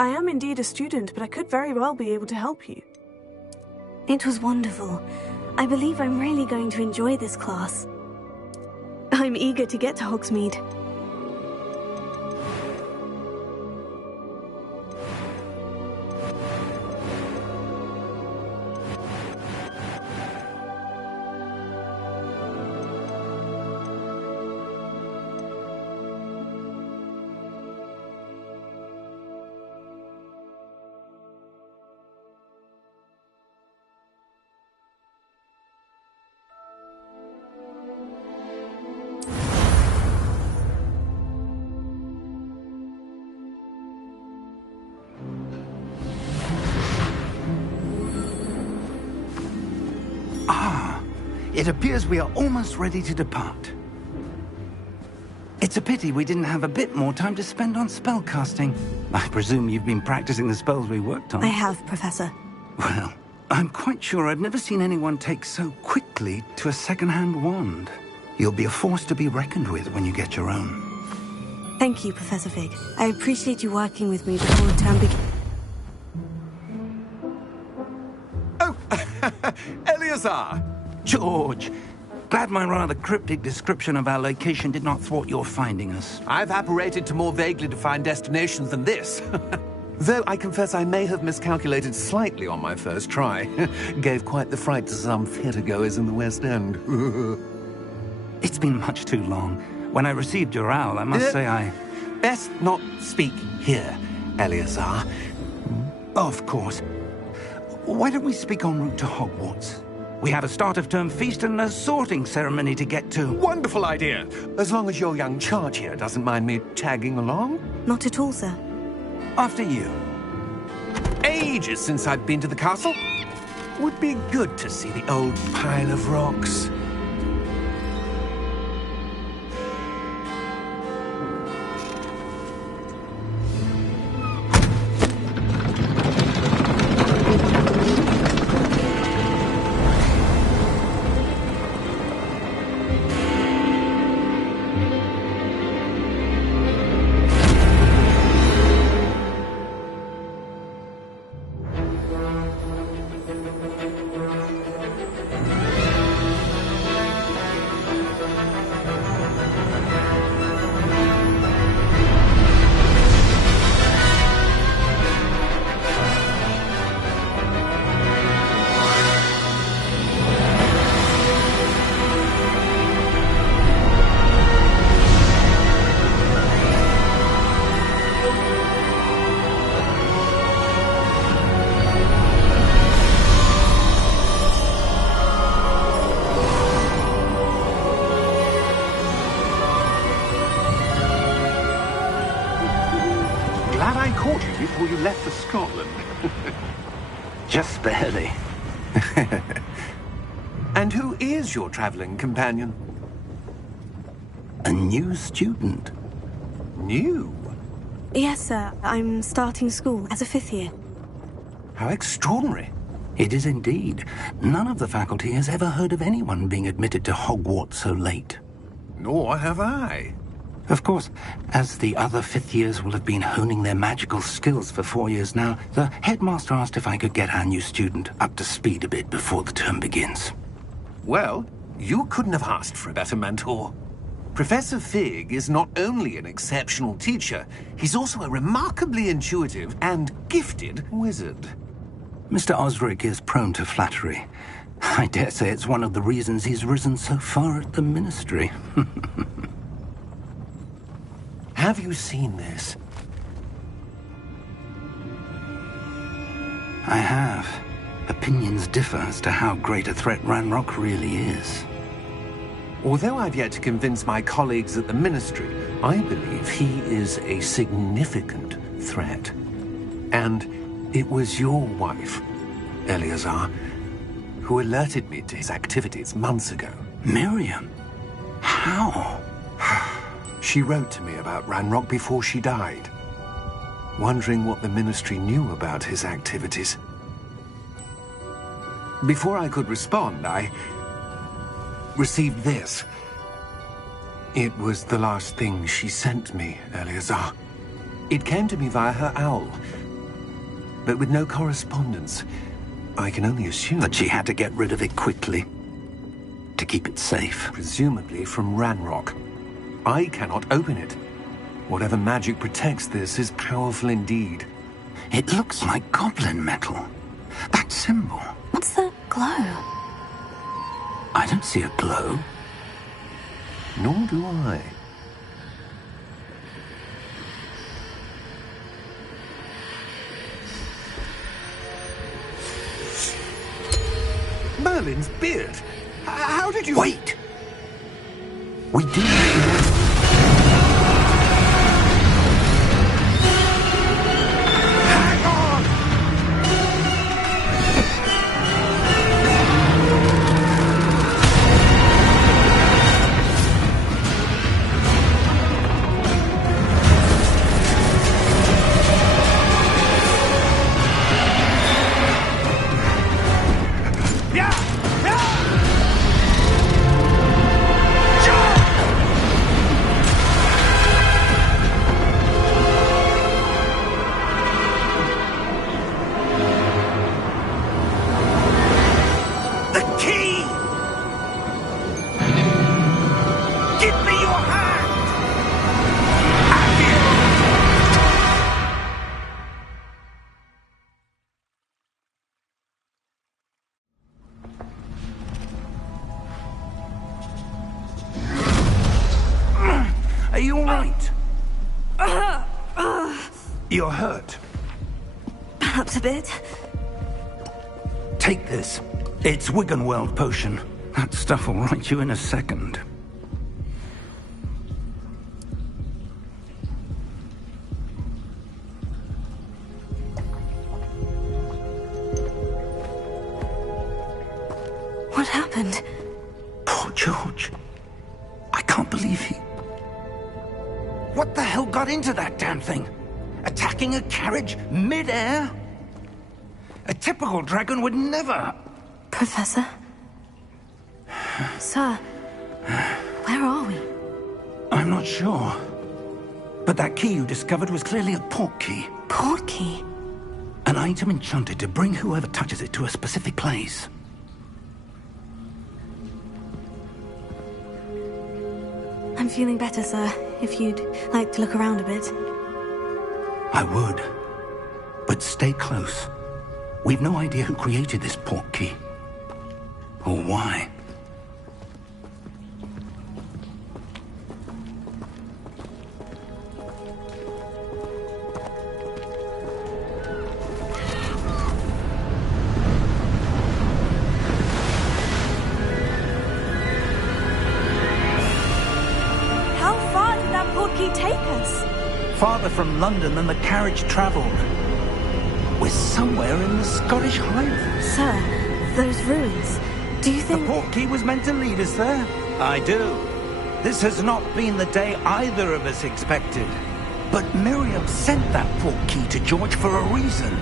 I am indeed a student, but I could very well be able to help you. It was wonderful. I believe I'm really going to enjoy this class. I'm eager to get to Hogsmeade. It appears we are almost ready to depart. It's a pity we didn't have a bit more time to spend on spellcasting. I presume you've been practicing the spells we worked on. I have, Professor. Well, I'm quite sure I've never seen anyone take so quickly to a second-hand wand. You'll be a force to be reckoned with when you get your own. Thank you, Professor Fig. I appreciate you working with me before the term begins. Oh, Eleazar! George, glad my rather cryptic description of our location did not thwart your finding us. I've apparated to more vaguely defined destinations than this. Though I confess I may have miscalculated slightly on my first try. Gave quite the fright to some theatregoers in the West End. It's been much too long. When I received your owl, I must say I... Best not speak here, Eleazar. Of course. Why don't we speak en route to Hogwarts? We have a start-of-term feast and a sorting ceremony to get to. Wonderful idea! As long as your young charge here doesn't mind me tagging along. Not at all, sir. After you. Ages since I've been to the castle. Would be good to see the old pile of rocks. Glad I caught you before you left for Scotland. Just barely. And who is your traveling companion? A new student. New? Yes, sir. I'm starting school as a 5th year. How extraordinary. It is indeed. None of the faculty has ever heard of anyone being admitted to Hogwarts so late. Nor have I. Of course, as the other 5th years will have been honing their magical skills for 4 years now, the headmaster asked if I could get our new student up to speed a bit before the term begins. Well, you couldn't have asked for a better mentor. Professor Fig is not only an exceptional teacher, he's also a remarkably intuitive and gifted wizard. Mr. Osric is prone to flattery. I dare say it's one of the reasons he's risen so far at the Ministry. Have you seen this? I have. Opinions differ as to how great a threat Ranrock really is. Although I've yet to convince my colleagues at the Ministry, I believe he is a significant threat. And it was your wife, Eleazar, who alerted me to his activities months ago. Miriam? How? She wrote to me about Ranrock before she died, wondering what the Ministry knew about his activities. Before I could respond, I received this. It was the last thing she sent me, Eleazar. It came to me via her owl, but with no correspondence. I can only assume That she had to get rid of it quickly to keep it safe. presumably from Ranrock. I cannot open it. Whatever magic protects this is powerful indeed. It looks like goblin metal. That symbol. What's that glow? I don't see a glow. Nor do I. Merlin's beard. How did you... Wait! We do... Hang on! Yeah! Yeah! The key! Give me your hand! Have you? Are you all right? You're hurt. Perhaps a bit. Take this. It's Wiggenweld potion. That stuff will right you in a second. What happened? Poor George. I can't believe he... What the hell got into that damn thing? Attacking a carriage mid-air? A typical dragon would never... Professor? Sir, where are we? I'm not sure. But that key you discovered was clearly a port key. Port key? An item enchanted to bring whoever touches it to a specific place. I'm feeling better, sir, if you'd like to look around a bit. I would. But stay close. We've no idea who created this port key. Or why. How far did that port key take us? Farther from London than the carriage travelled. We're somewhere in the Scottish Highlands. Sir, those ruins. Do you The think... port key was meant to lead us there? I do. This has not been the day either of us expected. But Miriam sent that port key to George for a reason.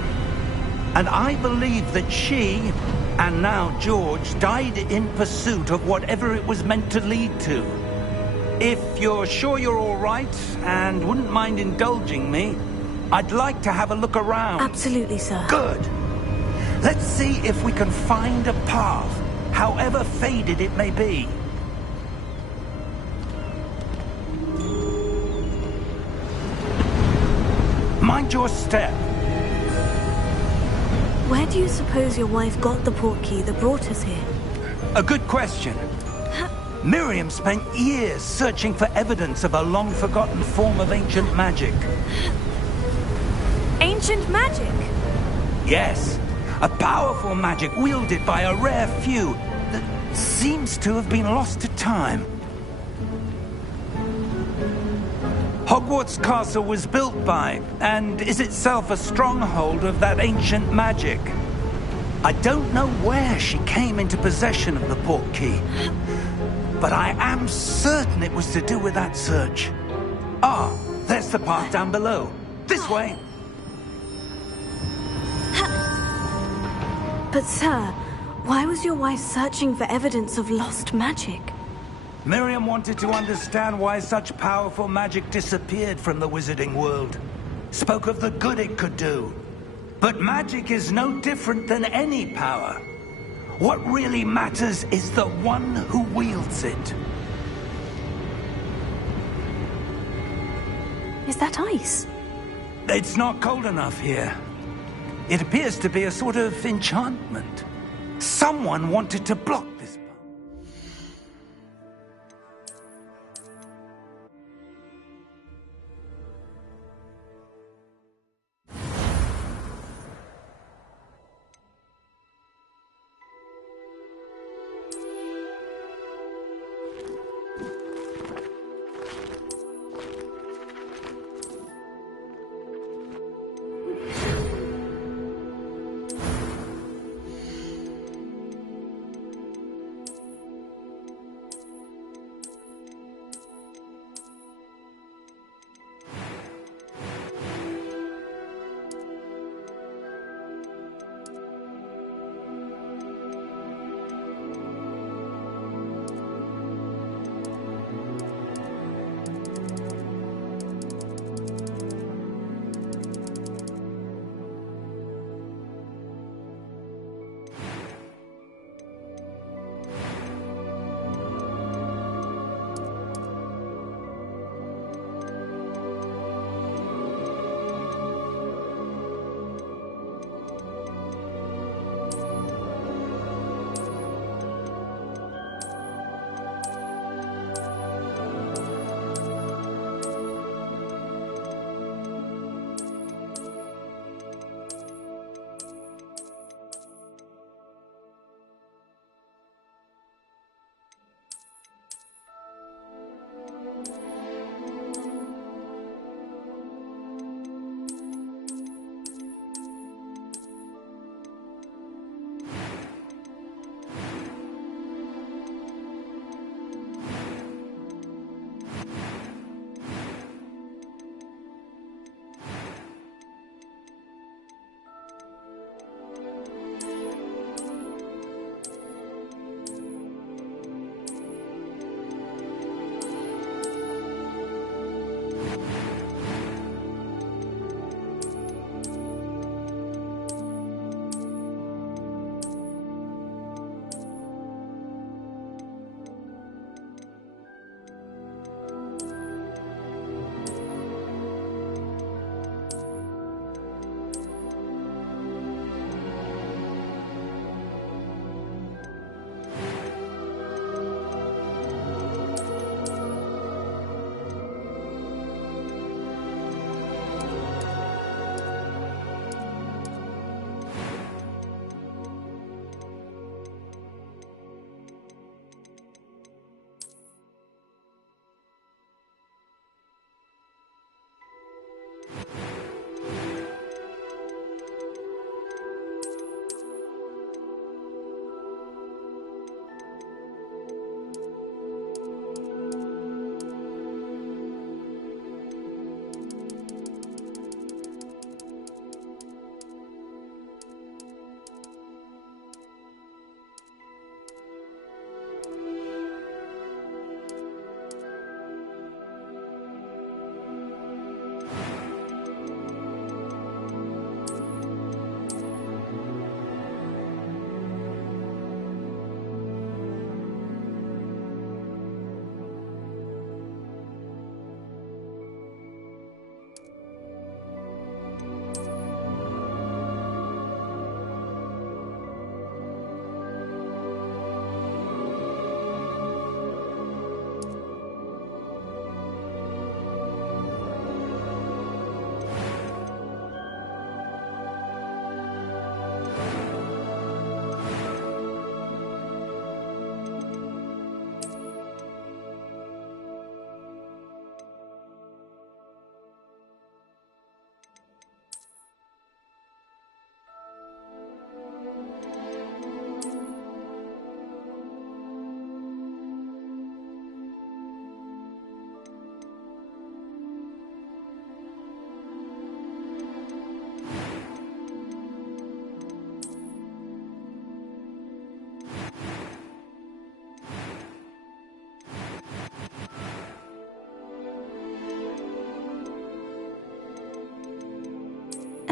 And I believe that she, and now George, died in pursuit of whatever it was meant to lead to. If you're sure you're all right, and wouldn't mind indulging me, I'd like to have a look around. Absolutely, sir. Good. Let's see if we can find a path, however faded it may be. Mind your step. Where do you suppose your wife got the port key that brought us here? A good question. Miriam spent years searching for evidence of a long-forgotten form of ancient magic. Ancient magic? Yes, a powerful magic wielded by a rare few that seems to have been lost to time. Hogwarts Castle was built by, and is itself a stronghold of that ancient magic. I don't know where she came into possession of the port key, but I am certain it was to do with that search. Ah, there's the path down below. This way. But sir, why was your wife searching for evidence of lost magic? Miriam wanted to understand why such powerful magic disappeared from the wizarding world. Spoke of the good it could do. But magic is no different than any power. What really matters is the one who wields it. Is that ice? It's not cold enough here. It appears to be a sort of enchantment. Someone wanted to block this path.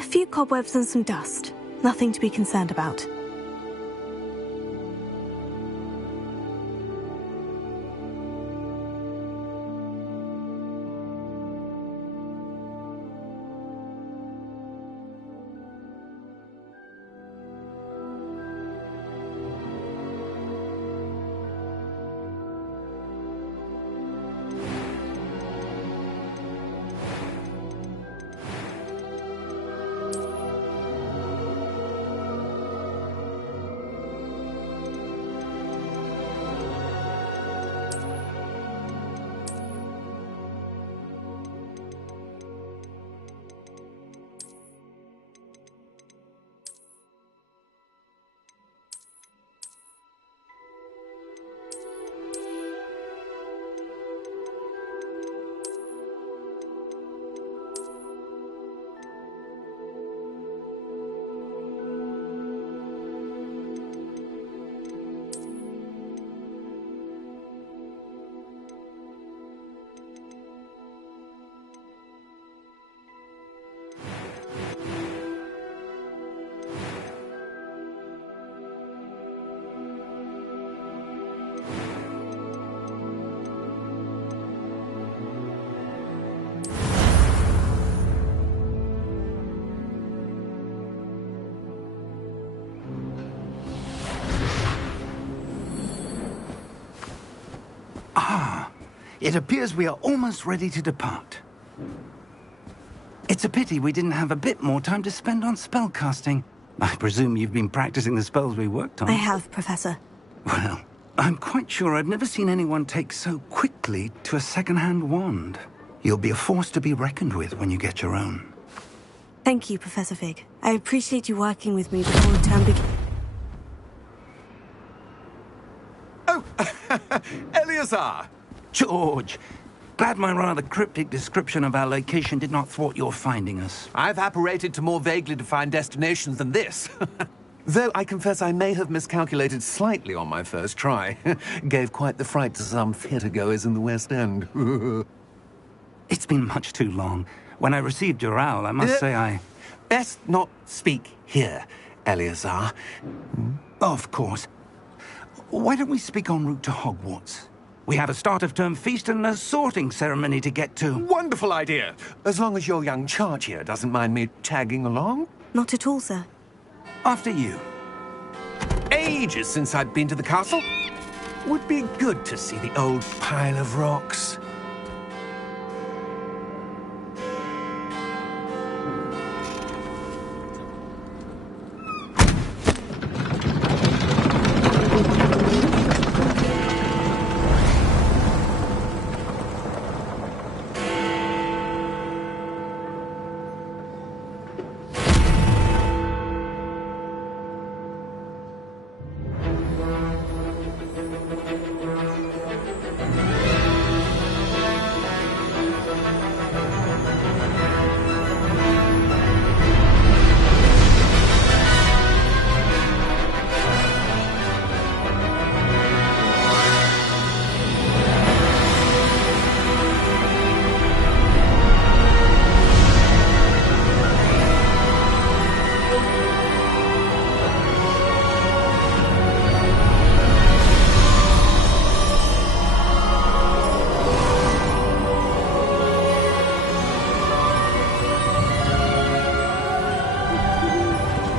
few cobwebs and some dust. Nothing to be concerned about. It appears we are almost ready to depart. It's a pity we didn't have a bit more time to spend on spellcasting. I presume you've been practicing the spells we worked on. I have, Professor. Well, I'm quite sure I've never seen anyone take so quickly to a second-hand wand. You'll be a force to be reckoned with when you get your own. Thank you, Professor Fig. I appreciate you working with me before the term begins. Oh, Eleazar! George, glad my rather cryptic description of our location did not thwart your finding us. I've apparated to more vaguely defined destinations than this. Though I confess I may have miscalculated slightly on my first try. Gave quite the fright to some theatre-goers in the West End. It's been much too long. When I received your owl, I must say I... Best not speak here, Eleazar. Of course. Why don't we speak en route to Hogwarts? We have a start-of-term feast and a sorting ceremony to get to. Wonderful idea! As long as your young charge here doesn't mind me tagging along. Not at all, sir. After you. Ages since I'd been to the castle. Would be good to see the old pile of rocks.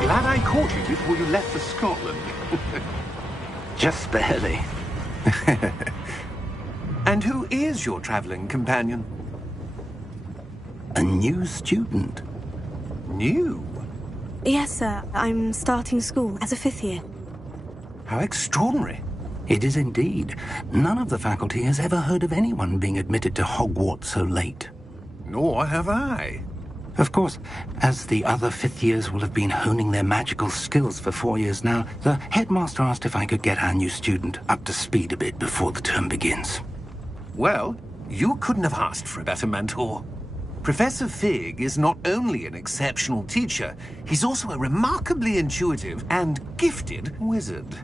Glad I caught you before you left for Scotland. Just barely. And who is your traveling companion? A new student. New? Yes, sir. I'm starting school as a 5th year. How extraordinary. It is indeed. None of the faculty has ever heard of anyone being admitted to Hogwarts so late. Nor have I. Of course, as the other 5th years will have been honing their magical skills for 4 years now, the headmaster asked if I could get our new student up to speed a bit before the term begins. Well, you couldn't have asked for a better mentor. Professor Fig is not only an exceptional teacher, he's also a remarkably intuitive and gifted wizard.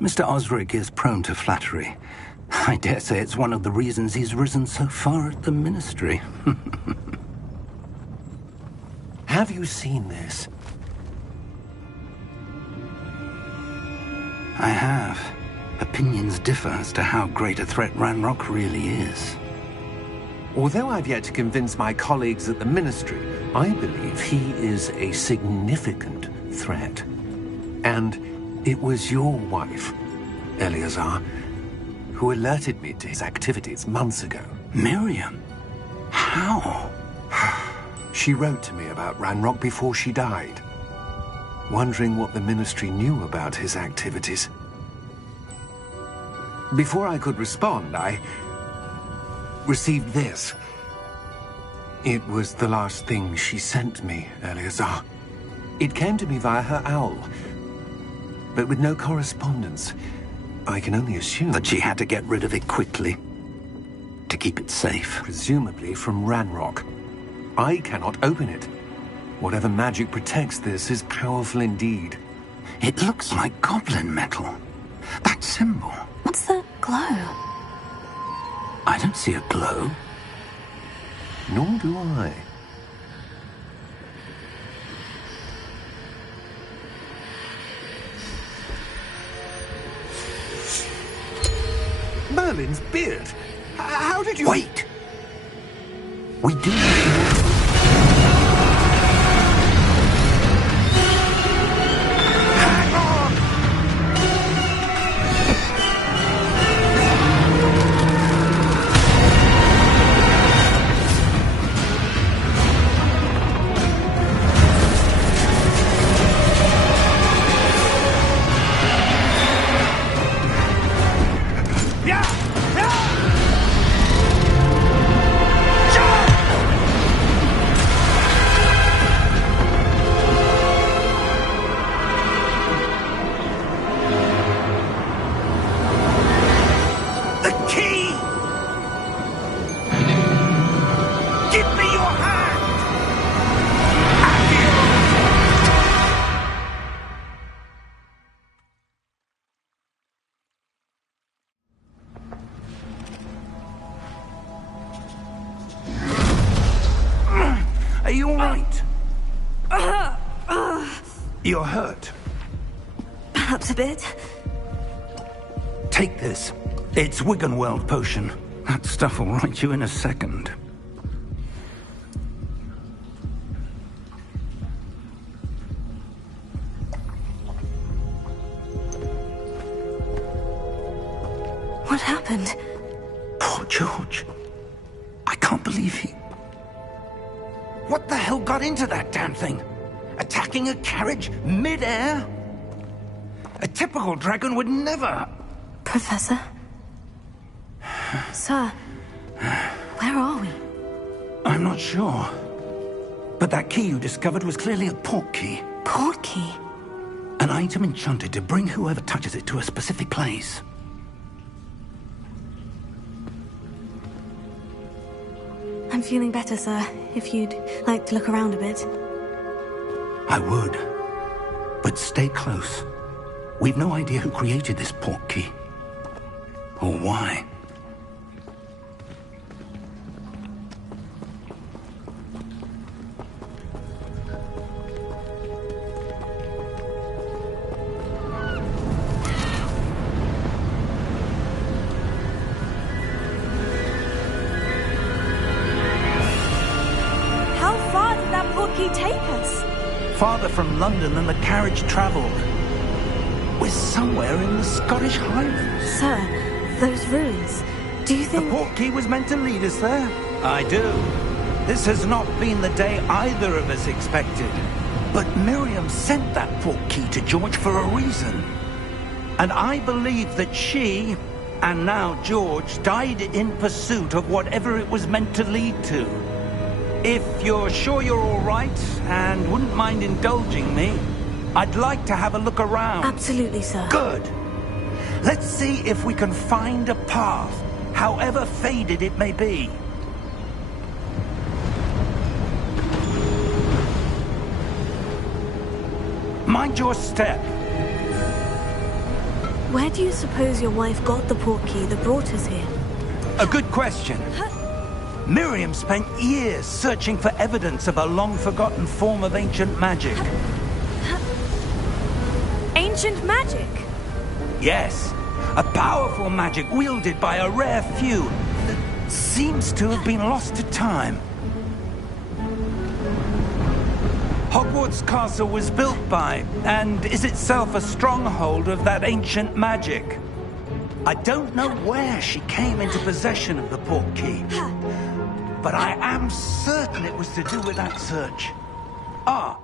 Mr. Osric is prone to flattery. I dare say it's one of the reasons he's risen so far at the Ministry. Have you seen this? I have. Opinions differ as to how great a threat Ranrock really is. Although I've yet to convince my colleagues at the Ministry, I believe he is a significant threat. And it was your wife, Eleazar, who alerted me to his activities months ago. Miriam? How? She wrote to me about Ranrock before she died, wondering what the Ministry knew about his activities. Before I could respond, I received this. It was the last thing she sent me, Eleazar. It came to me via her owl, but with no correspondence. I can only assume that she had to get rid of it quickly, to keep it safe. Presumably from Ranrock. I cannot open it. Whatever magic protects this is powerful indeed. It looks like goblin metal. That symbol. What's the glow? I don't see a glow. Nor do I. Merlin's beard. How did you... Wait! We do... Hang on! Are you all right? You're hurt. Perhaps a bit. Take this. It's Wiggenweld potion. That stuff will right you in a second. What happened? Poor George. I can't believe he... What the hell got into that damn thing? Attacking a carriage mid-air? A typical dragon would never... Professor? Sir, where are we? I'm not sure. But that key you discovered was clearly a port key. Port key? An item enchanted to bring whoever touches it to a specific place. I'm feeling better, sir. If you'd like to look around a bit. I would. But stay close. We've no idea who created this port key. Or why. Farther from London than the carriage travelled. We're somewhere in the Scottish Highlands. Sir, those ruins, do you think... The port key was meant to lead us there? I do. This has not been the day either of us expected. But Miriam sent that port key to George for a reason. And I believe that she, and now George, died in pursuit of whatever it was meant to lead to. If you're sure you're all right, and wouldn't mind indulging me, I'd like to have a look around. Absolutely, sir. Good. Let's see if we can find a path, however faded it may be. Mind your step. Where do you suppose your wife got the port key that brought us here? A good question. Miriam spent years searching for evidence of a long-forgotten form of ancient magic. Ancient magic? Yes, a powerful magic wielded by a rare few that seems to have been lost to time. Hogwarts Castle was built by, and is itself a stronghold of that ancient magic. I don't know where she came into possession of the portkey, but I am certain it was to do with that search. Ah,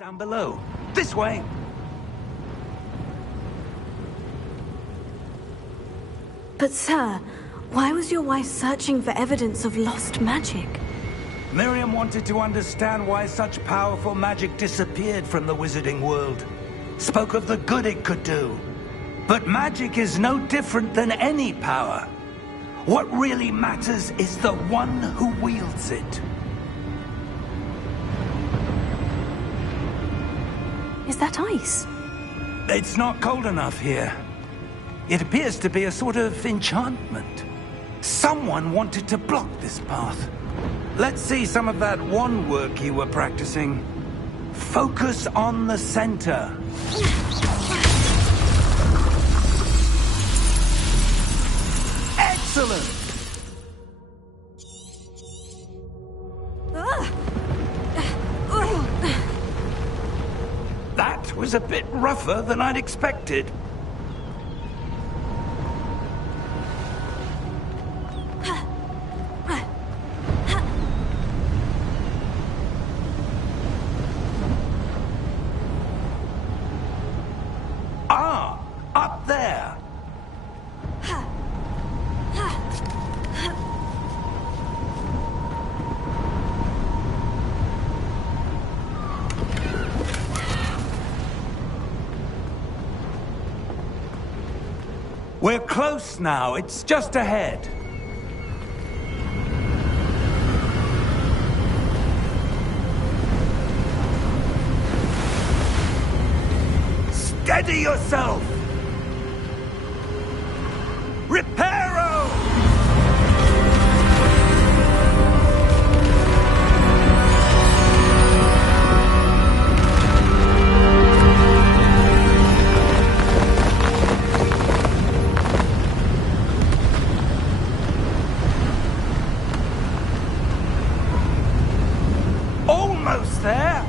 down below. This way. But sir, why was your wife searching for evidence of lost magic? Miriam wanted to understand why such powerful magic disappeared from the wizarding world. Spoke of the good it could do. But magic is no different than any power. What really matters is the one who wields it. Is that ice? It's not cold enough here. It appears to be a sort of enchantment. Someone wanted to block this path. Let's see some of that wand work you were practicing. Focus on the center. Excellent! That was a bit rougher than I'd expected. Ah, up there. We're close now. It's just ahead. Steady yourself! Reparo! Almost there!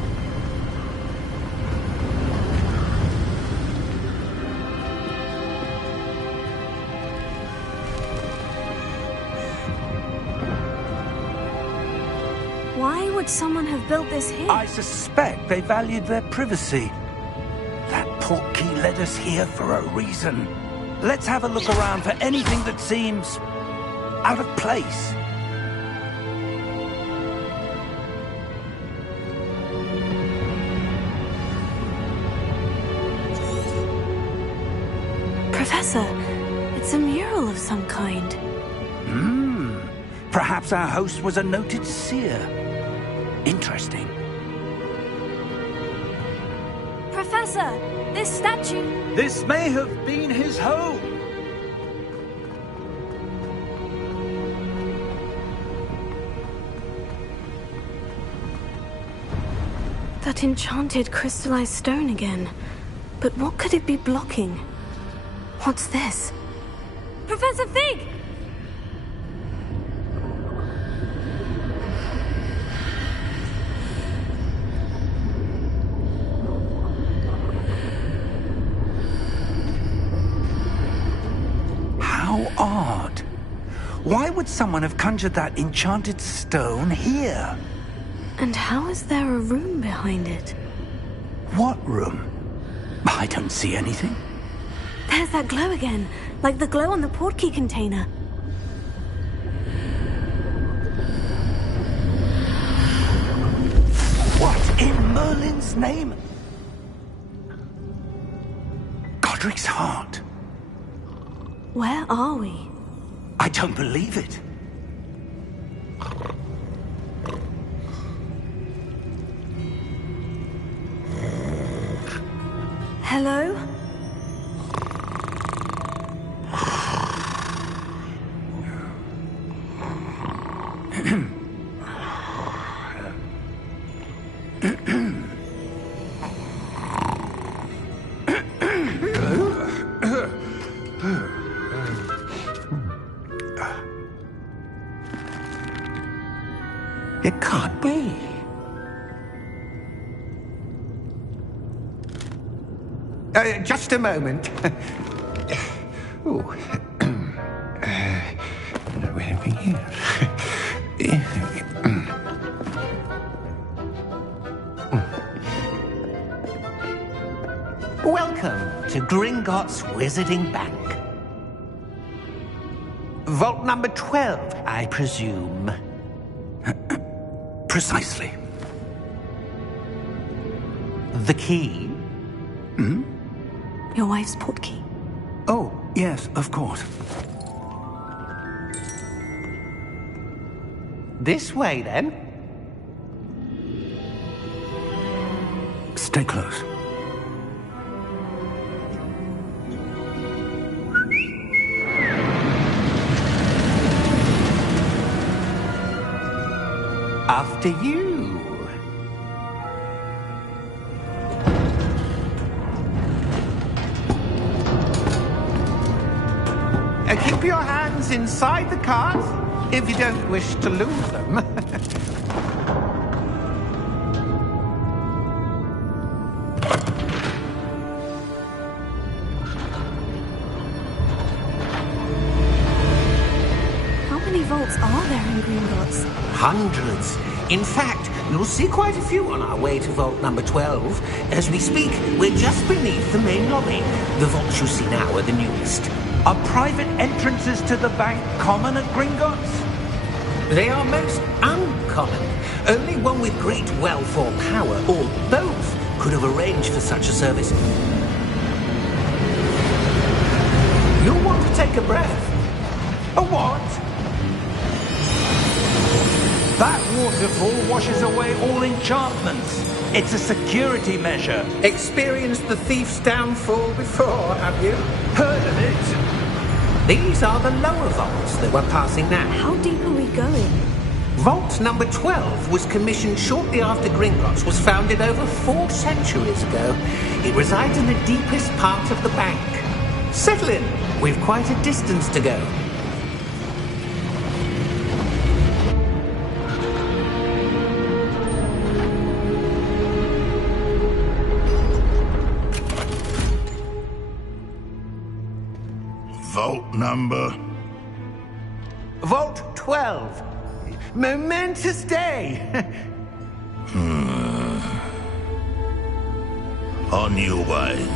Why would someone have built this here? I suspect they valued their privacy. That portkey led us here for a reason. Let's have a look around for anything that seems out of place. Professor, it's a mural of some kind. Perhaps our host was a noted seer. Interesting. Professor, this statue... This may have been his home. That enchanted crystallized stone again. But what could it be blocking? What's this? Professor Fig! How odd. Why would someone have conjured that enchanted stone here? And how is there a room behind it? What room? I don't see anything. There's that glow again, like the glow on the portkey container. What in Merlin's name? Godric's heart. Where are we? I don't believe it. Hello? It can't be. Just a moment. Oh. Where are we here? Welcome to Gringotts Wizarding Bank. Vault number 12, I presume. Precisely. The key? Hmm? Your wife's portkey. Oh, yes, of course. This way, then. Stay close. After you. Keep your hands inside the cart if you don't wish to lose them. How many vaults are there in Gringotts? Hundreds. In fact, you'll see quite a few on our way to vault number 12. As we speak, we're just beneath the main lobby. The vaults you see now are the newest. Are private entrances to the bank common at Gringotts? They are most uncommon. Only one with great wealth or power, or both, could have arranged for such a service. You'll want to take a breath. A what? That waterfall washes away all enchantments. It's a security measure. Experienced the thief's downfall before, have you? Heard of it? These are the lower vaults that we're passing now. How deep are we going? Vault number 12 was commissioned shortly after Gringotts was founded over 4 centuries ago. It resides in the deepest part of the bank. Settle in. We've quite a distance to go. Vault number? Vault 12. Momentous day. On your way.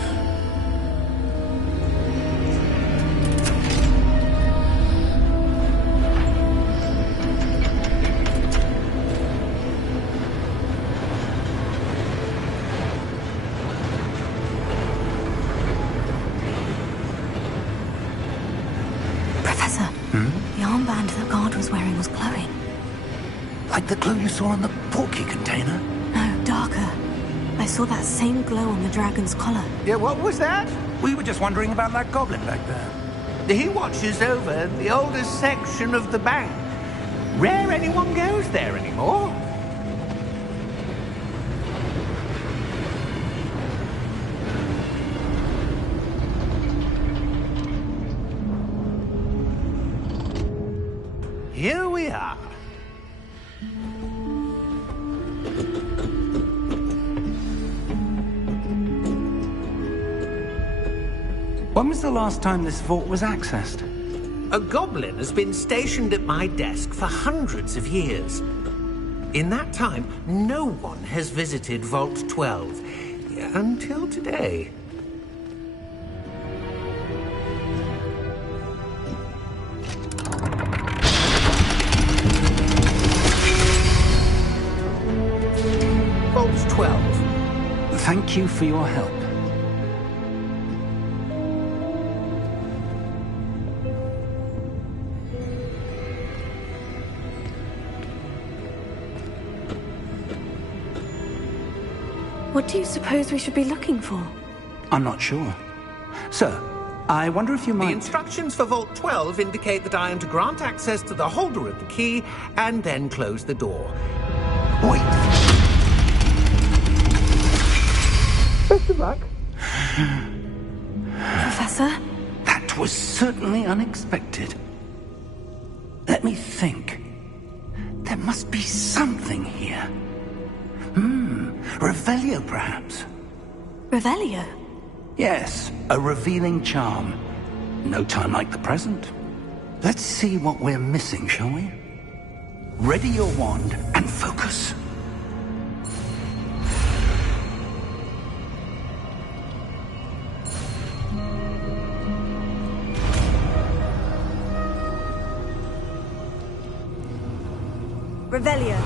Professor, the armband that guard was wearing was glowing. Like the glow you saw on the portkey container? No, darker. I saw that same glow on the dragon's collar. Yeah, what was that? We were just wondering about that goblin back there. He watches over the oldest section of the bank. Rare anyone goes there anymore. Here we are. When was the last time this vault was accessed? A goblin has been stationed at my desk for hundreds of years. In that time, no one has visited Vault 12. Until today. Vault 12. Thank you for your help. What do you suppose we should be looking for? I'm not sure. Sir, I wonder if you might... The instructions for Vault 12 indicate that I am to grant access to the holder of the key and then close the door. Wait! Best of luck. Professor? That was certainly unexpected. Let me think. There must be something here. Revelio, perhaps? Revelio? Yes, a revealing charm. No time like the present. Let's see what we're missing, shall we? Ready your wand and focus. Revelio.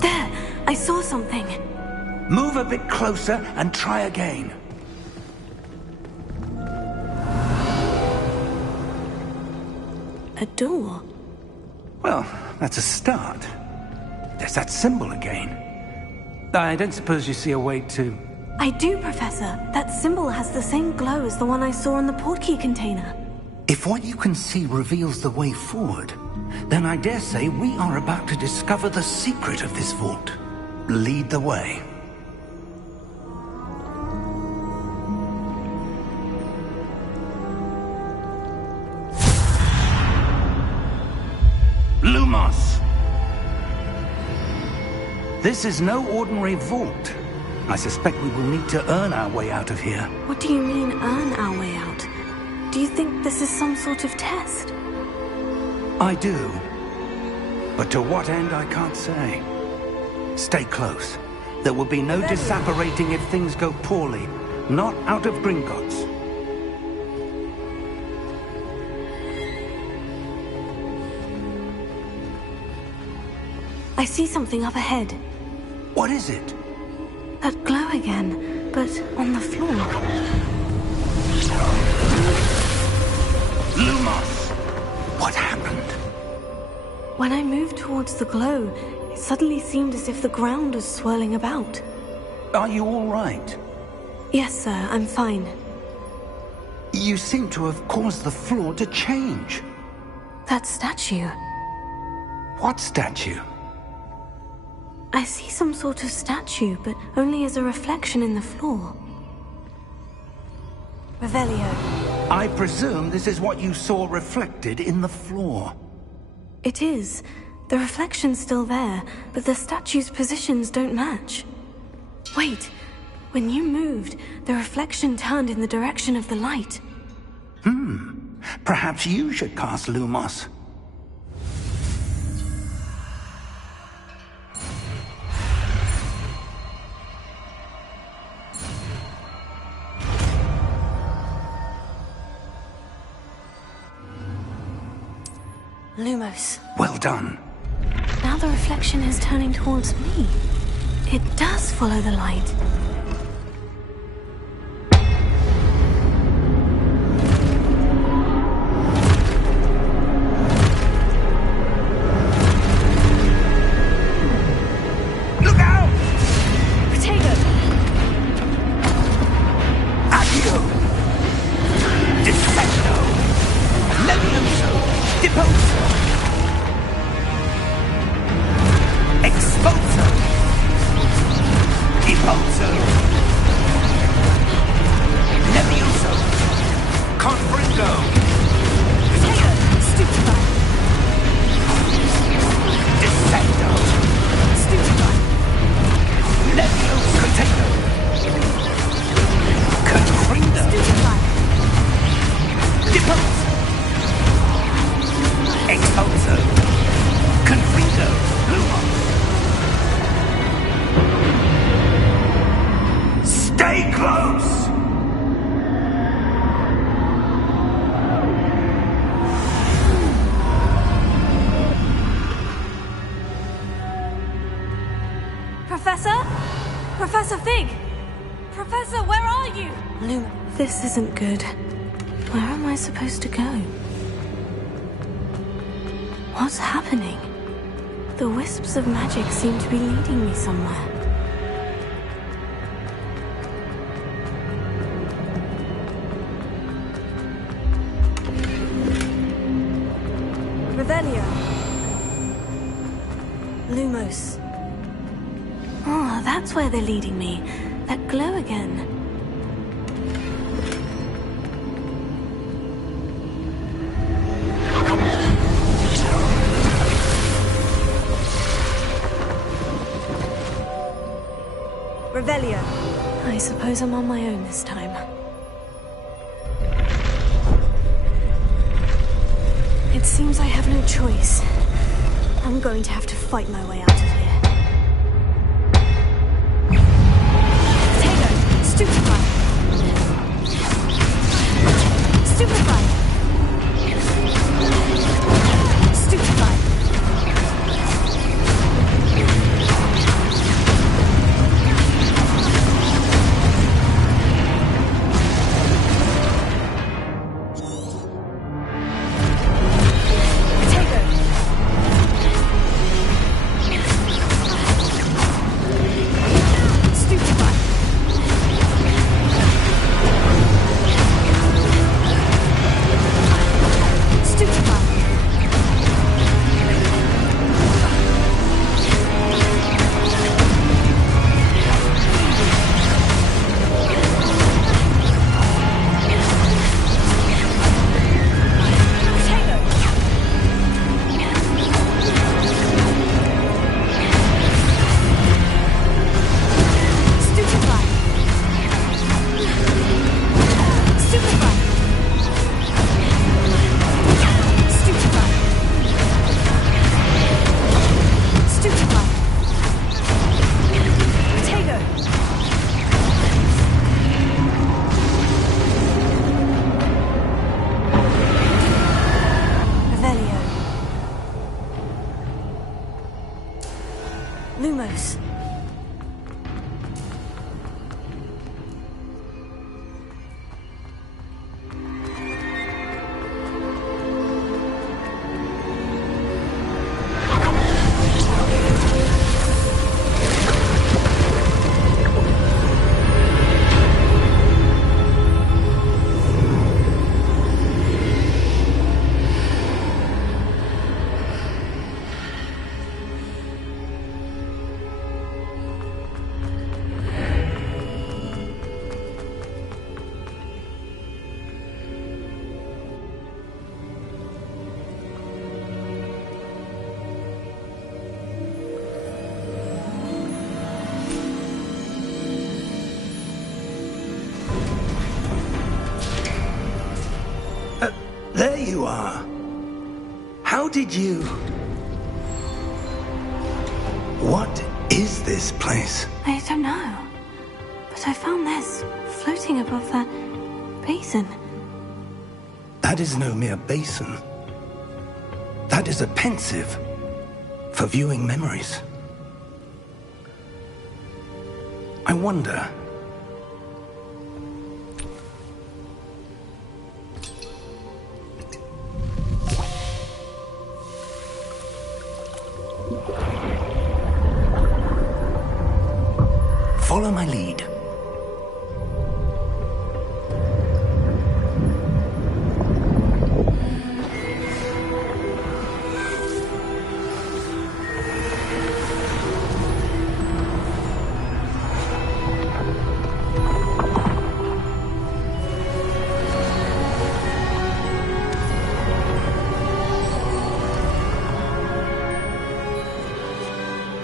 There! I saw something. Move a bit closer and try again. A door? Well, that's a start. There's that symbol again. I don't suppose you see a way to... I do, Professor. That symbol has the same glow as the one I saw on the portkey container. If what you can see reveals the way forward, then I dare say we are about to discover the secret of this vault. Lead the way. Lumos! This is no ordinary vault. I suspect we will need to earn our way out of here. What do you mean, earn our way out? Do you think this is some sort of test? I do. But to what end, I can't say. Stay close. There will be no disapparating if things go poorly. Not out of Gringotts. I see something up ahead. What is it? That glow again, but on the floor. Lumos! What happened? When I moved towards the glow, it suddenly seemed as if the ground was swirling about. Are you all right? Yes, sir, I'm fine. You seem to have caused the floor to change. That statue. What statue? I see some sort of statue, but only as a reflection in the floor. Revelio. I presume this is what you saw reflected in the floor. It is. The reflection's still there, but the statue's positions don't match. Wait. When you moved, the reflection turned in the direction of the light. Perhaps you should cast Lumos. Lumos. Well done. Now the reflection is turning towards me. It does follow the light. Look out! Potato! Accio! Defecto! Levioso! Deposo! Exposo! Deposo! Professor? Professor Fig! Professor, where are you? Luma, this isn't good. Where am I supposed to go? What's happening? The wisps of magic seem to be leading me somewhere. Revelio. Lumos. Oh, that's where they're leading me. That glow again. Revelio. I suppose I'm on my own this time. It seems I have no choice. I'm going to have to fight my way out of here. Potato, stupefy. Stupefy. Stupefy. Lumos. There you are. How did you... What is this place? I don't know. But I found this floating above that basin. That is no mere basin. That is a pensive for viewing memories. I wonder... Follow my lead.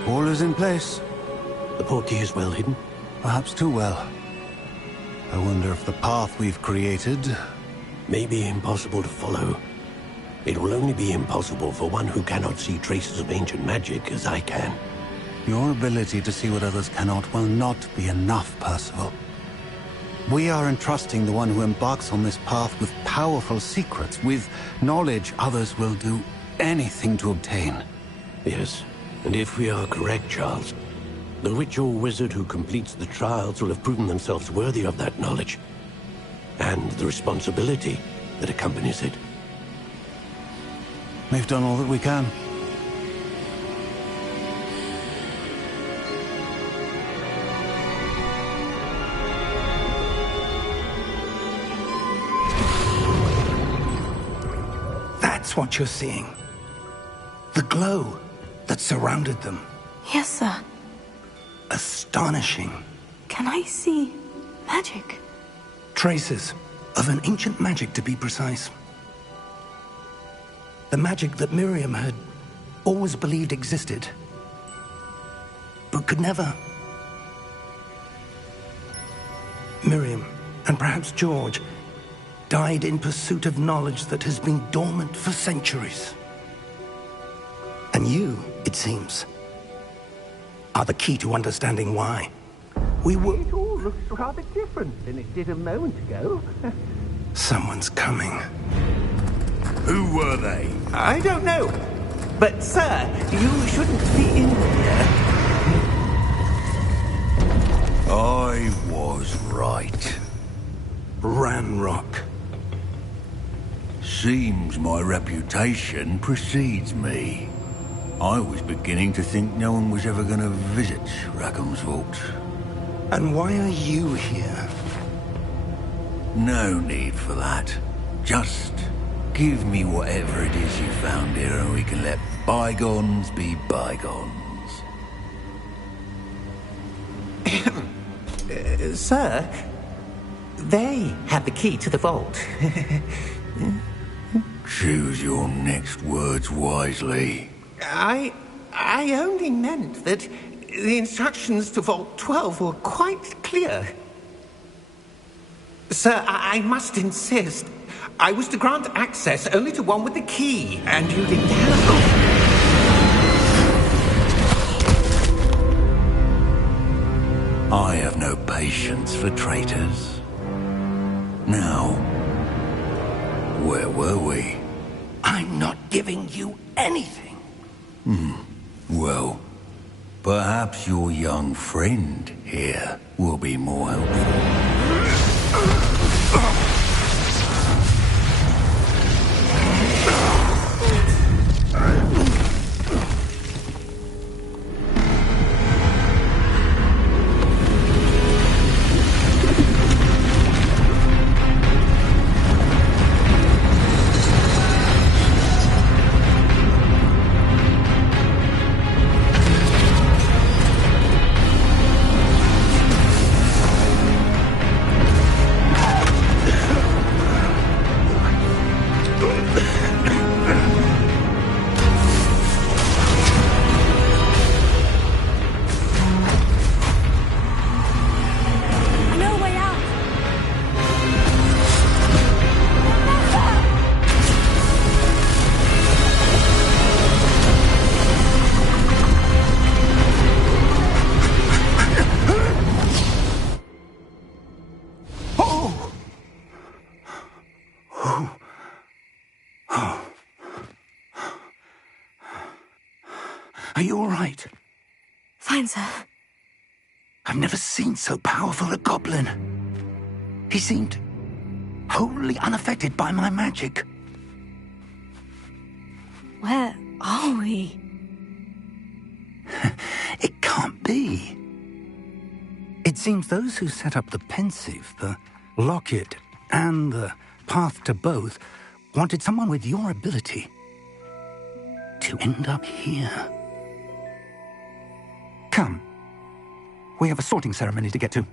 All is in place. The portkey is well hidden? Perhaps too well. I wonder if the path we've created... May be impossible to follow. It will only be impossible for one who cannot see traces of ancient magic as I can. Your ability to see what others cannot will not be enough, Percival. We are entrusting the one who embarks on this path with powerful secrets, with knowledge others will do anything to obtain. Yes, and if we are correct, Charles, The witch or wizard who completes the trials will have proven themselves worthy of that knowledge, and the responsibility that accompanies it. We've done all that we can. That's what you're seeing. The glow that surrounded them. Yes, sir. Astonishing. Can I see magic? Traces of an ancient magic, to be precise. The magic that Miriam had always believed existed, but could never. Miriam, and perhaps George, died in pursuit of knowledge that has been dormant for centuries. And you, it seems, are the key to understanding why. It all looks rather different than it did a moment ago. Someone's coming. Who were they? I don't know. But, sir, you shouldn't be in here. I was right. Ranrock. Seems my reputation precedes me. I was beginning to think no one was ever going to visit Rackham's vault. And why are you here? No need for that. Just give me whatever it is you found here and we can let bygones be bygones. Sir, they have the key to the vault. Choose your next words wisely. I only meant that the instructions to Vault 12 were quite clear. Sir, I must insist. I was to grant access only to one with the key, and you didn't have. I have no patience for traitors. Now, where were we? I'm not giving you anything. Well, perhaps your young friend here will be more helpful. Are you all right? Fine, sir. I've never seen so powerful a goblin. He seemed wholly unaffected by my magic. Where are we? It can't be. It seems those who set up the pensive, the locket, and the path to both wanted someone with your ability to end up here. Come. We have a sorting ceremony to get to.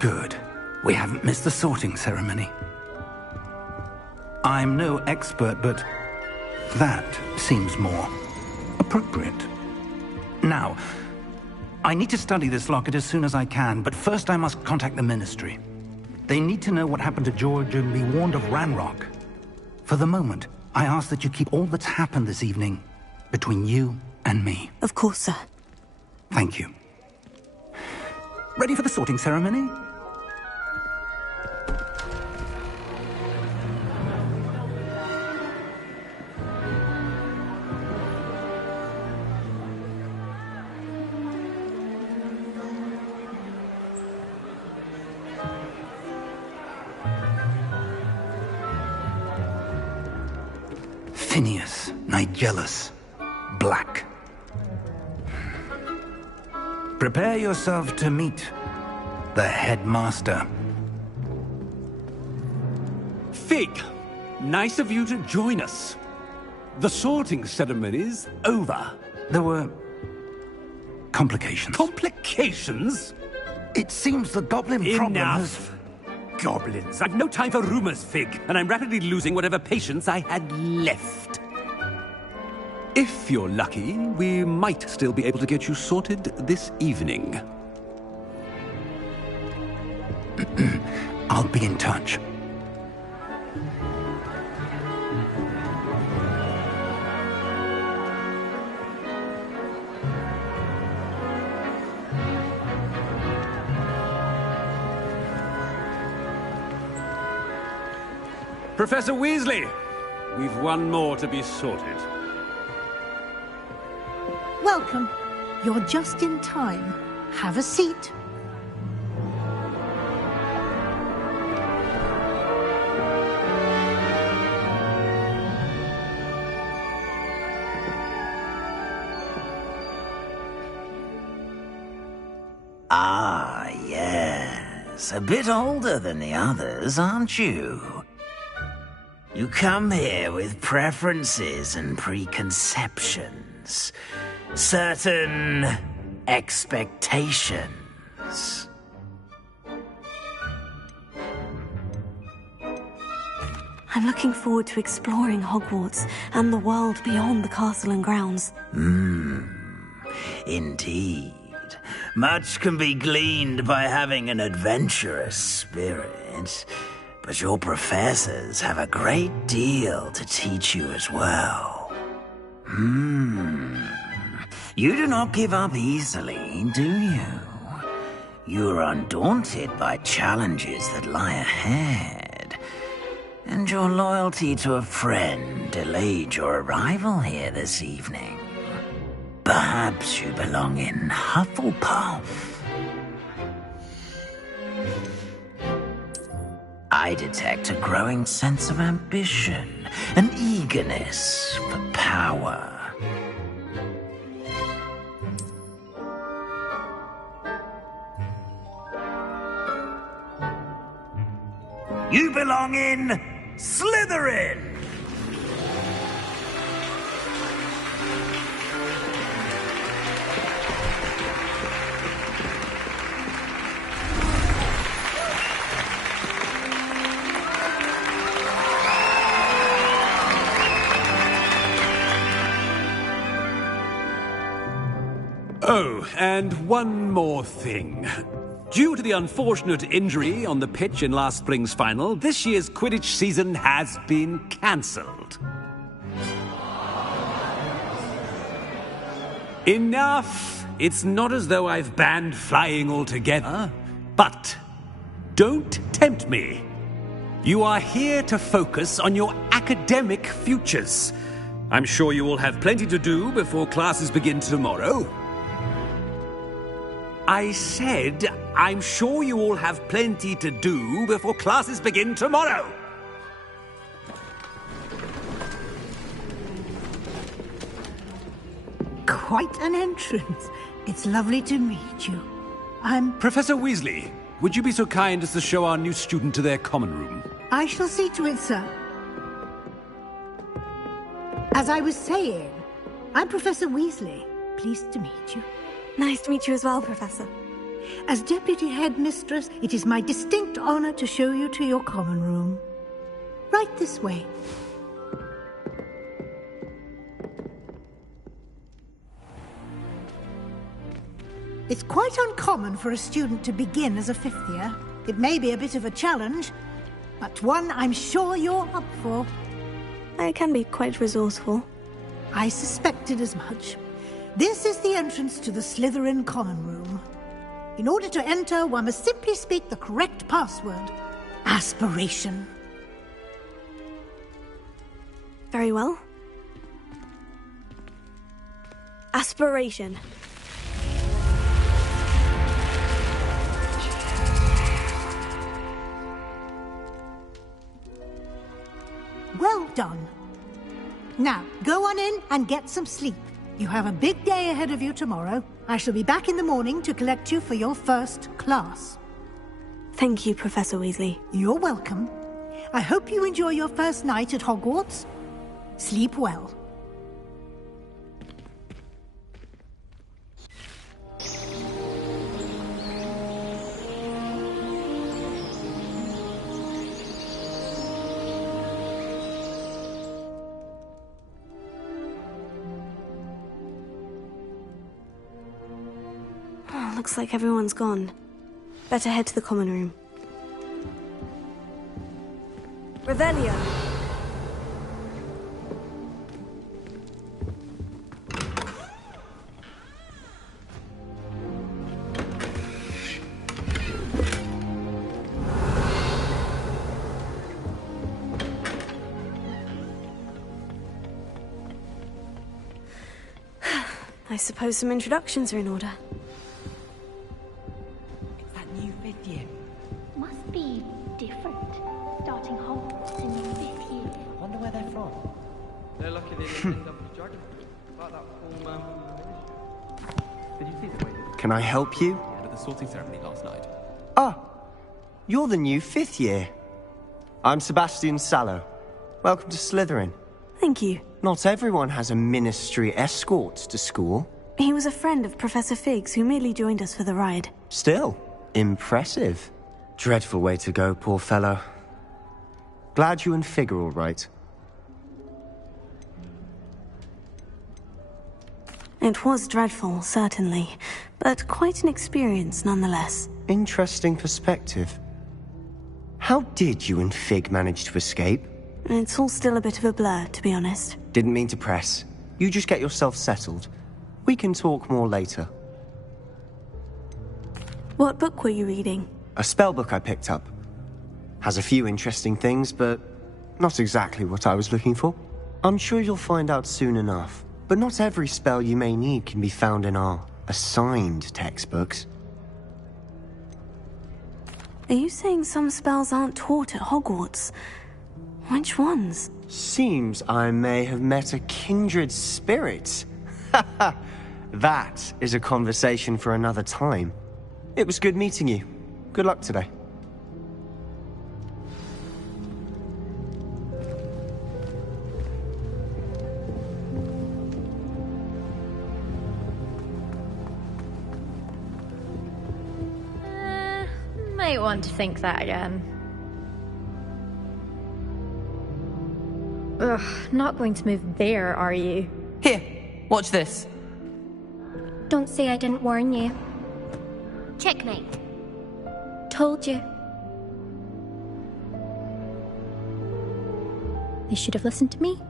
Good. We haven't missed the sorting ceremony. I'm no expert, but that seems more appropriate. Now, I need to study this locket as soon as I can, but first I must contact the Ministry. They need to know what happened to George and be warned of Ranrock. For the moment, I ask that you keep all that's happened this evening between you and me. Of course, sir. Thank you. Ready for the sorting ceremony? Phineas, Nigellus, Black. Prepare yourself to meet the headmaster. Fig, nice of you to join us. The sorting ceremony's over. There were complications. Complications? It seems the goblin problem has... Enough! Goblins. I've no time for rumors, Fig, and I'm rapidly losing whatever patience I had left. If you're lucky, we might still be able to get you sorted this evening. I'll be in touch. Professor Weasley, we've one more to be sorted. Welcome. You're just in time. Have a seat. Ah, yes. A bit older than the others, aren't you? You come here with preferences and preconceptions. Certain expectations. I'm looking forward to exploring Hogwarts and the world beyond the castle and grounds. Indeed. Much can be gleaned by having an adventurous spirit, but your professors have a great deal to teach you as well. You do not give up easily, do you? You are undaunted by challenges that lie ahead, and your loyalty to a friend delayed your arrival here this evening. Perhaps you belong in Hufflepuff. I detect a growing sense of ambition, an eagerness for power. You belong in Slytherin! Oh, and one more thing. Due to the unfortunate injury on the pitch in last spring's final, this year's Quidditch season has been cancelled. Enough! It's not as though I've banned flying altogether. But don't tempt me. You are here to focus on your academic futures. I'm sure you will have plenty to do before classes begin tomorrow. I said, I'm sure you all have plenty to do before classes begin tomorrow. Quite an entrance. It's lovely to meet you. I'm... Professor Weasley, would you be so kind as to show our new student to their common room? I shall see to it, sir. As I was saying, I'm Professor Weasley. Pleased to meet you. Nice to meet you as well, Professor. As Deputy Headmistress, it is my distinct honor to show you to your common room. Right this way. It's quite uncommon for a student to begin as a fifth year. It may be a bit of a challenge, but one I'm sure you're up for. I can be quite resourceful. I suspected as much. This is the entrance to the Slytherin common room. In order to enter, one must simply speak the correct password. Aspiration. Very well. Aspiration. Well done. Now, go on in and get some sleep. You have a big day ahead of you tomorrow. I shall be back in the morning to collect you for your first class. Thank you, Professor Weasley. You're welcome. I hope you enjoy your first night at Hogwarts. Sleep well. Looks like everyone's gone. Better head to the common room. Revelio! I suppose some introductions are in order. Must be different. Starting Hogwarts in your 5th year. I wonder where they're from. They're lucky they didn't end up with dragon. Like that poor man from the Did you see the way they Can I help you? at the sorting ceremony last night? Ah, you're the new 5th year. I'm Sebastian Sallow. Welcome to Slytherin. Thank you. Not everyone has a ministry escort to school. He was a friend of Professor Figgs who merely joined us for the ride. Still, impressive. Dreadful way to go, poor fellow. Glad you and Fig are all right. It was dreadful, certainly, but quite an experience nonetheless. Interesting perspective. How did you and Fig manage to escape? It's all still a bit of a blur, to be honest. Didn't mean to press. You just get yourself settled. We can talk more later. What book were you reading? A spellbook I picked up. Has a few interesting things, but not exactly what I was looking for. I'm sure you'll find out soon enough. But not every spell you may need can be found in our assigned textbooks. Are you saying some spells aren't taught at Hogwarts? Which ones? Seems I may have met a kindred spirit. That is a conversation for another time. It was good meeting you. Good luck today. Might want to think that again. Ugh, not going to move there, are you? Here, watch this. Don't say I didn't warn you. Checkmate. Told you. They should have listened to me.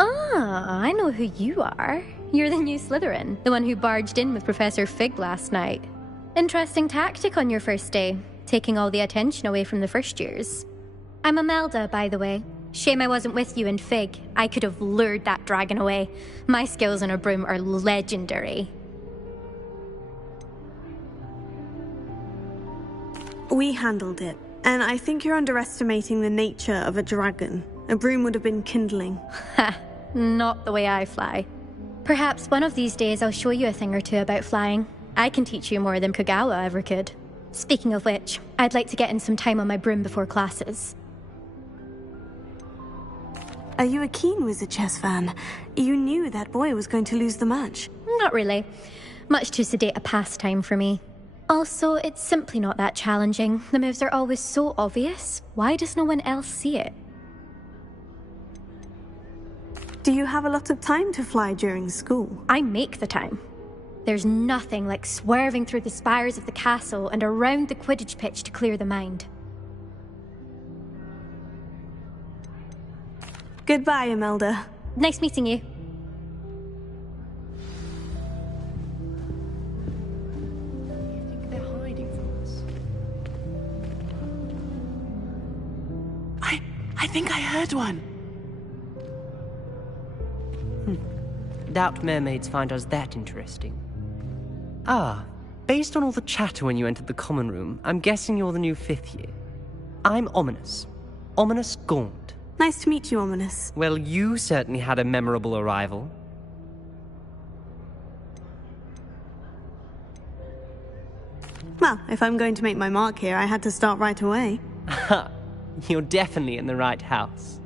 Ah, I know who you are. You're the new Slytherin, the one who barged in with Professor Fig last night. Interesting tactic on your first day, taking all the attention away from the first years. I'm Imelda, by the way. Shame I wasn't with you in Fig. I could have lured that dragon away. My skills on a broom are legendary. We handled it, and I think you're underestimating the nature of a dragon. A broom would have been kindling. Ha! Not the way I fly. Perhaps one of these days I'll show you a thing or two about flying. I can teach you more than Kogawa ever could. Speaking of which, I'd like to get in some time on my broom before classes. Are you a keen Wizard Chess fan? You knew that boy was going to lose the match. Not really. Much too sedate a pastime for me. Also, it's simply not that challenging. The moves are always so obvious. Why does no one else see it? Do you have a lot of time to fly during school? I make the time. There's nothing like swerving through the spires of the castle and around the Quidditch pitch to clear the mind. Goodbye, Imelda. Nice meeting you. I think I heard one. Doubt mermaids find us that interesting. Ah, based on all the chatter when you entered the common room, I'm guessing you're the new 5th year. I'm Ominous. Ominous Gaunt. Nice to meet you, Ominous. Well, you certainly had a memorable arrival. Well, if I'm going to make my mark here, I had to start right away. Ha! You're definitely in the right house.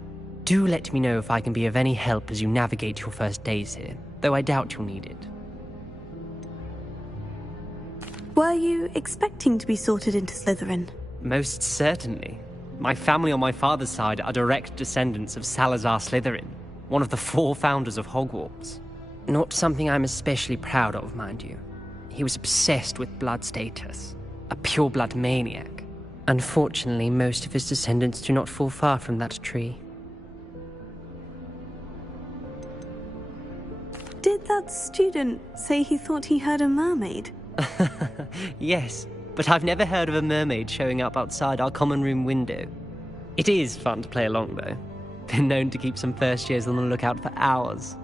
Do let me know if I can be of any help as you navigate your first days here, though I doubt you'll need it. Were you expecting to be sorted into Slytherin? Most certainly. My family on my father's side are direct descendants of Salazar Slytherin, one of the 4 founders of Hogwarts. Not something I'm especially proud of, mind you. He was obsessed with blood status, a pure-blood maniac. Unfortunately, most of his descendants do not fall far from that tree. Did that student say he thought he heard a mermaid? Yes, but I've never heard of a mermaid showing up outside our common room window. It is fun to play along, though. Been known to keep some first years on the lookout for hours.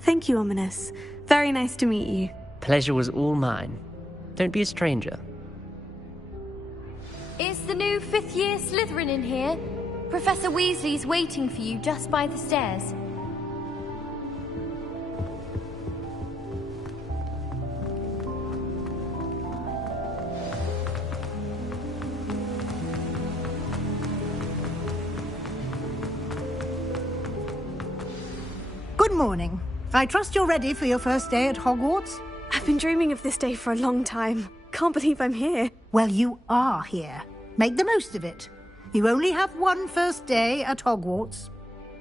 Thank you, Ominous. Very nice to meet you. Pleasure was all mine. Don't be a stranger. Is the new 5th year Slytherin in here? Professor Weasley's waiting for you just by the stairs. Good morning. I trust you're ready for your first day at Hogwarts? I've been dreaming of this day for a long time. Can't believe I'm here. Well, you are here. Make the most of it. You only have one first day at Hogwarts.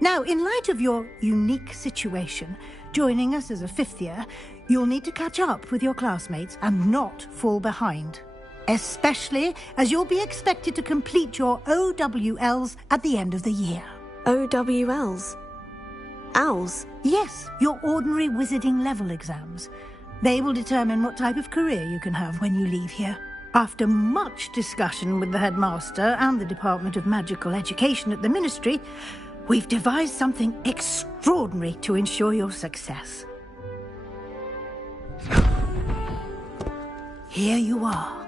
Now, in light of your unique situation, joining us as a 5th year, you'll need to catch up with your classmates and not fall behind. Especially as you'll be expected to complete your OWLs at the end of the year. OWLs? Owls? Yes, your ordinary wizarding level exams. They will determine what type of career you can have when you leave here. After much discussion with the headmaster and the Department of Magical Education at the Ministry, we've devised something extraordinary to ensure your success. Here you are.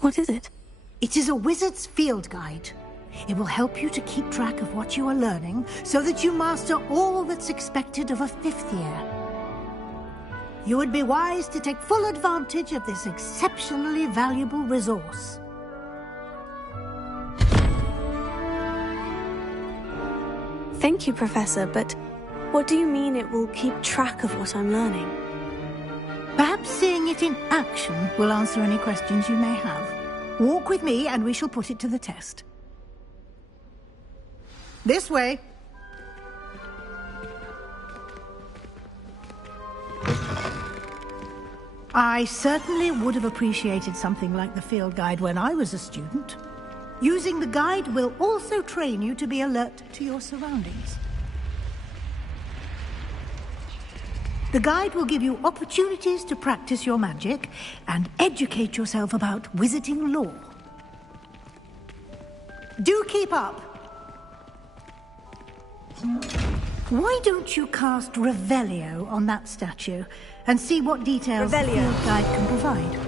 What is it? It is a wizard's field guide. It will help you to keep track of what you are learning so that you master all that's expected of a 5th year. You would be wise to take full advantage of this exceptionally valuable resource. Thank you, Professor, but what do you mean it will keep track of what I'm learning? Perhaps seeing it in action will answer any questions you may have. Walk with me and we shall put it to the test. This way. I certainly would have appreciated something like the field guide when I was a student. Using the guide will also train you to be alert to your surroundings. The guide will give you opportunities to practice your magic and educate yourself about wizarding lore. Do keep up. Why don't you cast Revelio on that statue and see what details the field guide can provide?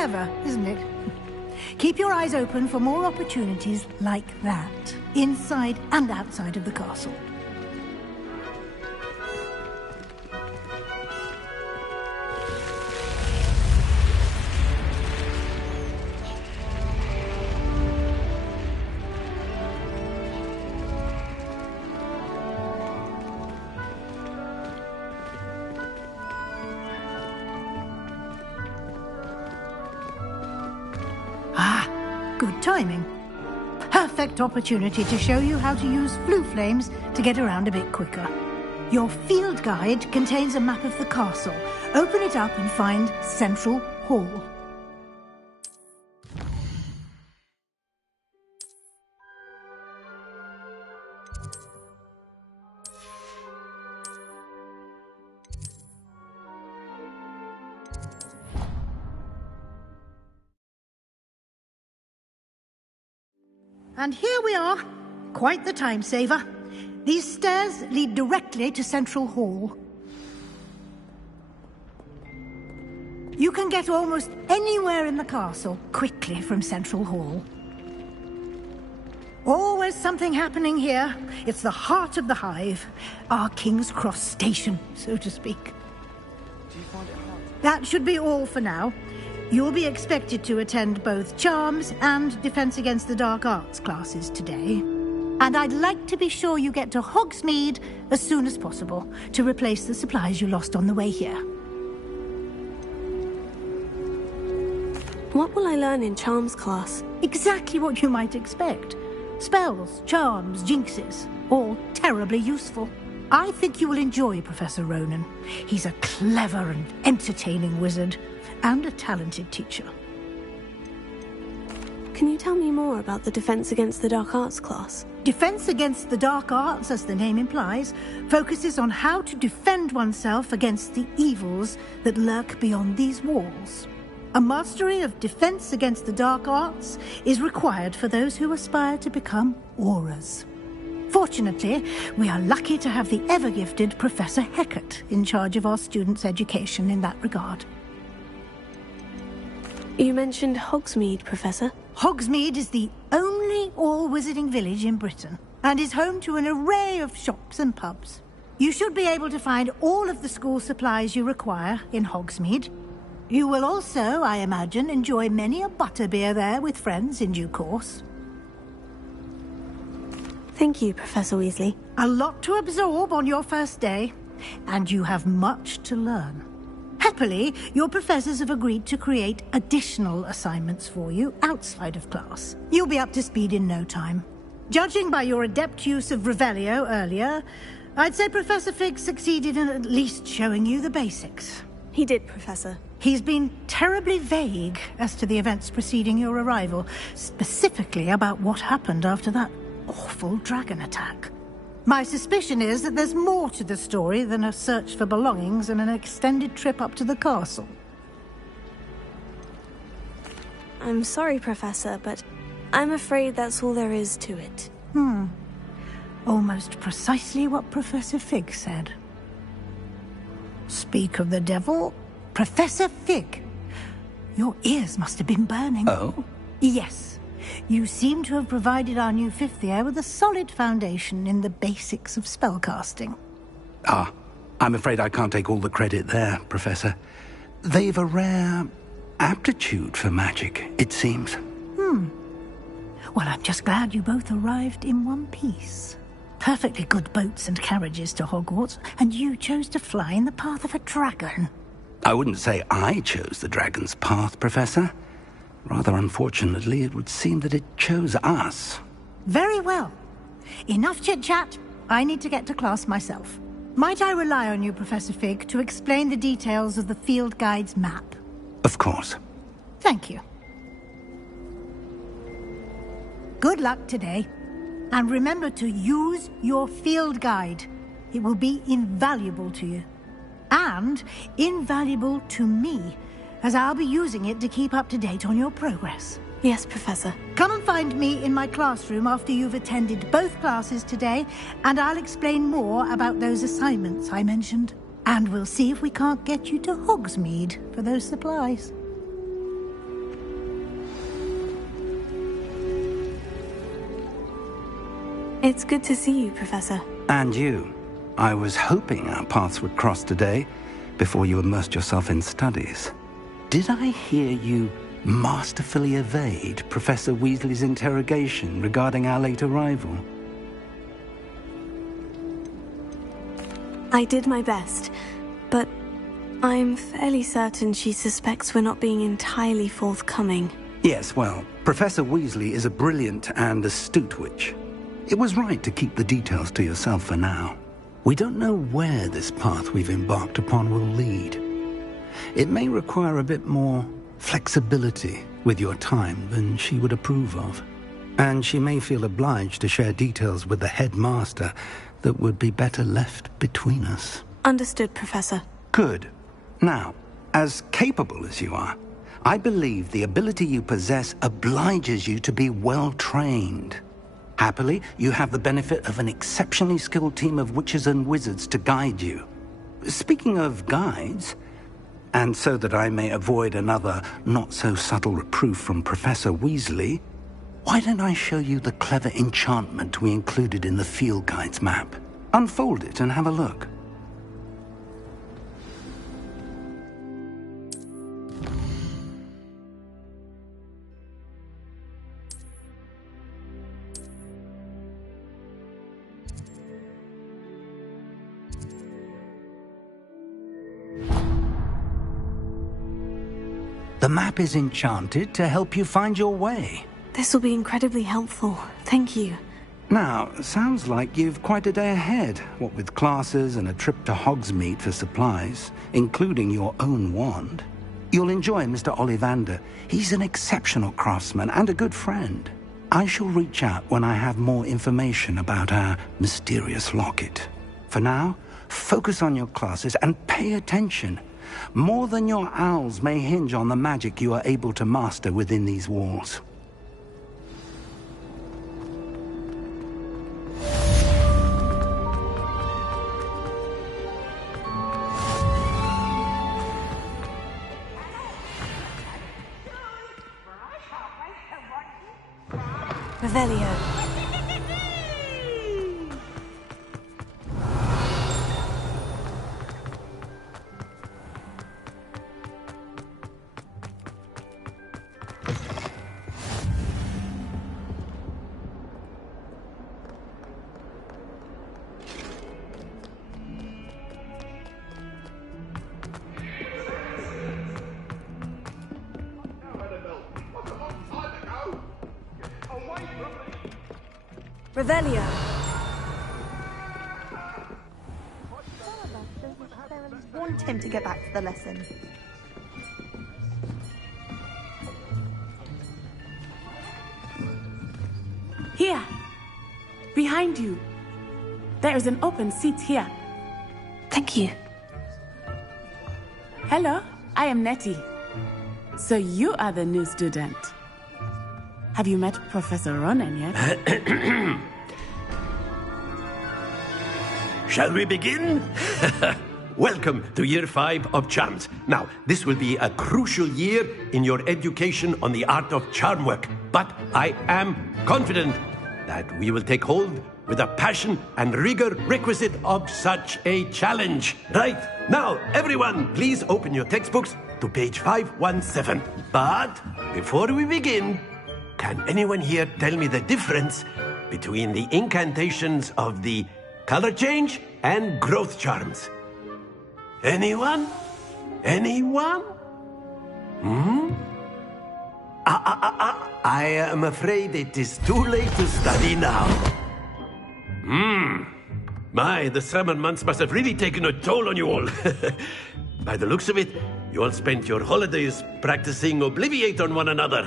Clever, isn't it? Keep your eyes open for more opportunities like that, inside and outside of the castle. Good timing. Perfect opportunity to show you how to use flue flames to get around a bit quicker. Your field guide contains a map of the castle. Open it up and find Central Hall. And here we are. Quite the time saver. These stairs lead directly to Central Hall. You can get almost anywhere in the castle quickly from Central Hall. Always something happening here. It's the heart of the hive. Our King's Cross station, so to speak. Do you find it hard? That should be all for now. You'll be expected to attend both Charms and Defense Against the Dark Arts classes today. And I'd like to be sure you get to Hogsmeade as soon as possible to replace the supplies you lost on the way here. What will I learn in Charms class? Exactly what you might expect. Spells, charms, jinxes, all terribly useful. I think you will enjoy Professor Ronan. He's a clever and entertaining wizard, and a talented teacher. Can you tell me more about the Defense Against the Dark Arts class? Defense Against the Dark Arts, as the name implies, focuses on how to defend oneself against the evils that lurk beyond these walls. A mastery of Defense Against the Dark Arts is required for those who aspire to become auras. Fortunately, we are lucky to have the ever-gifted Professor Hecat in charge of our students' education in that regard. You mentioned Hogsmeade, Professor. Hogsmeade is the only all-wizarding village in Britain, and is home to an array of shops and pubs. You should be able to find all of the school supplies you require in Hogsmeade. You will also, I imagine, enjoy many a butterbeer there with friends in due course. Thank you, Professor Weasley. A lot to absorb on your first day, and you have much to learn. Happily, your professors have agreed to create additional assignments for you outside of class. You'll be up to speed in no time. Judging by your adept use of Revelio earlier, I'd say Professor Fig succeeded in at least showing you the basics. He did, Professor. He's been terribly vague as to the events preceding your arrival, specifically about what happened after that awful dragon attack. My suspicion is that there's more to the story than a search for belongings and an extended trip up to the castle. I'm sorry, Professor, but I'm afraid that's all there is to it. Almost precisely what Professor Fig said. Speak of the devil, Professor Fig. Your ears must have been burning. Oh? Yes. You seem to have provided our new fifth year with a solid foundation in the basics of spellcasting. Ah, I'm afraid I can't take all the credit there, Professor. They've a rare aptitude for magic, it seems. Well, I'm just glad you both arrived in one piece. Perfectly good boats and carriages to Hogwarts, and you chose to fly in the path of a dragon. I wouldn't say I chose the dragon's path, Professor. Rather unfortunately, it would seem that it chose us. Very well. Enough chit-chat. I need to get to class myself. Might I rely on you, Professor Fig, to explain the details of the field guide's map? Of course. Thank you. Good luck today. And remember to use your field guide. It will be invaluable to you. And invaluable to me, as I'll be using it to keep up to date on your progress. Yes, Professor. Come and find me in my classroom after you've attended both classes today, and I'll explain more about those assignments I mentioned. And we'll see if we can't get you to Hogsmeade for those supplies. It's good to see you, Professor. And you. I was hoping our paths would cross today, before you immersed yourself in studies. Did I hear you masterfully evade Professor Weasley's interrogation regarding our late arrival? I did my best, but I'm fairly certain she suspects we're not being entirely forthcoming. Yes, well, Professor Weasley is a brilliant and astute witch. It was right to keep the details to yourself for now. We don't know where this path we've embarked upon will lead. It may require a bit more flexibility with your time than she would approve of. And she may feel obliged to share details with the headmaster that would be better left between us. Understood, Professor. Good. Now, as capable as you are, I believe the ability you possess obliges you to be well trained. Happily, you have the benefit of an exceptionally skilled team of witches and wizards to guide you. Speaking of guides, and so that I may avoid another not-so-subtle reproof from Professor Weasley, why don't I show you the clever enchantment we included in the field guide's map? Unfold it and have a look. The map is enchanted to help you find your way. This will be incredibly helpful. Thank you. Now, sounds like you've quite a day ahead, what with classes and a trip to Hogsmeade for supplies, including your own wand. You'll enjoy Mr. Ollivander. He's an exceptional craftsman and a good friend. I shall reach out when I have more information about our mysterious locket. For now, focus on your classes and pay attention. More than your owls may hinge on the magic you are able to master within these walls. Revelio. Revelio. Want him to get back to the lesson. Here! Behind you! There is an open seat here. Thank you. Hello, I am Nettie. So you are the new student. Have you met Professor Ronan yet? Shall we begin? Welcome to Year 5 of Charms. Now, this will be a crucial year in your education on the art of charm work. But I am confident that we will take hold with the passion and rigor requisite of such a challenge. Right, now, everyone, please open your textbooks to page 517. But before we begin, can anyone here tell me the difference between the incantations of the color change and growth charms? Anyone? Anyone? I am afraid it is too late to study now. My, the summer months must have really taken a toll on you all. By the looks of it, you all spent your holidays practicing Obliviate on one another.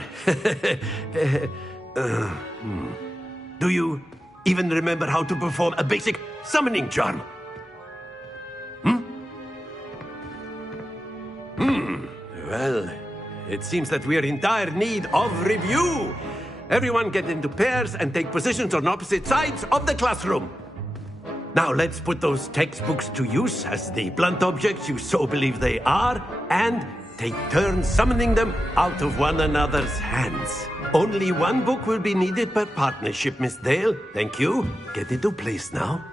Do you even remember how to perform a basic summoning charm? Well, it seems that we are in dire need of review. Everyone get into pairs and take positions on opposite sides of the classroom. Now let's put those textbooks to use as the blunt objects you so believe they are, and take turns summoning them out of one another's hands. Only one book will be needed per partnership, Miss Dale. Thank you. Get into place now.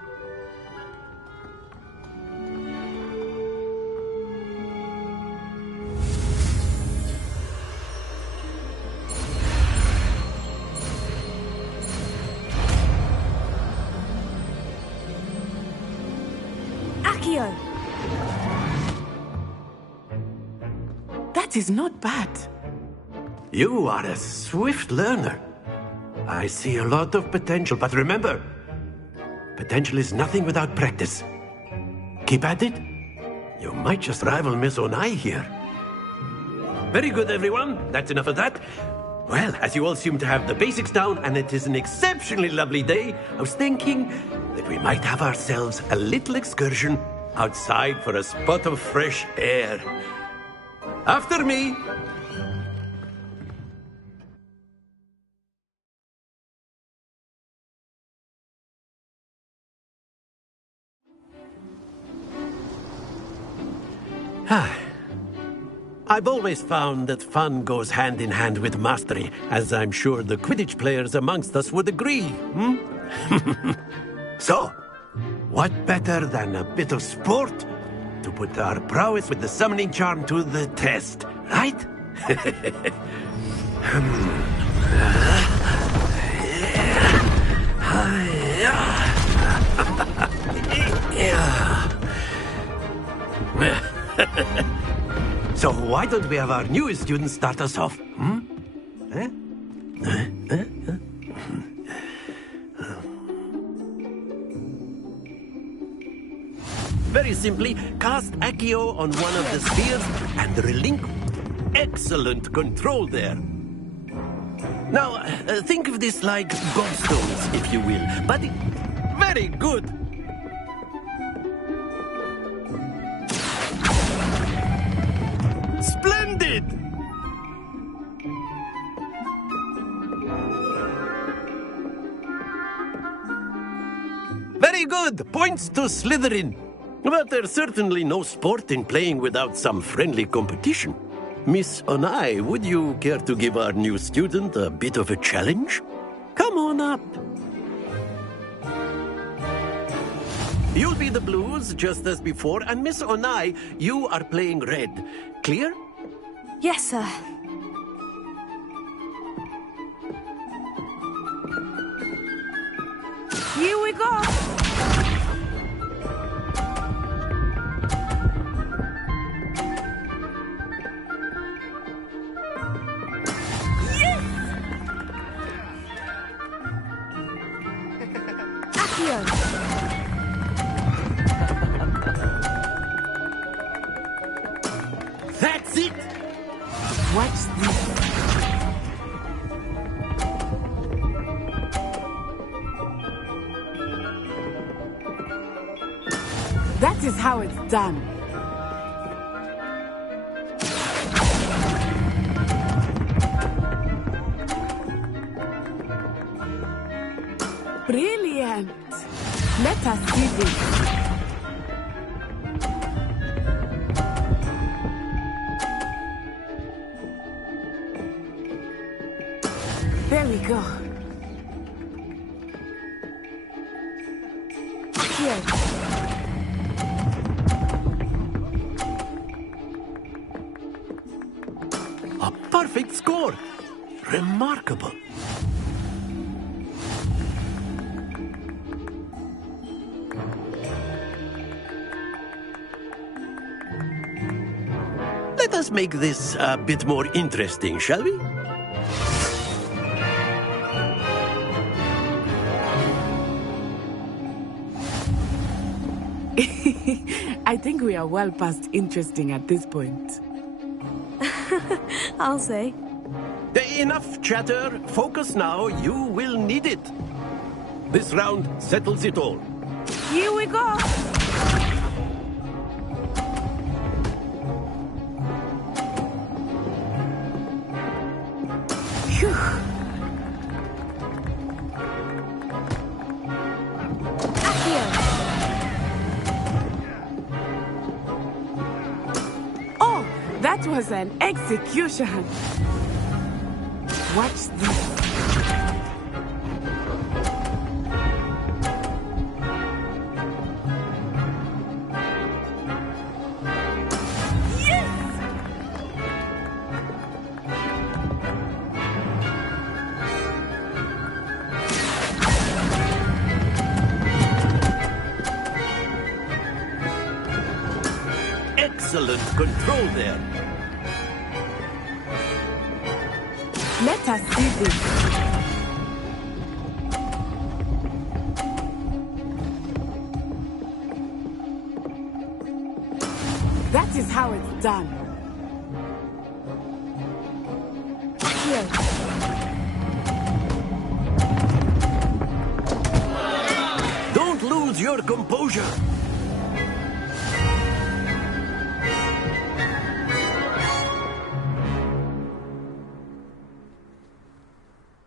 Accio! That is not bad. You are a swift learner. I see a lot of potential, but remember, potential is nothing without practice. Keep at it. You might just rival Miss Onai here. Very good, everyone. That's enough of that. Well, as you all seem to have the basics down, and it is an exceptionally lovely day, I was thinking that we might have ourselves a little excursion outside for a spot of fresh air. After me! I've always found that fun goes hand in hand with mastery, as I'm sure the Quidditch players amongst us would agree. So, what better than a bit of sport to put our prowess with the summoning charm to the test, right? So why don't we have our newest student start us off? Very simply, cast Accio on one of the spheres and relinquish. Excellent control there. Now, think of this like gobstones, if you will. But very good. Splendid! Very good. Points to Slytherin. But there's certainly no sport in playing without some friendly competition. Miss Onai, would you care to give our new student a bit of a challenge? Come on up. You'll be the blues, just as before, and Miss Onai, you are playing red. Clear? Yes, sir. Here we go! That's it! Watch this. That is how it's done. Brilliant! Let us see this. There we go. Here. A perfect score. Remarkable. Let us make this a bit more interesting, shall we? I think we are well past interesting at this point. I'll say. Enough chatter. Focus now. You will need it. This round settles it all. Here we go. Phew. was an execution. Watch this. Excellent control there. Let us see this. That is how it's done. Here. Don't lose your composure.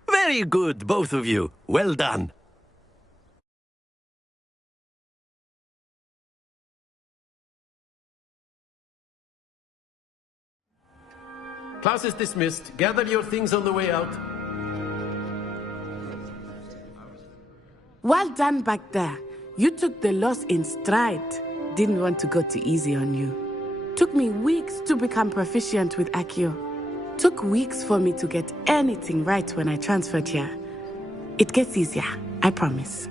Very good, both of you. Well done. Class is dismissed. Gather your things on the way out. Well done back there. You took the loss in stride. Didn't want to go too easy on you. Took me weeks to become proficient with Accio. Took weeks for me to get anything right when I transferred here. It gets easier, I promise.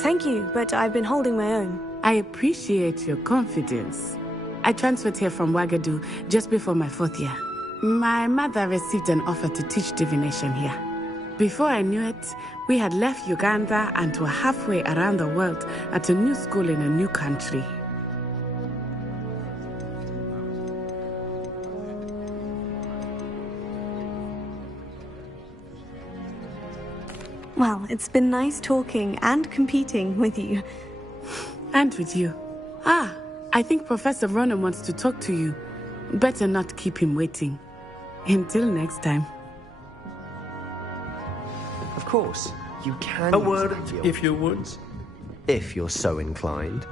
Thank you, but I've been holding my own. I appreciate your confidence. I transferred here from Wagadu just before my 4th year. My mother received an offer to teach divination here. Before I knew it, we had left Uganda and were halfway around the world at a new school in a new country. Well, it's been nice talking and competing with you. And with you. Ah, I think Professor Ronan wants to talk to you. Better not keep him waiting. Until next time. Of course, you can. A word, if you would. If you're so inclined.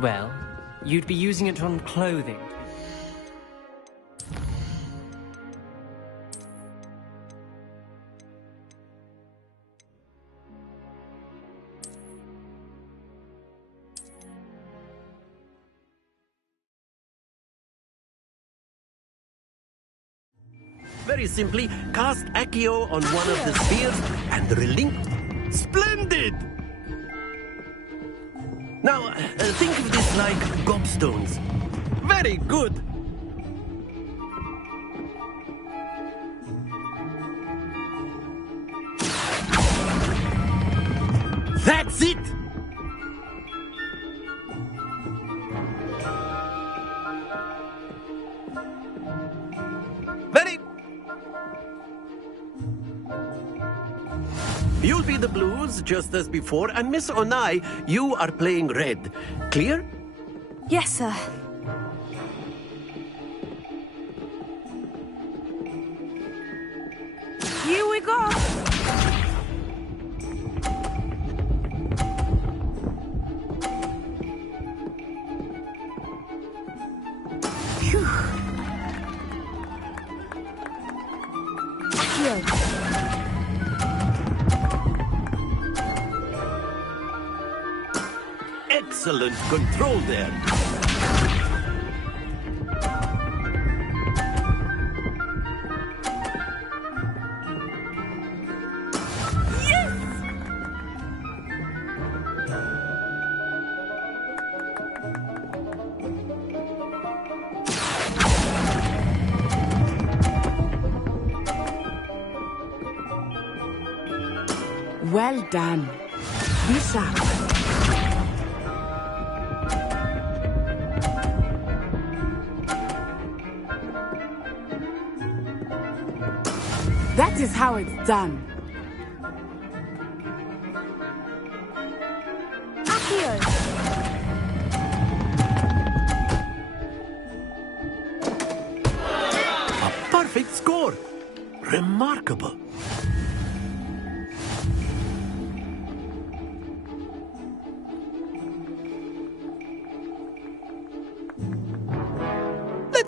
Well, you'd be using it on clothing. Very simply, cast Accio on one of the spheres and relinquish. Splendid! Now, think of this like gobstones. Very good! That's it! Very... You'll be the blues, just as before, and Miss Onai, you are playing red. Clear? Yes, sir. Here we go! Phew. Here. Excellent control there. Well done. Be sharp. That is how it's done. Accio! A perfect score. Remarkable.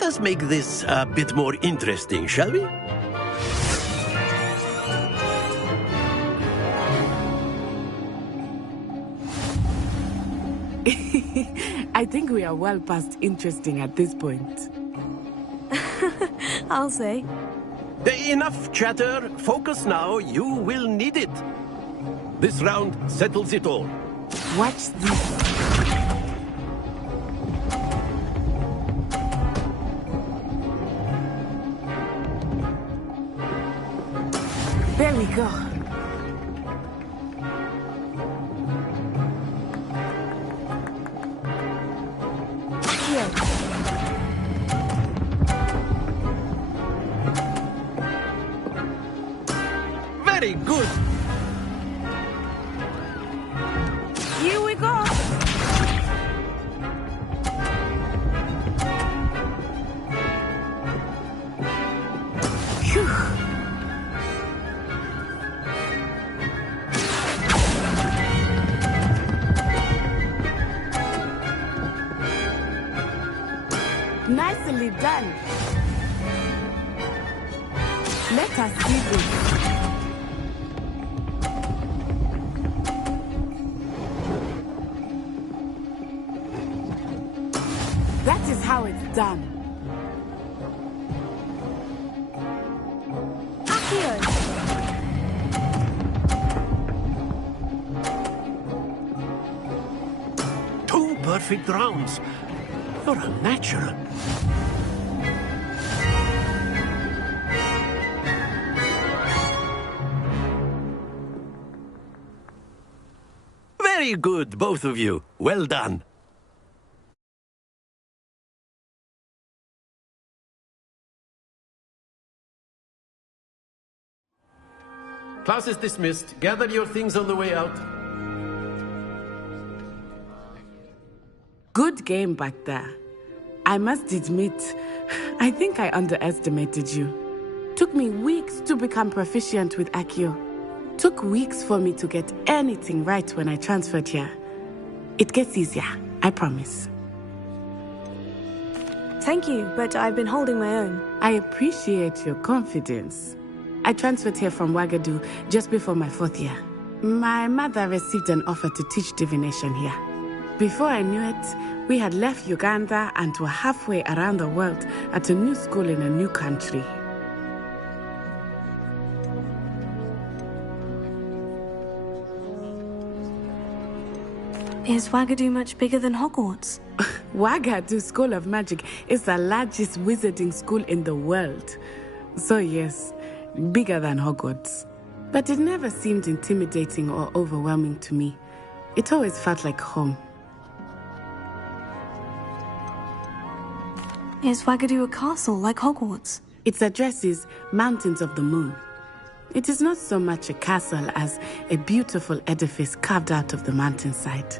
us make this a bit more interesting, shall we? I think we are well past interesting at this point. I'll say. Enough chatter. Focus now. You will need it. This round settles it all. Watch this. There we go. Here. Very good. Here we go. Phew. Nicely done. Let us see this. That is how it's done. Accio! Two perfect rounds. You're a natural. Very good, both of you. Well done. Class is dismissed. Gather your things on the way out. Good game back there. I must admit, I think I underestimated you. Took me weeks to become proficient with Accio. Took weeks for me to get anything right when I transferred here. It gets easier, I promise. Thank you, but I've been holding my own. I appreciate your confidence. I transferred here from Wagadu just before my 4th year. My mother received an offer to teach divination here. Before I knew it, we had left Uganda and were halfway around the world at a new school in a new country. Is Wagadu much bigger than Hogwarts? Wagadu School of Magic is the largest wizarding school in the world. So yes, bigger than Hogwarts. But it never seemed intimidating or overwhelming to me. It always felt like home. Is Wagadu a castle like Hogwarts? Its address is Mountains of the Moon. It is not so much a castle as a beautiful edifice carved out of the mountainside.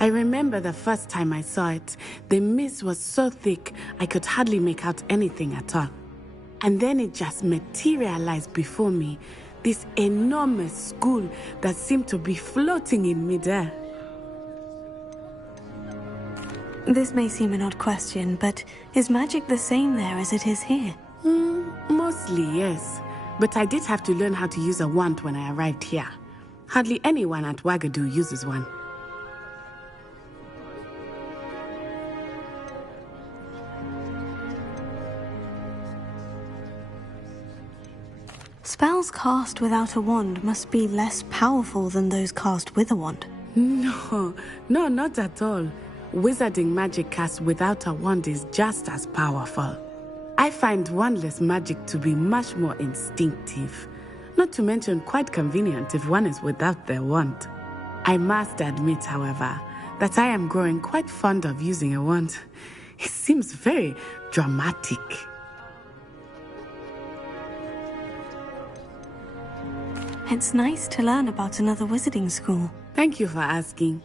I remember the first time I saw it, the mist was so thick I could hardly make out anything at all. And then it just materialized before me, this enormous school that seemed to be floating in midair. This may seem an odd question, but is magic the same there as it is here? Mostly, yes. But I did have to learn how to use a wand when I arrived here. Hardly anyone at Wagadu uses one. Spells cast without a wand must be less powerful than those cast with a wand. No, not at all. Wizarding magic cast without a wand is just as powerful. I find wandless magic to be much more instinctive. Not to mention quite convenient if one is without their wand. I must admit, however, that I am growing quite fond of using a wand. It seems very dramatic. It's nice to learn about another wizarding school. Thank you for asking.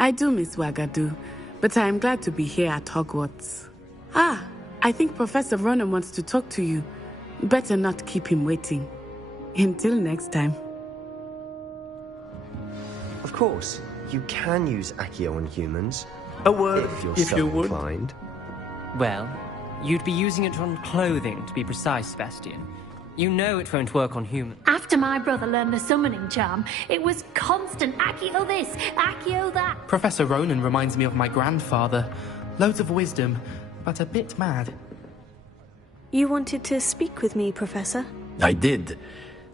I do miss Wagadu, but I am glad to be here at Hogwarts. I think Professor Ronan wants to talk to you. Better not keep him waiting. Until next time. Of course, you can use Accio on humans. A word if you're so inclined. Well, You'd be using it on clothing, to be precise, Sebastian. You know it won't work on humans. After my brother learned the summoning charm, it was constant Accio this, Accio that. Professor Ronan reminds me of my grandfather. Loads of wisdom, but a bit mad. You wanted to speak with me, Professor? I did.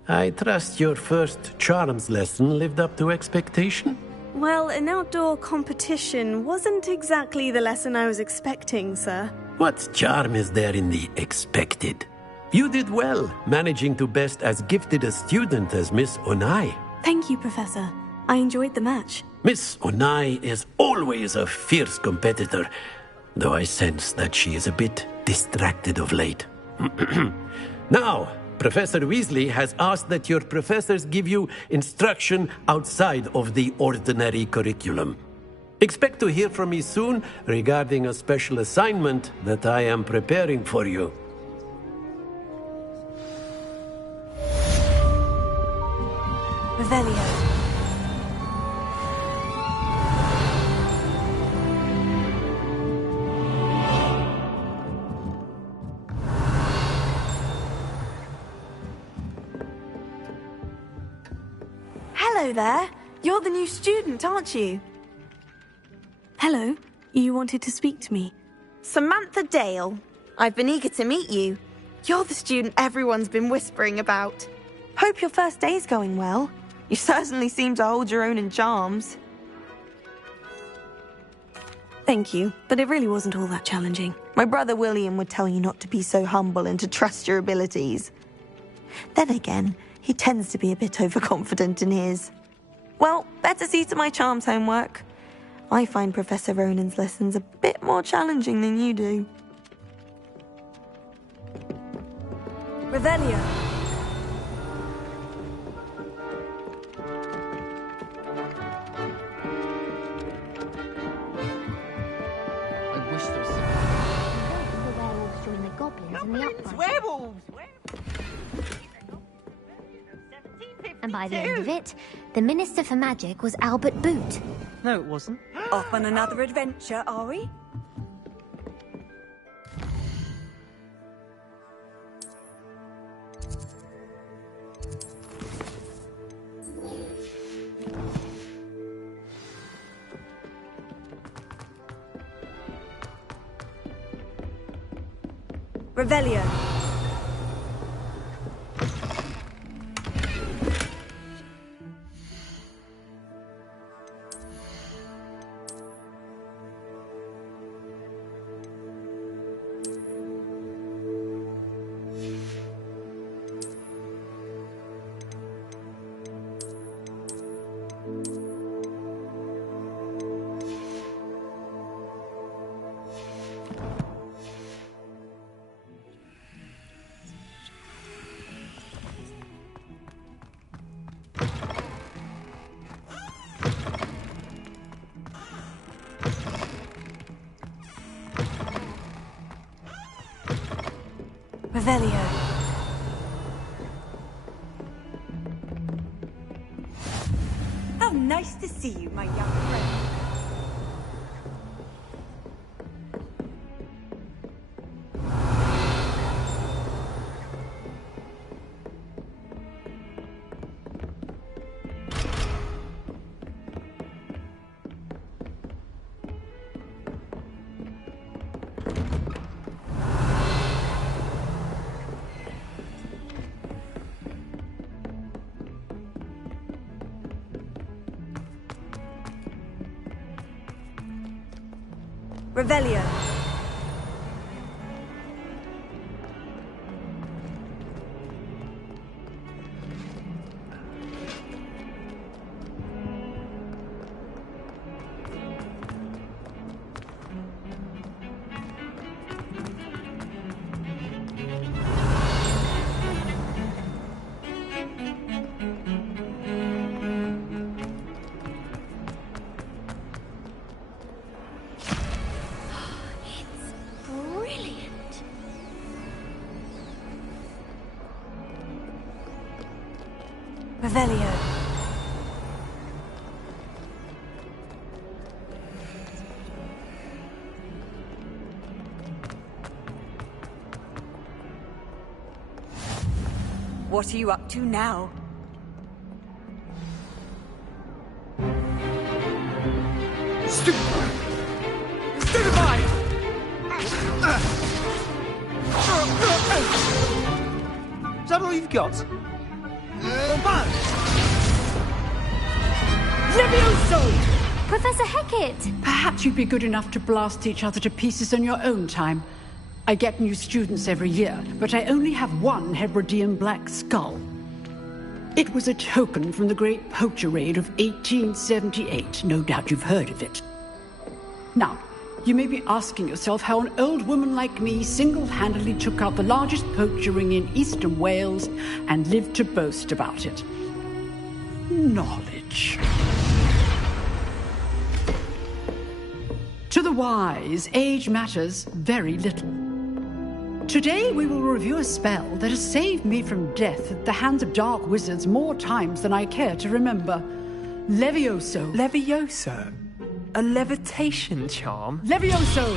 I trust your first charms lesson lived up to expectation? Well, an outdoor competition wasn't exactly the lesson I was expecting, sir. What charm is there in the expected? You did well, managing to best as gifted a student as Miss Onai. Thank you, Professor. I enjoyed the match. Miss Onai is always a fierce competitor, though I sense that she is a bit distracted of late. Now, Professor Weasley has asked that your professors give you instruction outside of the ordinary curriculum. Expect to hear from me soon regarding a special assignment that I am preparing for you. Revelio. Hello there. You're the new student, aren't you? Hello. You wanted to speak to me? Samantha Dale. I've been eager to meet you. You're the student everyone's been whispering about. Hope your first day's going well. You certainly seem to hold your own in charms. Thank you, but it really wasn't all that challenging. My brother William would tell you not to be so humble and to trust your abilities. Then again, he tends to be a bit overconfident in his. Well, better see to my charms homework. I find Professor Ronan's lessons a bit more challenging than you do. Revelio. I wish there was the werewolves join the goblins in the uprising. Werewolves! And by the end of it, the Minister for Magic was Albert Boot. No, it wasn't. Off on another adventure, are we? Revelio. Revelio. How nice to see you, my young friend. Revelio. Revelio. What are you up to now? Stupefy! Is that all you've got? Levioso! Professor Hecat! Perhaps you'd be good enough to blast each other to pieces on your own time. I get new students every year, but I only have one Hebridean black skull. It was a token from the Great Poacher Raid of 1878. No doubt you've heard of it. Now, you may be asking yourself how an old woman like me single-handedly took out the largest poacher ring in eastern Wales and lived to boast about it. Knowledge. To the wise, age matters very little. Today we will review a spell that has saved me from death at the hands of dark wizards more times than I care to remember. Levioso. Levioso? A levitation charm? Levioso!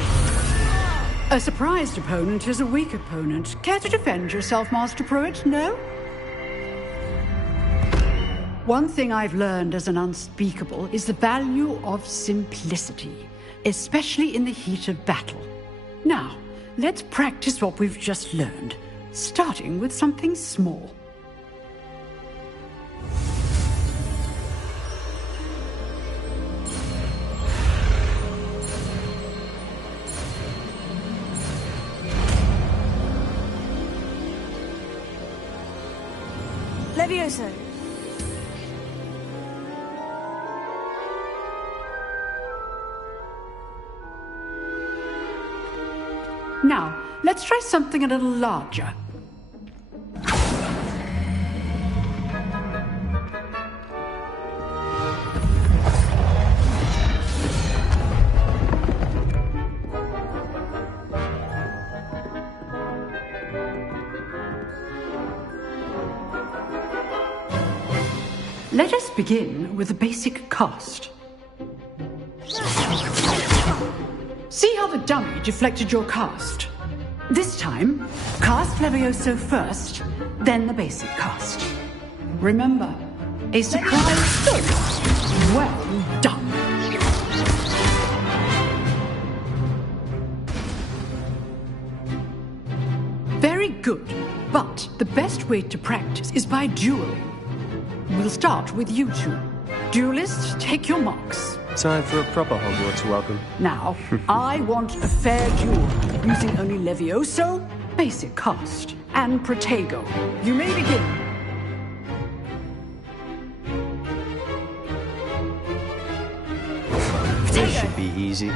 A surprised opponent is a weak opponent. Care to defend yourself, Master Pruitt? No? One thing I've learned as an unspeakable is the value of simplicity, especially in the heat of battle. Now, let's practice what we've just learned, starting with something small. Levioso. Now, let's try something a little larger. Let us begin with the basic cast. See how the dummy deflected your cast? This time, cast Levioso first, then the basic cast. Remember, a surprise. Well done. Very good, but the best way to practice is by dueling. We'll start with you two. Duelists, take your marks. Time for a proper Hogwarts welcome. Now, I want a fair duel, using only Levioso, basic cast, and Protego. You may begin. This should be easy.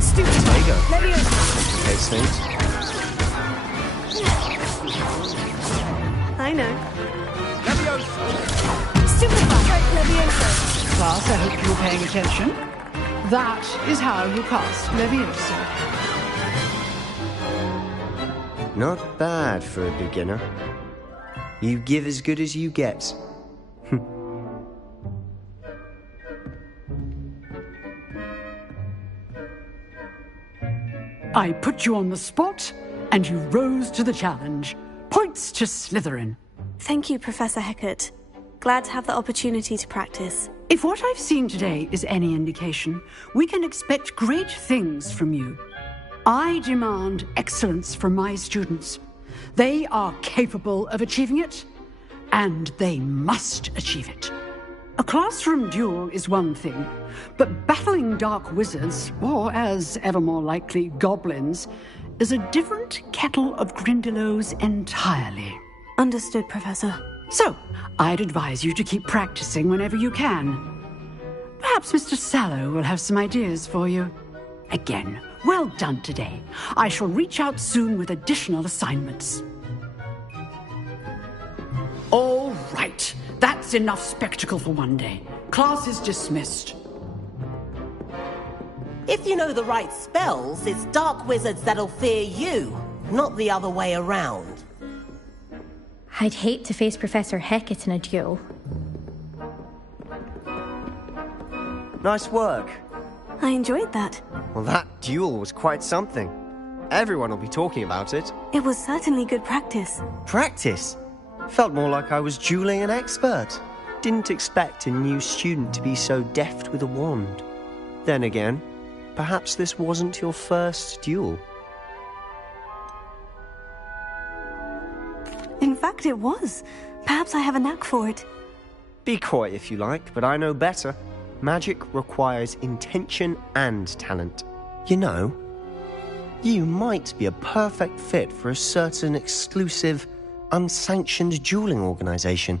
Stupid. Protego. Levioso. Takes things. I know. Stupefy. Levioso. Class, I hope you were paying attention. That is how you cast Levioso. Not bad for a beginner. You give as good as you get. I put you on the spot, and you rose to the challenge. Points to Slytherin. Thank you, Professor Hecat. Glad to have the opportunity to practice. If what I've seen today is any indication, we can expect great things from you. I demand excellence from my students. They are capable of achieving it, and they must achieve it. A classroom duel is one thing, but battling dark wizards, or as ever more likely, goblins, is a different kettle of Grindylows entirely. Understood, Professor. So, I'd advise you to keep practicing whenever you can. Perhaps Mr. Sallow will have some ideas for you. Again, well done today. I shall reach out soon with additional assignments. All right. That's enough spectacle for one day. Class is dismissed. If you know the right spells, it's dark wizards that'll fear you, not the other way around. I'd hate to face Professor Hecat in a duel. Nice work. I enjoyed that. Well, that duel was quite something. Everyone will be talking about it. It was certainly good practice. Practice? Felt more like I was dueling an expert. Didn't expect a new student to be so deft with a wand. Then again, perhaps this wasn't your first duel. In fact, it was. Perhaps I have a knack for it. Be coy if you like, but I know better. Magic requires intention and talent. You know, you might be a perfect fit for a certain exclusive, unsanctioned dueling organization.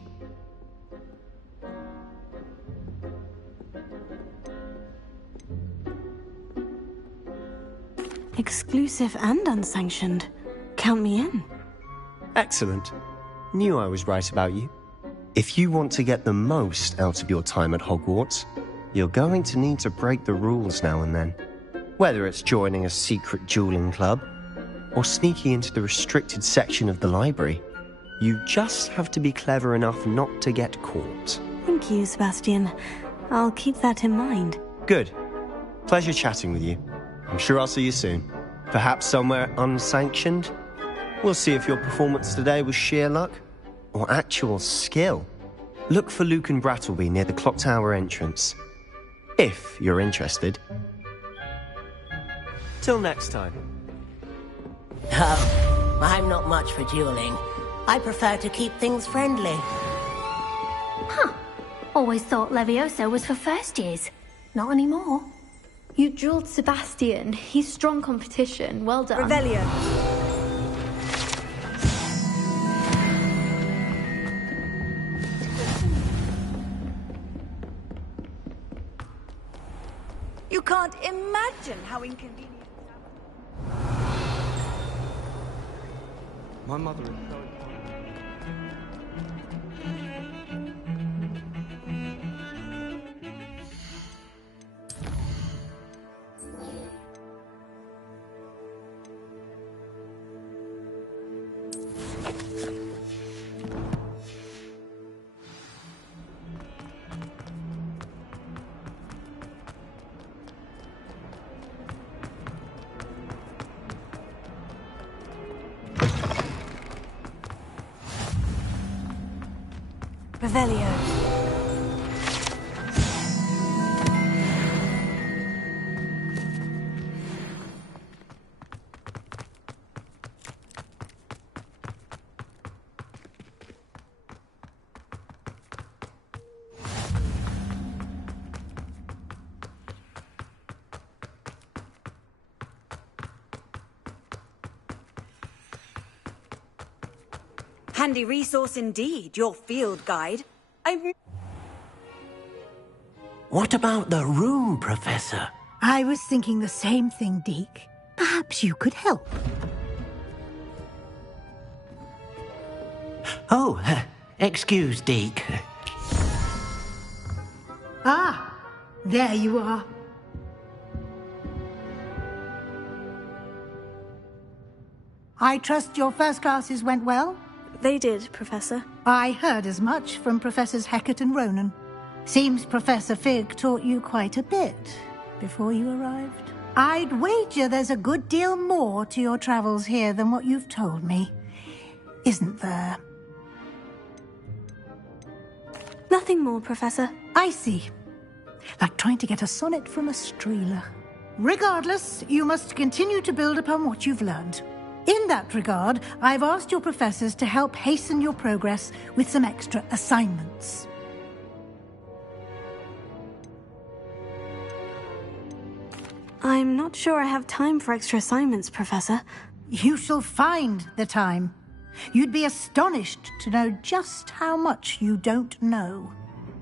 Exclusive and unsanctioned. Count me in. Excellent. Knew I was right about you. If you want to get the most out of your time at Hogwarts, you're going to need to break the rules now and then. Whether it's joining a secret dueling club, or sneaking into the restricted section of the library, you just have to be clever enough not to get caught. Thank you, Sebastian. I'll keep that in mind. Good. Pleasure chatting with you. I'm sure I'll see you soon. Perhaps somewhere unsanctioned? We'll see if your performance today was sheer luck or actual skill. Look for Luke and Brattleby near the clock tower entrance, if you're interested. Till next time. I'm not much for dueling. I prefer to keep things friendly. Huh. Always thought Leviosa was for first years. Not anymore. You dueled Sebastian. He's strong competition. Well done. Revelio. You can't imagine how inconvenient. My mother is so... Revelio. Handy resource indeed, your field guide. What about the room, Professor? I was thinking the same thing, Deke. Perhaps you could help. Oh, excuse, Deke. Ah, there you are. I trust your first classes went well? They did, Professor. I heard as much from Professors Hecat and Ronan. Seems Professor Fig taught you quite a bit before you arrived. I'd wager there's a good deal more to your travels here than what you've told me. Isn't there? Nothing more, Professor. I see. Like trying to get a sonnet from a streeler. Regardless, you must continue to build upon what you've learned. In that regard, I've asked your professors to help hasten your progress with some extra assignments. I'm not sure I have time for extra assignments, Professor. You shall find the time. You'd be astonished to know just how much you don't know.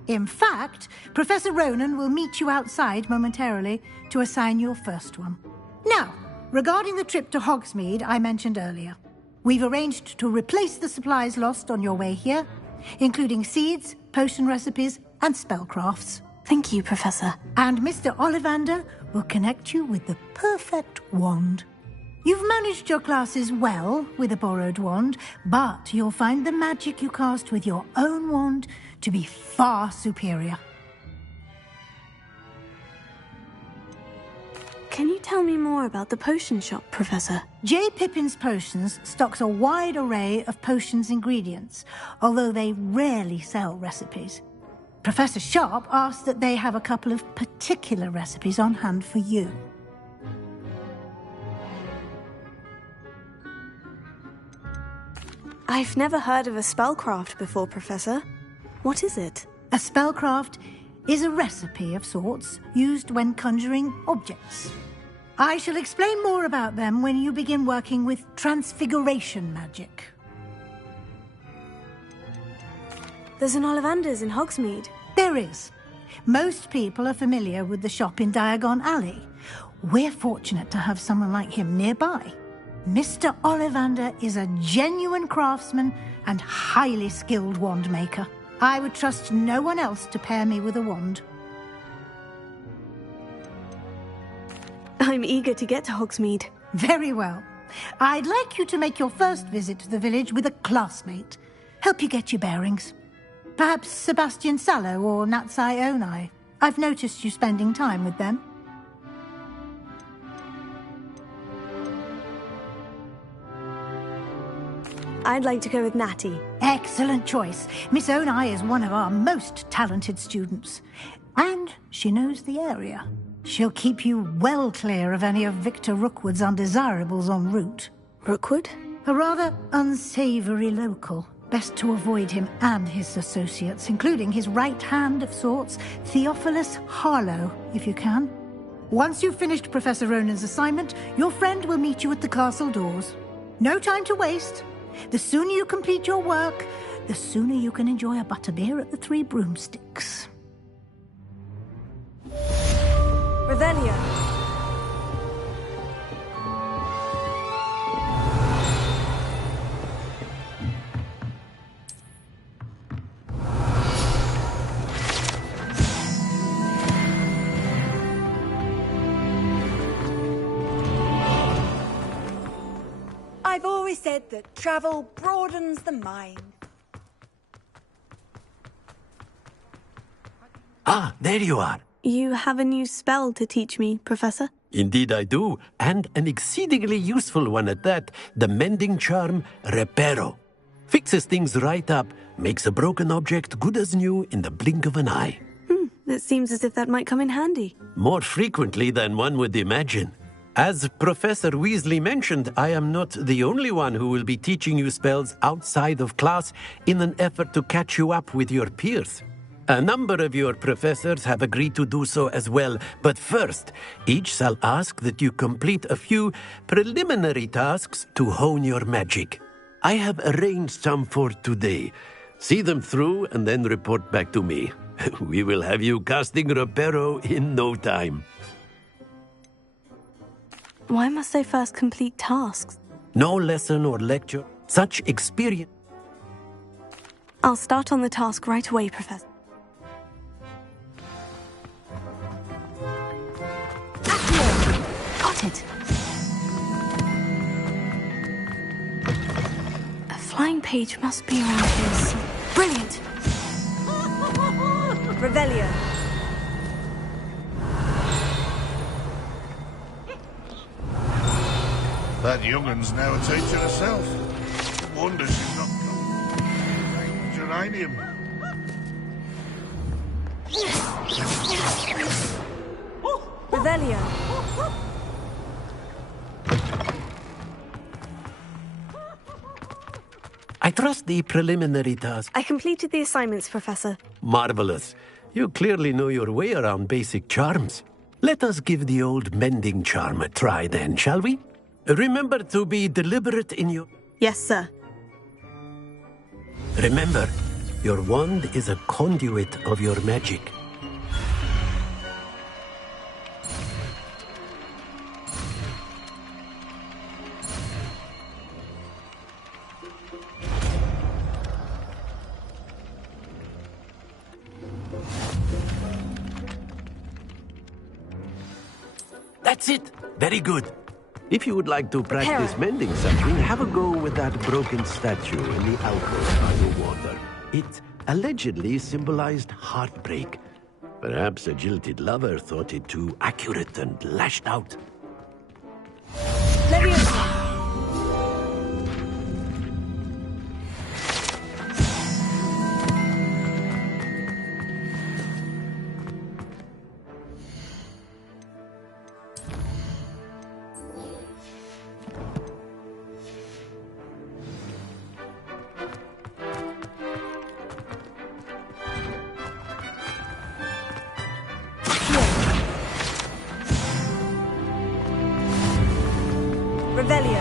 In fact, Professor Ronan will meet you outside momentarily to assign your first one. Now, regarding the trip to Hogsmeade I mentioned earlier, we've arranged to replace the supplies lost on your way here, including seeds, potion recipes, and spellcrafts. Thank you, Professor. And Mr. Ollivander will connect you with the perfect wand. You've managed your classes well with a borrowed wand, but you'll find the magic you cast with your own wand to be far superior. Can you tell me more about the potion shop, Professor? J. Pippin's Potions stocks a wide array of potions ingredients, although they rarely sell recipes. Professor Sharp asked that they have a couple of particular recipes on hand for you. I've never heard of a spellcraft before, Professor. What is it? A spellcraft is a recipe of sorts used when conjuring objects. I shall explain more about them when you begin working with transfiguration magic. There's an Ollivander's in Hogsmeade. There is. Most people are familiar with the shop in Diagon Alley. We're fortunate to have someone like him nearby. Mr. Ollivander is a genuine craftsman and highly skilled wand maker. I would trust no one else to pair me with a wand. I'm eager to get to Hogsmeade. Very well. I'd like you to make your first visit to the village with a classmate. Help you get your bearings. Perhaps Sebastian Sallow or Natsai Onai. I've noticed you spending time with them. I'd like to go with Natty. Excellent choice. Miss Onai is one of our most talented students. And she knows the area. She'll keep you well clear of any of Victor Rookwood's undesirables en route. Rookwood? A rather unsavoury local. Best to avoid him and his associates, including his right hand of sorts, Theophilus Harlow, if you can. Once you've finished Professor Ronan's assignment, your friend will meet you at the castle doors. No time to waste. The sooner you complete your work, the sooner you can enjoy a butterbeer at the Three Broomsticks. Revelio. I've always said that travel broadens the mind. Ah, there you are. You have a new spell to teach me, Professor? Indeed I do, and an exceedingly useful one at that, the mending charm Reparo. Fixes things right up, makes a broken object good as new in the blink of an eye. It seems as if that might come in handy. More frequently than one would imagine. As Professor Weasley mentioned, I am not the only one who will be teaching you spells outside of class in an effort to catch you up with your peers. A number of your professors have agreed to do so as well, but first, each shall ask that you complete a few preliminary tasks to hone your magic. I have arranged some for today. See them through and then report back to me. We will have you casting Reparo in no time. Why must I first complete tasks? No lesson or lecture, such experience. I'll start on the task right away, Professor. Got it. A flying page must be around here. Brilliant. Revelio. That young'un's now a teacher herself. Wonder she's not come. Geranium. Revelio. I trust the preliminary task. I completed the assignments, Professor. Marvelous. You clearly know your way around basic charms. Let us give the old mending charm a try then, shall we? Remember to be deliberate in your... Yes, sir. Remember, your wand is a conduit of your magic. That's it. Very good. If you would like to practice mending something, have a go with that broken statue in the alcove by the water. It allegedly symbolized heartbreak. Perhaps a jilted lover thought it too accurate and lashed out. Leviosa! Revelio.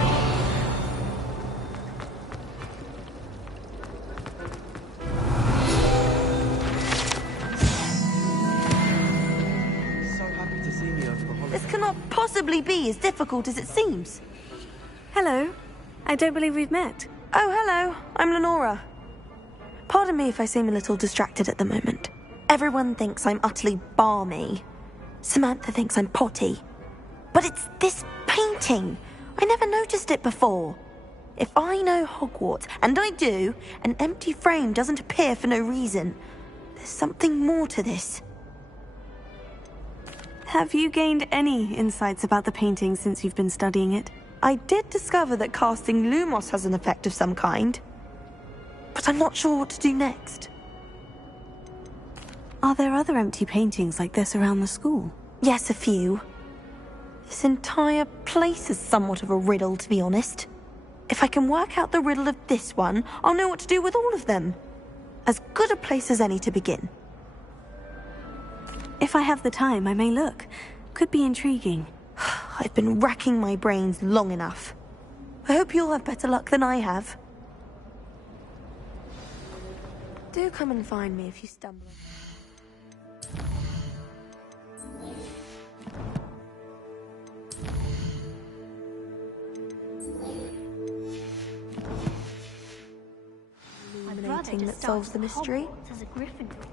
So happy to see me over the holidays. This cannot possibly be as difficult as it seems. Hello. I don't believe we've met. Oh, hello. I'm Lenora. Pardon me if I seem a little distracted at the moment. Everyone thinks I'm utterly balmy. Samantha thinks I'm potty. But it's this painting. I never noticed it before. If I know Hogwarts, and I do, an empty frame doesn't appear for no reason. There's something more to this. Have you gained any insights about the painting since you've been studying it? I did discover that casting Lumos has an effect of some kind. But I'm not sure what to do next. Are there other empty paintings like this around the school? Yes, a few. This entire place is somewhat of a riddle, to be honest. If I can work out the riddle of this one, I'll know what to do with all of them. As good a place as any to begin. If I have the time, I may look. Could be intriguing. I've been racking my brains long enough. I hope you'll have better luck than I have. Do come and find me if you stumble. Illuminating that solves the mystery. Hogwarts as a Gryffindor.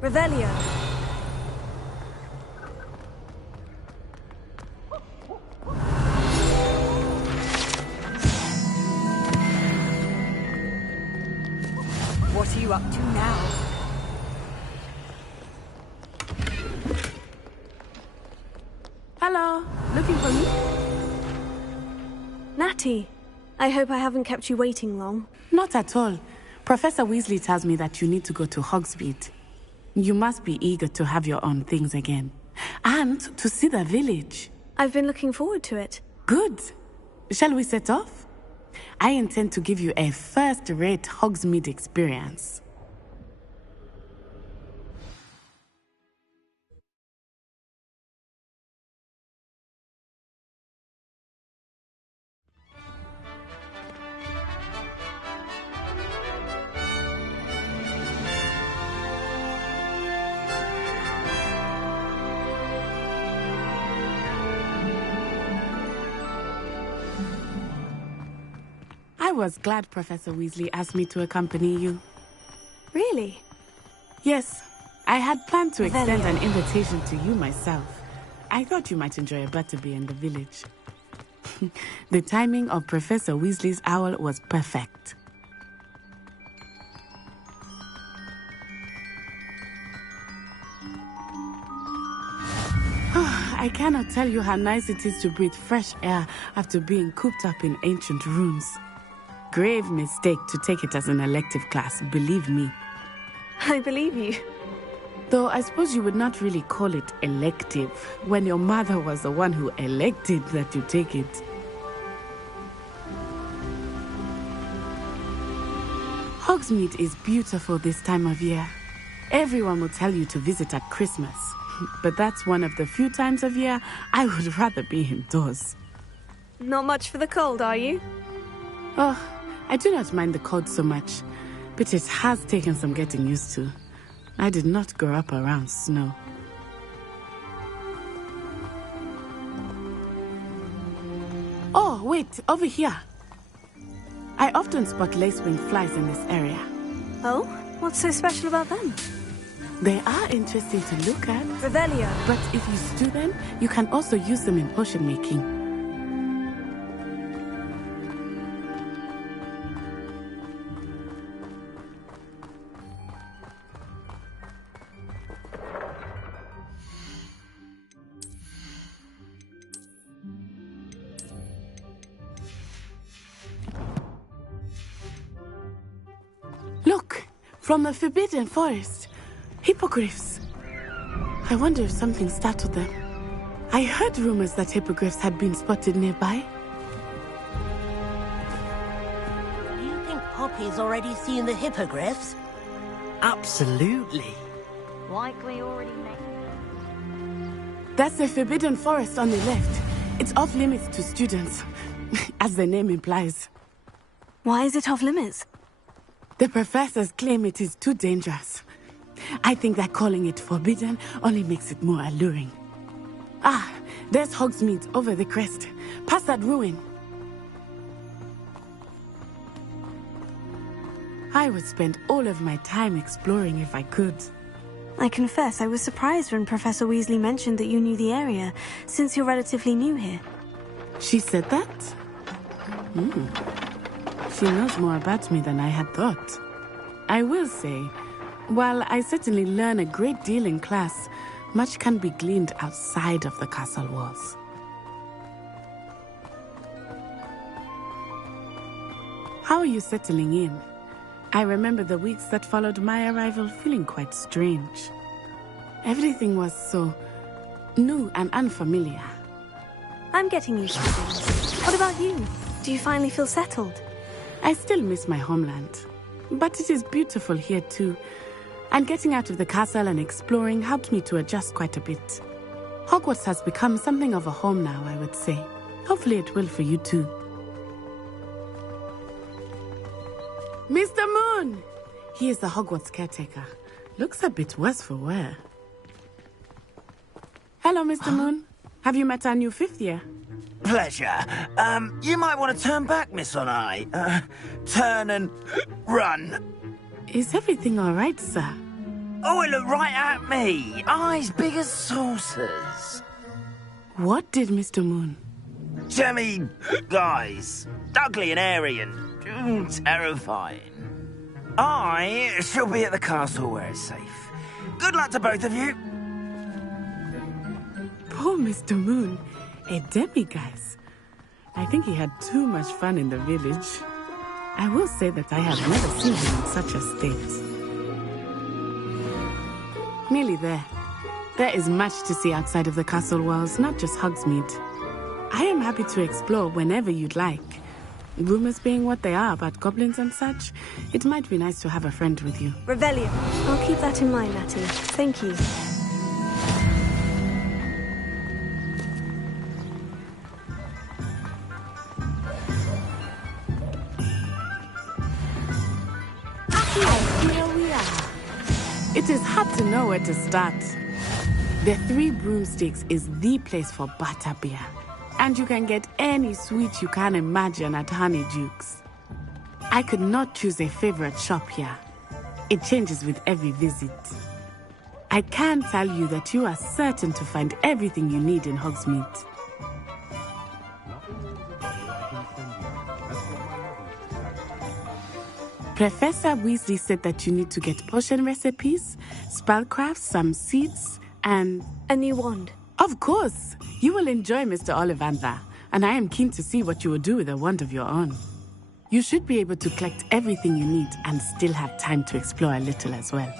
Revelio. What are you up to now? Hello, looking for me? Natty, I hope I haven't kept you waiting long. Not at all. Professor Weasley tells me that you need to go to Hogsmeade. You must be eager to have your own things again. And to see the village. I've been looking forward to it. Good. Shall we set off? I intend to give you a first-rate Hogsmeade experience. I was glad Professor Weasley asked me to accompany you. Really? Yes. I had planned to extend an invitation to you myself. I thought you might enjoy a butterbeer in the village. The timing of Professor Weasley's owl was perfect. I cannot tell you how nice it is to breathe fresh air after being cooped up in ancient rooms. Grave mistake to take it as an elective class, believe me. I believe you. Though I suppose you would not really call it elective when your mother was the one who elected that you take it. Hogsmeade is beautiful this time of year. Everyone will tell you to visit at Christmas, but that's one of the few times of year I would rather be indoors. Not much for the cold, are you? Oh, I do not mind the cold so much, but it has taken some getting used to. I did not grow up around snow. Oh, wait, over here. I often spot lacewing flies in this area. Oh? What's so special about them? They are interesting to look at. Revelio. But if you stew them, you can also use them in potion making. Look, from the Forbidden Forest. Hippogriffs. I wonder if something startled them. I heard rumors that hippogriffs had been spotted nearby. Do you think Poppy's already seen the hippogriffs? Absolutely. Likely already met. That's the Forbidden Forest on the left. It's off limits to students, as the name implies. Why is it off limits? The professors claim it is too dangerous. I think that calling it forbidden only makes it more alluring. Ah, there's Hogsmeade over the crest. Past that ruin. I would spend all of my time exploring if I could. I confess I was surprised when Professor Weasley mentioned that you knew the area, since you're relatively new here. She said that? She knows more about me than I had thought. I will say, while I certainly learn a great deal in class, much can be gleaned outside of the castle walls. How are you settling in? I remember the weeks that followed my arrival feeling quite strange. Everything was so new and unfamiliar. I'm getting used to things. What about you? Do you finally feel settled? I still miss my homeland, but it is beautiful here too. And getting out of the castle and exploring helped me to adjust quite a bit. Hogwarts has become something of a home now, I would say. Hopefully it will for you too. Mr. Moon! He is the Hogwarts caretaker. Looks a bit worse for wear. Hello, Mr. Moon. Have you met our new fifth year? Pleasure. You might want to turn back, Miss On-Eye. Turn and run. Is everything all right, sir? Oh, it looked right at me. Eyes big as saucers. What did Mr. Moon? Jemmy, guys. Ugly and airy and terrifying. I shall be at the castle where it's safe. Good luck to both of you. Poor Mr. Moon. A demiguise. I think he had too much fun in the village. I will say that I have never seen him in such a state. Nearly there. There is much to see outside of the castle walls, not just Hogsmeade. I am happy to explore whenever you'd like. Rumors being what they are about goblins and such, it might be nice to have a friend with you. Revelio. I'll keep that in mind, Natty. Thank you. Here we are. It is hard to know where to start. The Three Broomsticks is the place for butterbeer. And you can get any sweet you can imagine at Honeyduke's. I could not choose a favorite shop here. It changes with every visit. I can tell you that you are certain to find everything you need in Hogsmeade. Professor Weasley said that you need to get potion recipes, spellcrafts, some seeds, and... a new wand. Of course! You will enjoy Mr. Ollivander, and I am keen to see what you will do with a wand of your own. You should be able to collect everything you need and still have time to explore a little as well.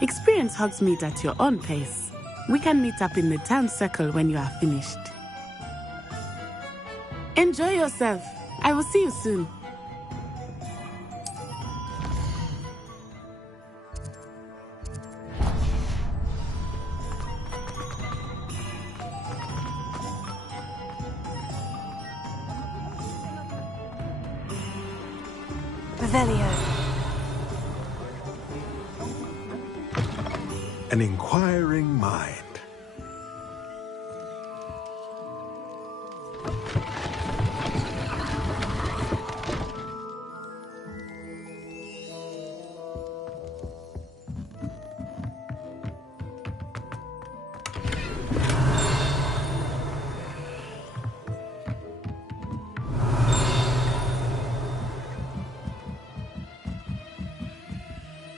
Experience Hogsmeade at your own pace. We can meet up in the town circle when you are finished. Enjoy yourself. I will see you soon. Revelio. An inquiring mind.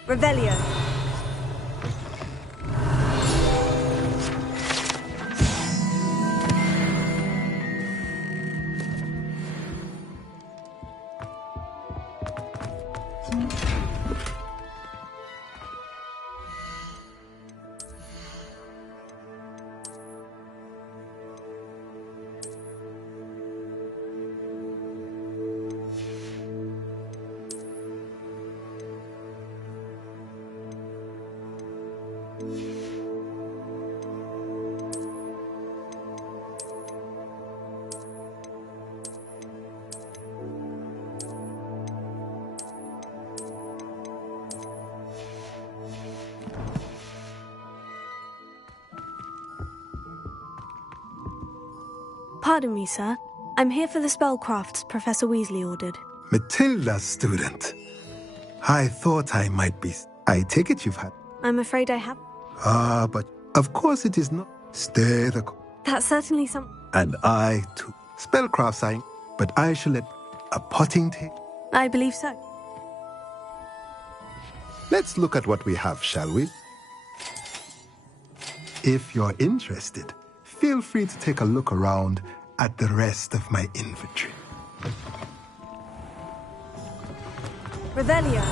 Revelio. Pardon me, sir. I'm here for the spellcrafts Professor Weasley ordered. Matilda's student. I thought I might be... I take it you've had... I'm afraid I have. But of course it is not. Stay the... That's certainly some... And I, too. Spellcrafts I... But I shall let... A potting take? I believe so. Let's look at what we have, shall we? If you're interested, feel free to take a look around at the rest of my inventory. Revelio.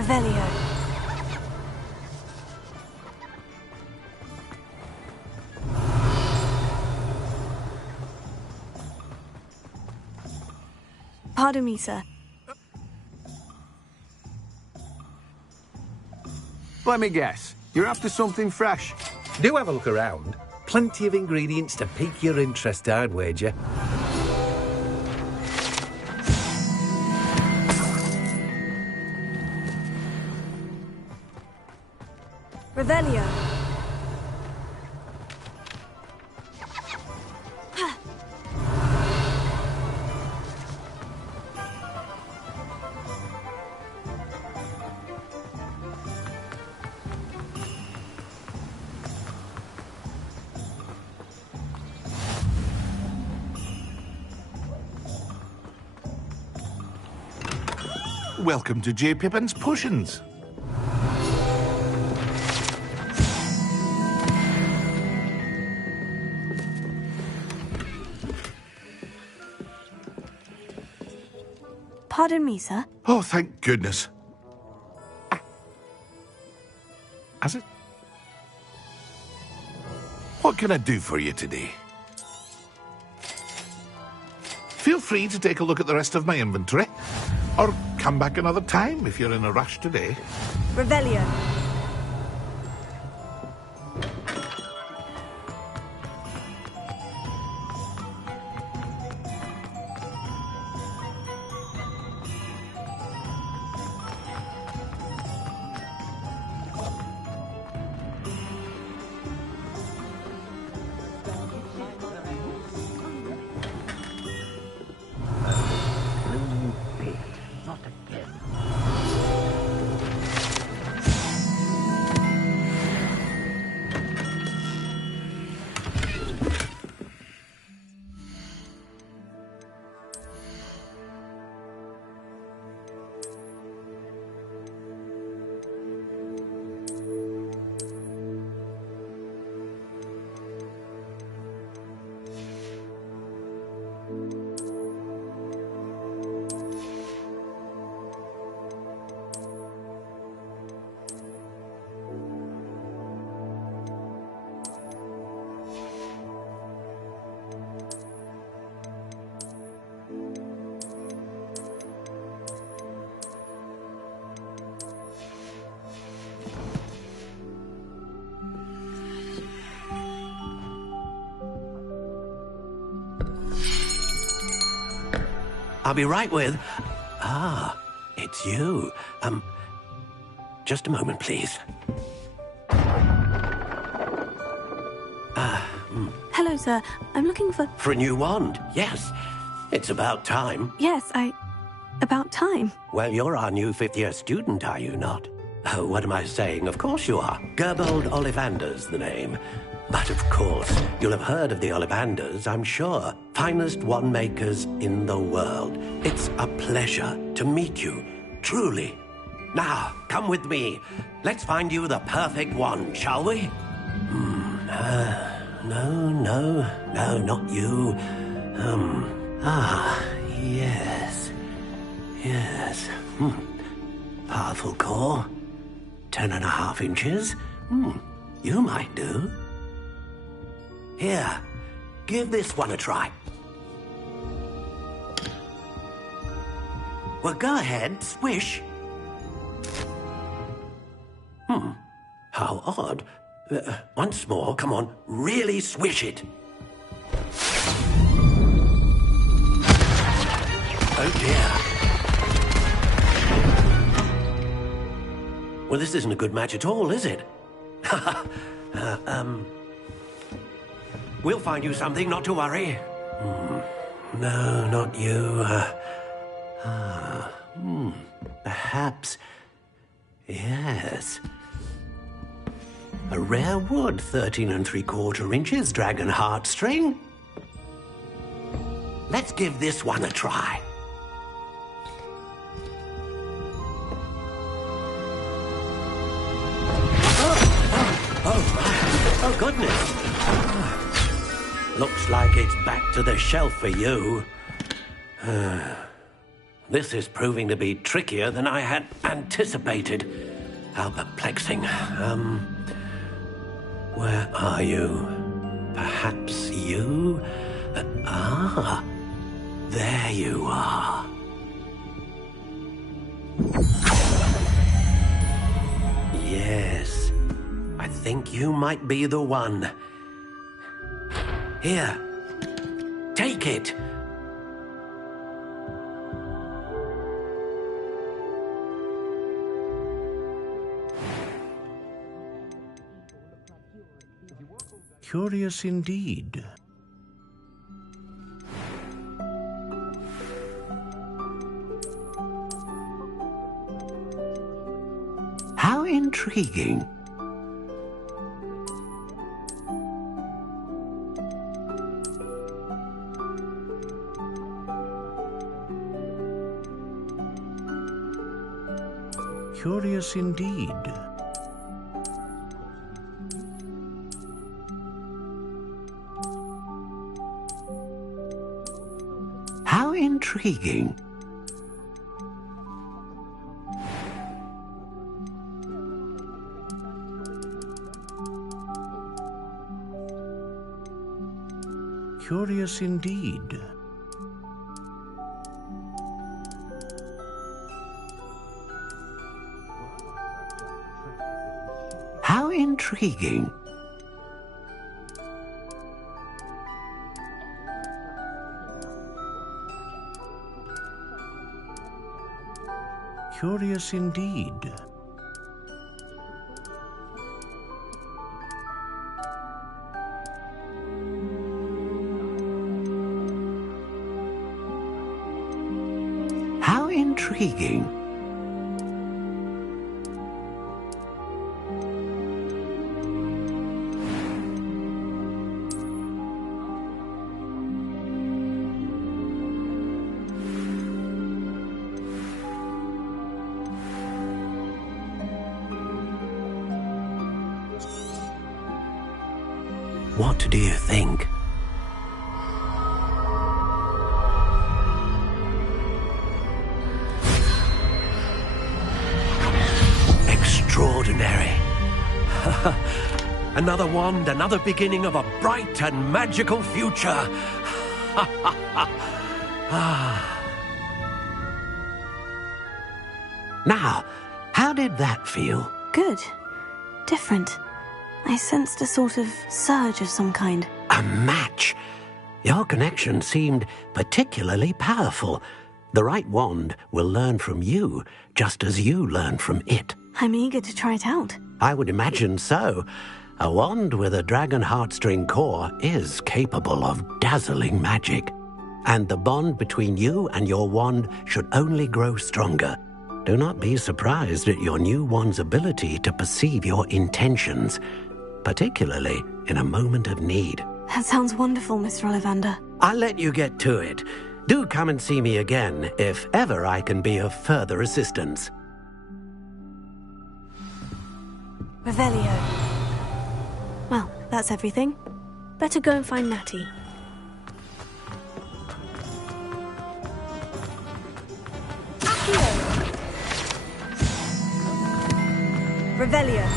Revelio. Pardon me, sir. Let me guess. You're after something fresh. Do have a look around. Plenty of ingredients to pique your interest, I'd wager. Revelio. Welcome to J. Pippin's Potions. Pardon me, sir. Oh, thank goodness. Has it? What can I do for you today? Feel free to take a look at the rest of my inventory, or come back another time if you're in a rush today. Revelio. I'll be right with... Ah, it's you. Just a moment, please. Hello, sir. I'm looking for... For a new wand, yes. It's about time. Yes, about time. Well, you're our new fifth-year student, are you not? Oh, what am I saying? Of course you are. Gerbold Ollivander's the name. But of course, you'll have heard of the Ollivanders, I'm sure. Finest wand makers in the world. It's a pleasure to meet you, truly. Now, come with me. Let's find you the perfect wand, shall we? No, not you. Yes. Powerful core. 10.5 inches. You might do. Here, give this one a try. Well, go ahead, swish. How odd. Once more, come on, really swish it. Oh dear. Well, this isn't a good match at all, is it? We'll find you something, not to worry. No, not you. Perhaps... Yes. A rare wood, 13 3/4 inches, dragon heartstring. Let's give this one a try. Oh, goodness. Looks like it's back to the shelf for you. This is proving to be trickier than I had anticipated. How perplexing. Where are you? Perhaps you? There you are. Yes, I think you might be the one. Here, take it. Curious indeed. How intriguing. Curious indeed. How intriguing. Curious indeed. How intriguing. Curious indeed. How intriguing. What do you think? Extraordinary. Another wand, another beginning of a bright and magical future. Now, how did that feel? Good. Different. I sensed a sort of surge of some kind. A match? Your connection seemed particularly powerful. The right wand will learn from you, just as you learn from it. I'm eager to try it out. I would imagine so. A wand with a dragon heartstring core is capable of dazzling magic. And the bond between you and your wand should only grow stronger. Do not be surprised at your new wand's ability to perceive your intentions, particularly in a moment of need. That sounds wonderful, Mr. Ollivander. I'll let you get to it. Do come and see me again if ever I can be of further assistance. Revelio. Well, that's everything. Better go and find Natty. Revelio.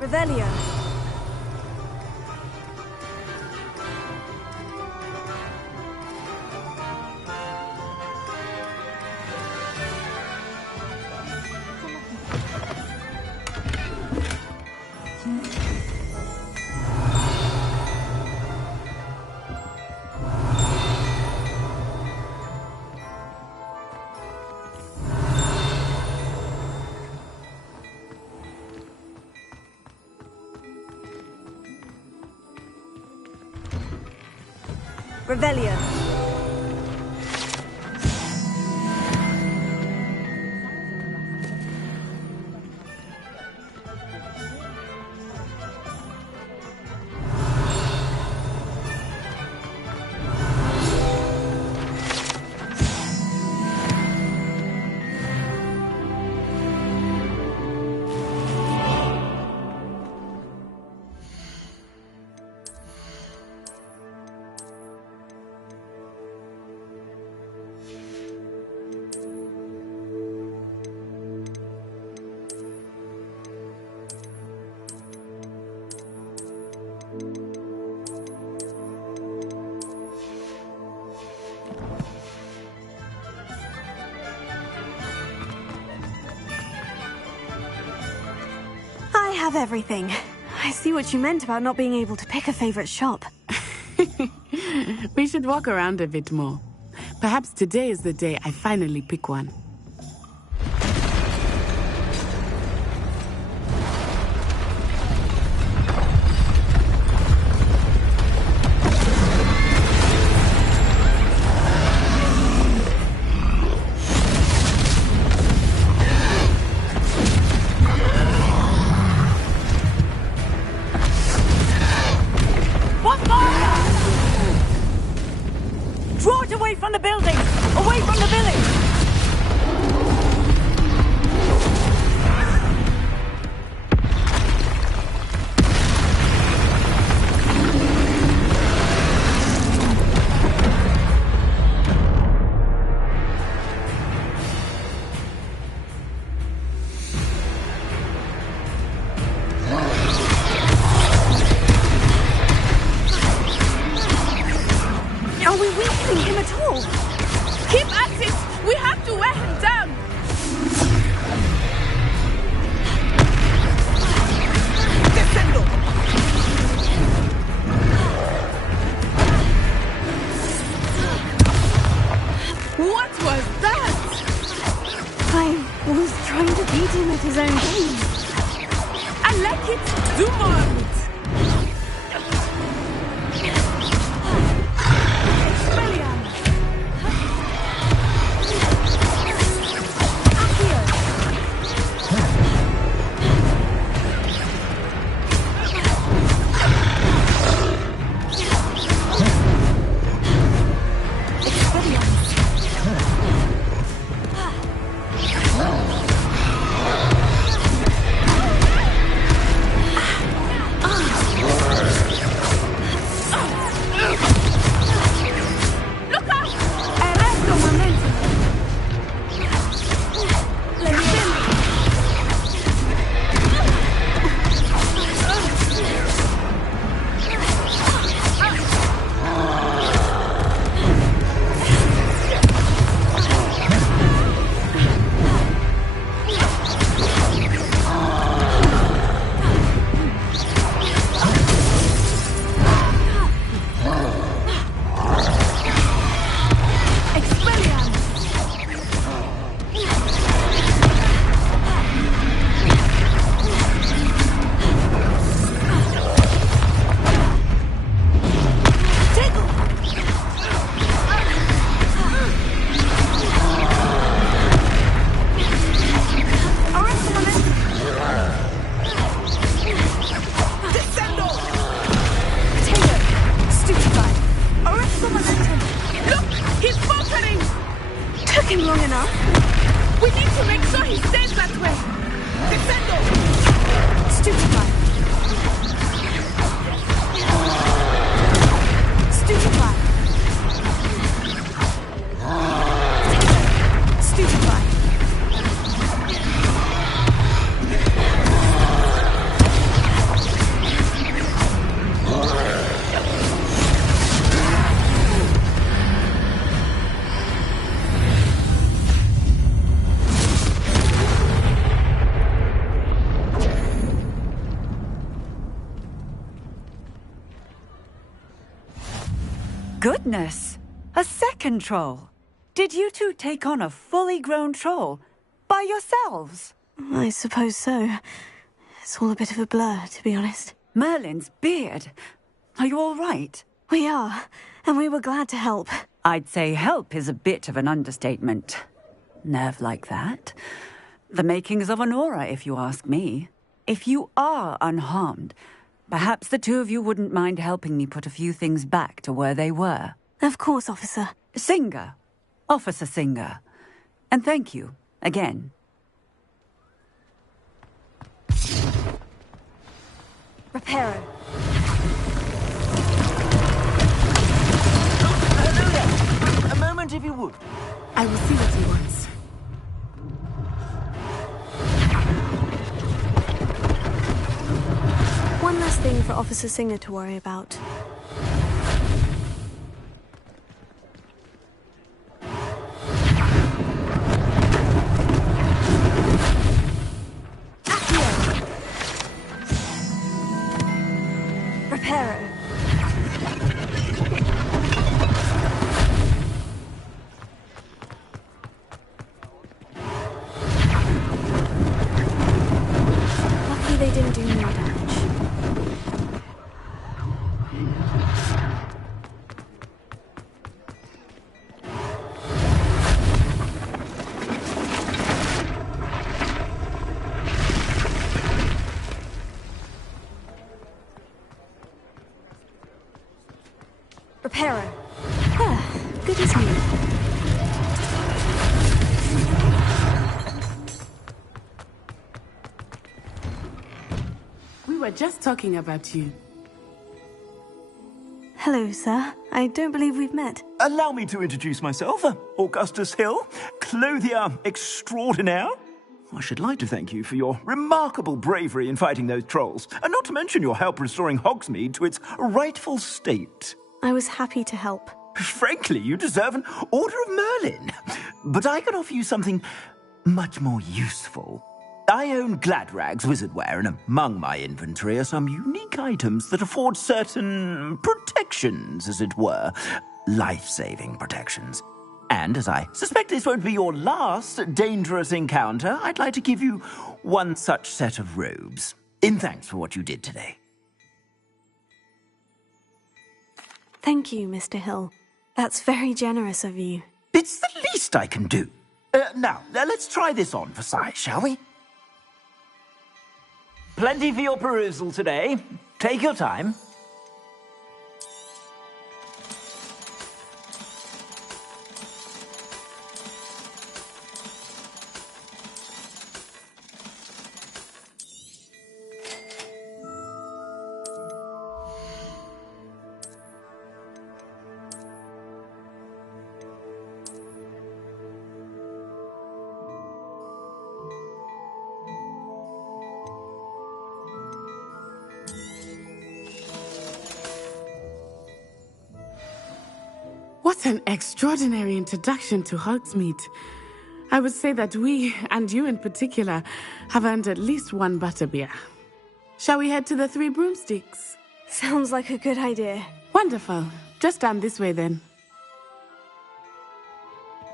Revelio. Revelio. I have everything. I see what you meant about not being able to pick a favorite shop. We should walk around a bit more. Perhaps today is the day I finally pick one. Draw it away from the building! Away from the village! Are we weakening him at all? Keep at it! We have to wear him down! Descendo! What was that? I was trying to beat him at his own game. I like it! Do more of it! Goodness! A second troll! Did you two take on a fully grown troll? By yourselves? I suppose so. It's all a bit of a blur, to be honest. Merlin's beard. Are you all right? We are, and we were glad to help. I'd say help is a bit of an understatement. Nerve like that. The makings of an aura, if you ask me. If you are unharmed, perhaps the two of you wouldn't mind helping me put a few things back to where they were. Of course, officer. Singer. Officer Singer. And thank you, again. Reparo. Hello there. A moment, if you would. I will see what he wants. One last thing for Officer Singer to worry about. Reparo. Lucky they didn't do more damage. Reparo. Good as new. We were just talking about you. Hello, sir. I don't believe we've met. Allow me to introduce myself, Augustus Hill, clothier extraordinaire. I should like to thank you for your remarkable bravery in fighting those trolls, and not to mention your help restoring Hogsmeade to its rightful state. I was happy to help. Frankly, you deserve an Order of Merlin. But I can offer you something much more useful. I own Gladrag's wizardware, and among my inventory are some unique items that afford certain protections, as it were. Life-saving protections. And as I suspect this won't be your last dangerous encounter, I'd like to give you one such set of robes, in thanks for what you did today. Thank you, Mr. Hill. That's very generous of you. It's the least I can do. Now, let's try this on for size, shall we? Plenty for your perusal today. Take your time. What an extraordinary introduction to Hogsmeade. I would say that we, and you in particular, have earned at least one butterbeer. Shall we head to the Three Broomsticks? Sounds like a good idea. Wonderful. Just down this way then.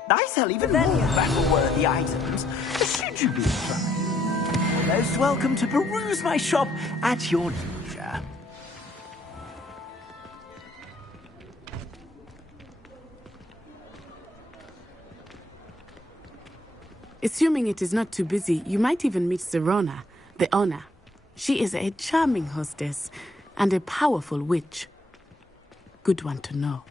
I sell even more battle-worthy items, should you be inclined. You're most welcome to peruse my shop at your leisure. Assuming it is not too busy, you might even meet Serona, the owner. She is a charming hostess and a powerful witch. Good one to know.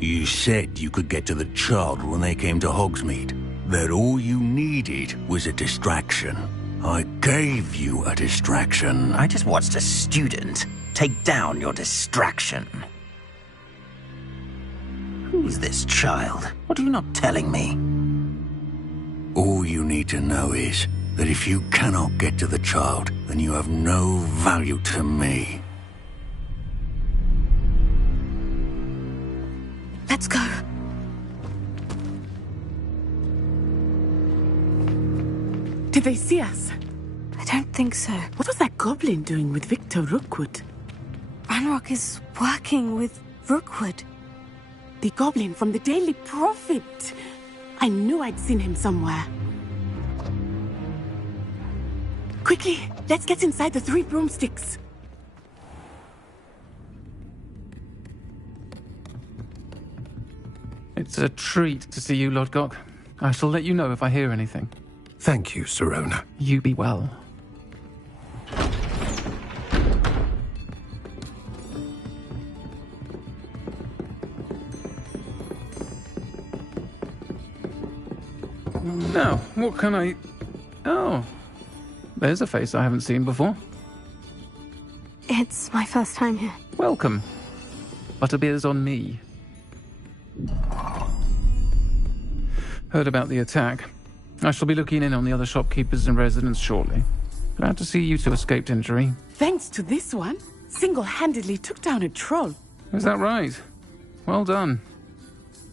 You said you could get to the child when they came to Hogsmeade. That all you needed was a distraction. I gave you a distraction. I just watched a student take down your distraction. Who's this child? What are you not telling me? All you need to know is that if you cannot get to the child, then you have no value to me. Let's go. Did they see us? I don't think so. What was that goblin doing with Victor Rookwood? Ranrock is working with Rookwood. The goblin from the Daily Prophet. I knew I'd seen him somewhere. Quickly, let's get inside the 3 broomsticks. It's a treat to see you, Lodgok. I shall let you know if I hear anything. Thank you, Sirona. You be well. Now, what can I... Oh, there's a face I haven't seen before. It's my first time here. Welcome. Butterbeer's on me. Heard about the attack. I shall be looking in on the other shopkeepers and residents shortly. Glad to see you two escaped injury. Thanks to this one, single-handedly took down a troll. Is that right? Well done.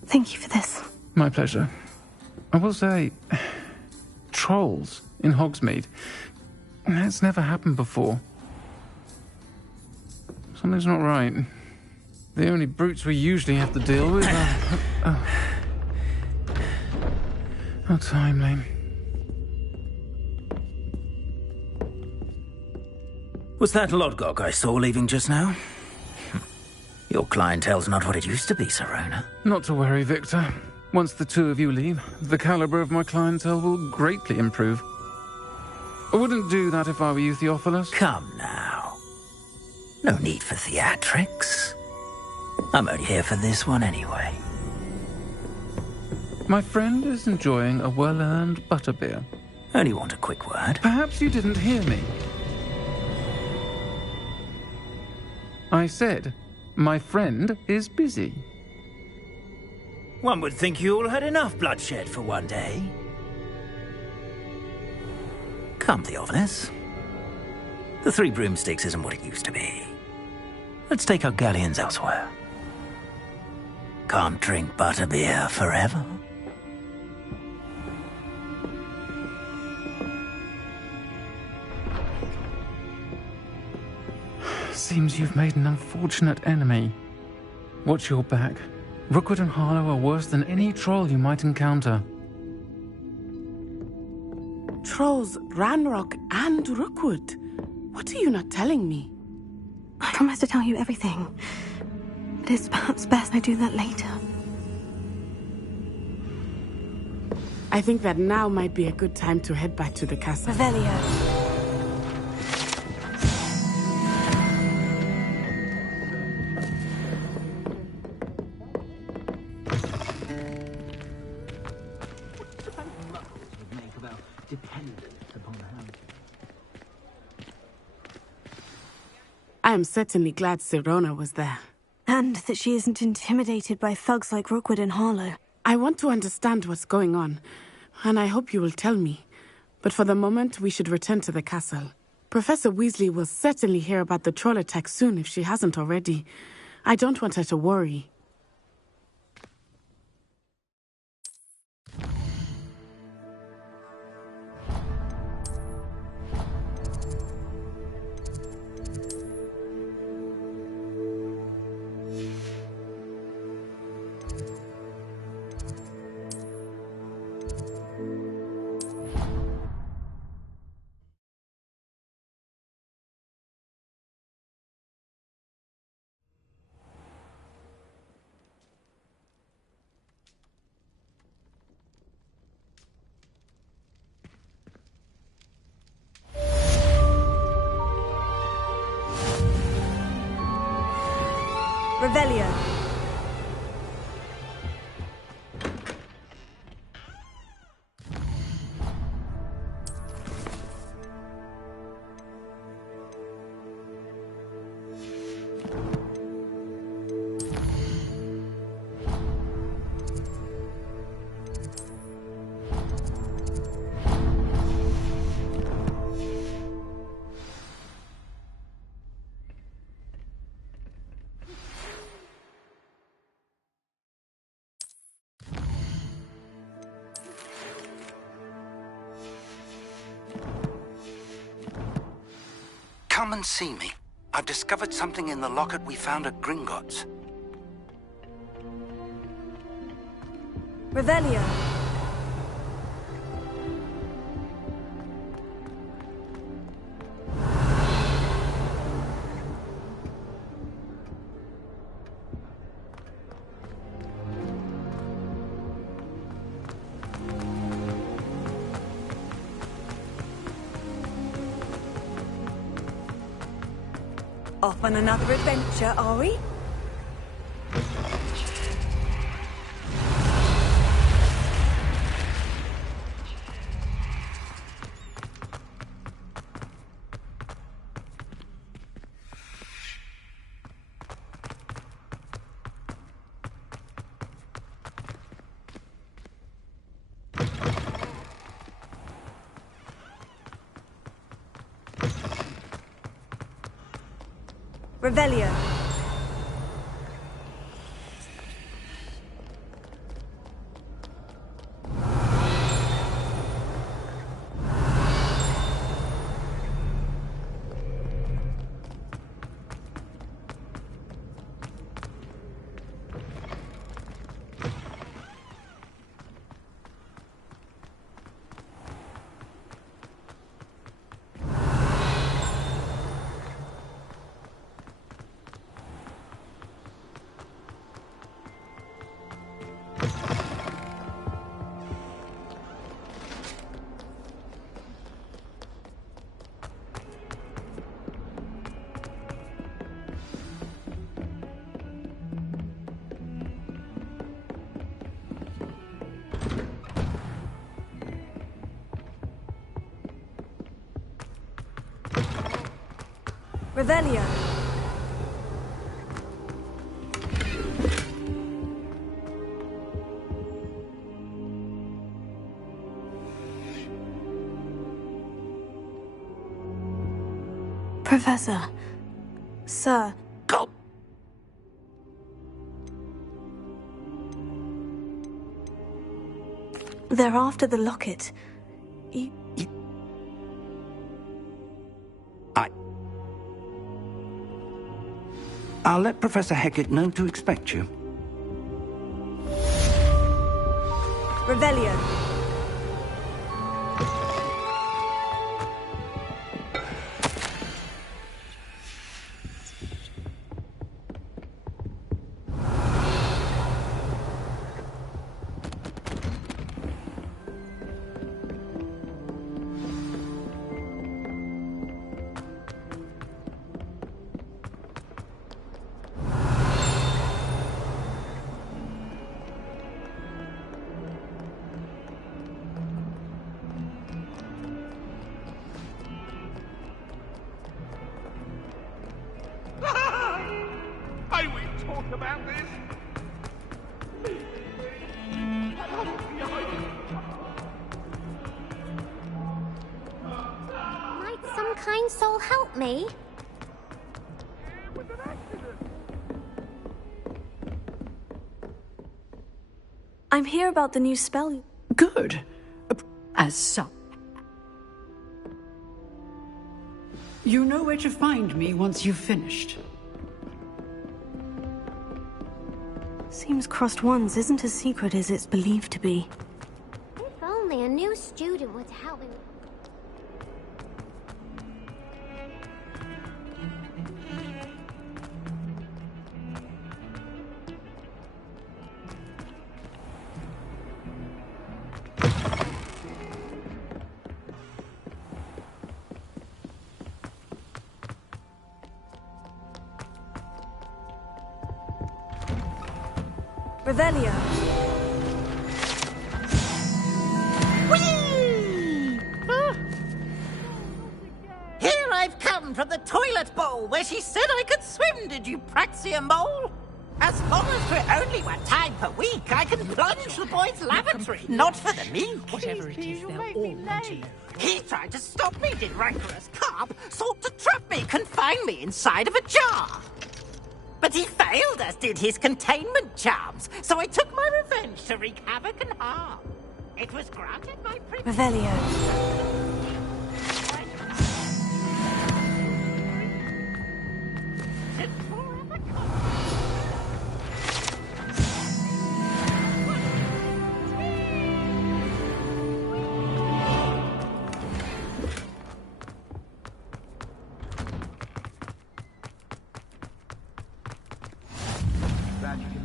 Thank you for this. My pleasure. I will say, trolls in Hogsmeade. That's never happened before. Something's not right. The only brutes we usually have to deal with are... How timely. Was that Lodgok I saw leaving just now? Your clientele's not what it used to be, Sirona. Not to worry, Victor. Once the two of you leave, the caliber of my clientele will greatly improve. I wouldn't do that if I were you, Theophilus. Come now. No need for theatrics. I'm only here for this one anyway. My friend is enjoying a well-earned butterbeer. Only want a quick word. Perhaps you didn't hear me. I said, my friend is busy. One would think you all had enough bloodshed for one day. Come, Theophilus. The 3 broomsticks isn't what it used to be. Let's take our galleons elsewhere. Can't drink butterbeer forever. Seems you've made an unfortunate enemy. Watch your back. Rookwood and Harlow are worse than any troll you might encounter. Trolls, Ranrock, and Rookwood. What are you not telling me? I promise to tell you everything. But it's perhaps best I do that later. I think that now might be a good time to head back to the castle. Revelio. I am certainly glad Sirona was there. And that she isn't intimidated by thugs like Rookwood and Harlow. I want to understand what's going on, and I hope you will tell me. But for the moment, we should return to the castle. Professor Weasley will certainly hear about the troll attack soon if she hasn't already. I don't want her to worry. Revelio. come and see me. I've discovered something in the locket we found at Gringotts. Revelio. Off on another adventure, are we? Revelio. Revelio. Professor. Sir. Go! They're after the locket. I'll let Professor Hecat know to expect you. Revelio. May we talk about this? Might some kind soul help me? I'm here about the new spell. Good. As such. You know where to find me once you've finished. Seems crossed ones isn't as secret as it's believed to be. If only a new student would help me. Revelio. Whee! Here I've come from the toilet bowl where she said I could swim, did you praxia mole? As long as we're only one time per week, I can plunge the boys' lavatory, not for the meek. Whatever it is, they'll all want to know. He tried to stop me, did rancorous carp, sought to trap me, confine me inside of a jar. But he failed, as did his containment charms, so I took my revenge to wreak havoc and harm. It was granted my privilege. Revelio.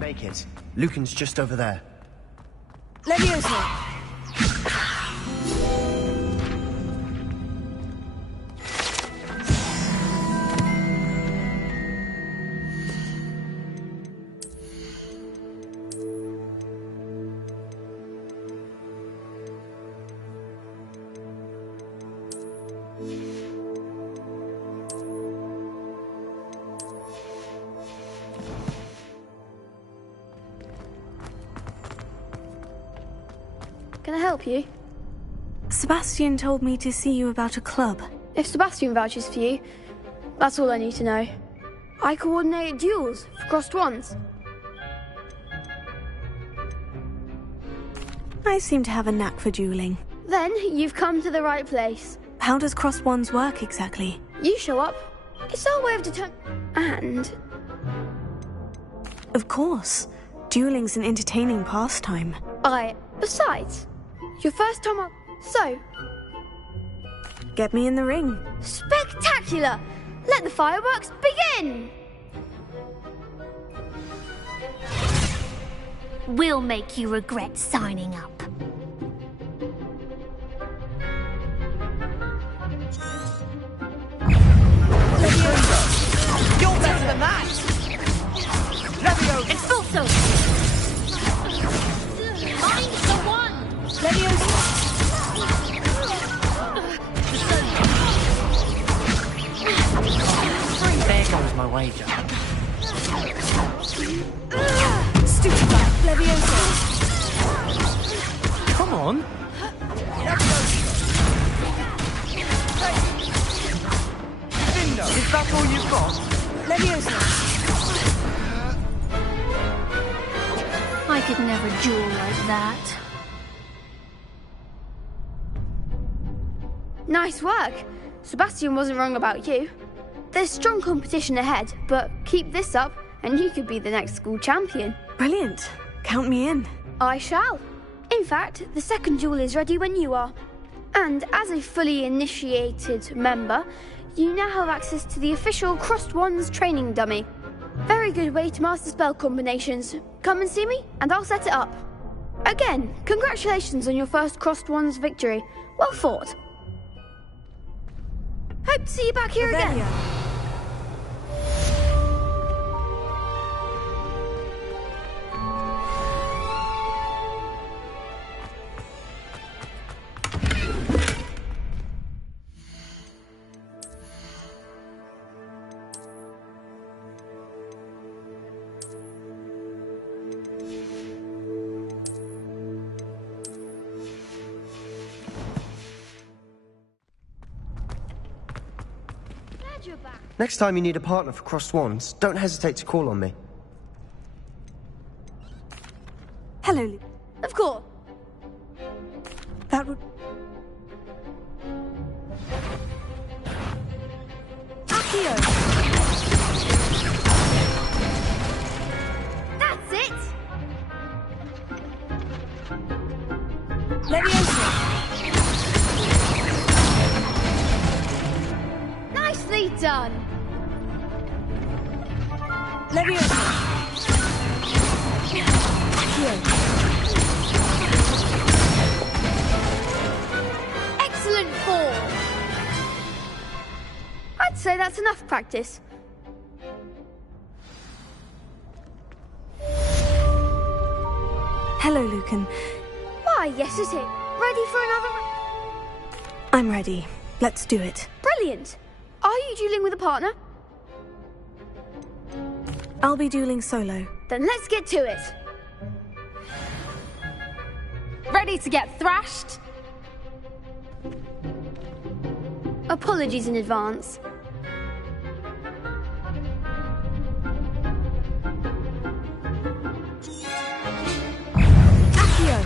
make it. Lucan's just over there. Leviosa! Can I help you? Sebastian told me to see you about a club. If Sebastian vouches for you, that's all I need to know. I coordinate duels for crossed wands. I seem to have a knack for dueling. Then you've come to the right place. How does crossed wands work exactly? You show up. It's our way of And... Of course. Dueling's an entertaining pastime. Besides, your first time up... So... Get me in the ring. Spectacular! Let the fireworks begin! We'll make you regret signing up. You're better than that! Leviosa! Expulso! Find the one! Leviosa! There goes my wager. Stupefy! Leviosa! Come on! Is that all you've got? Leviosa! I could never duel like that. Nice work. Sebastian wasn't wrong about you. There's strong competition ahead, but keep this up and you could be the next school champion. Brilliant. Count me in. I shall. In fact, the second duel is ready when you are. And as a fully initiated member, you now have access to the official Crossed Wands training dummy. Very good way to master spell combinations. Come and see me, and I'll set it up. Again, congratulations on your first Crossed Wands victory. Well fought. Hope to see you back here again. Next time you need a partner for Crossed Wands, don't hesitate to call on me. Hello, Luke. Of course. That would... Accio! That's it! Leviosa! Nicely done! Leviosa! Excellent form! I'd say that's enough practice. Hello, Lucan. Why, yes, is it? Ready for another... I'm ready. Let's do it. Brilliant! Are you dueling with a partner? I'll be dueling solo. Then let's get to it. Ready to get thrashed? Apologies in advance. Accio!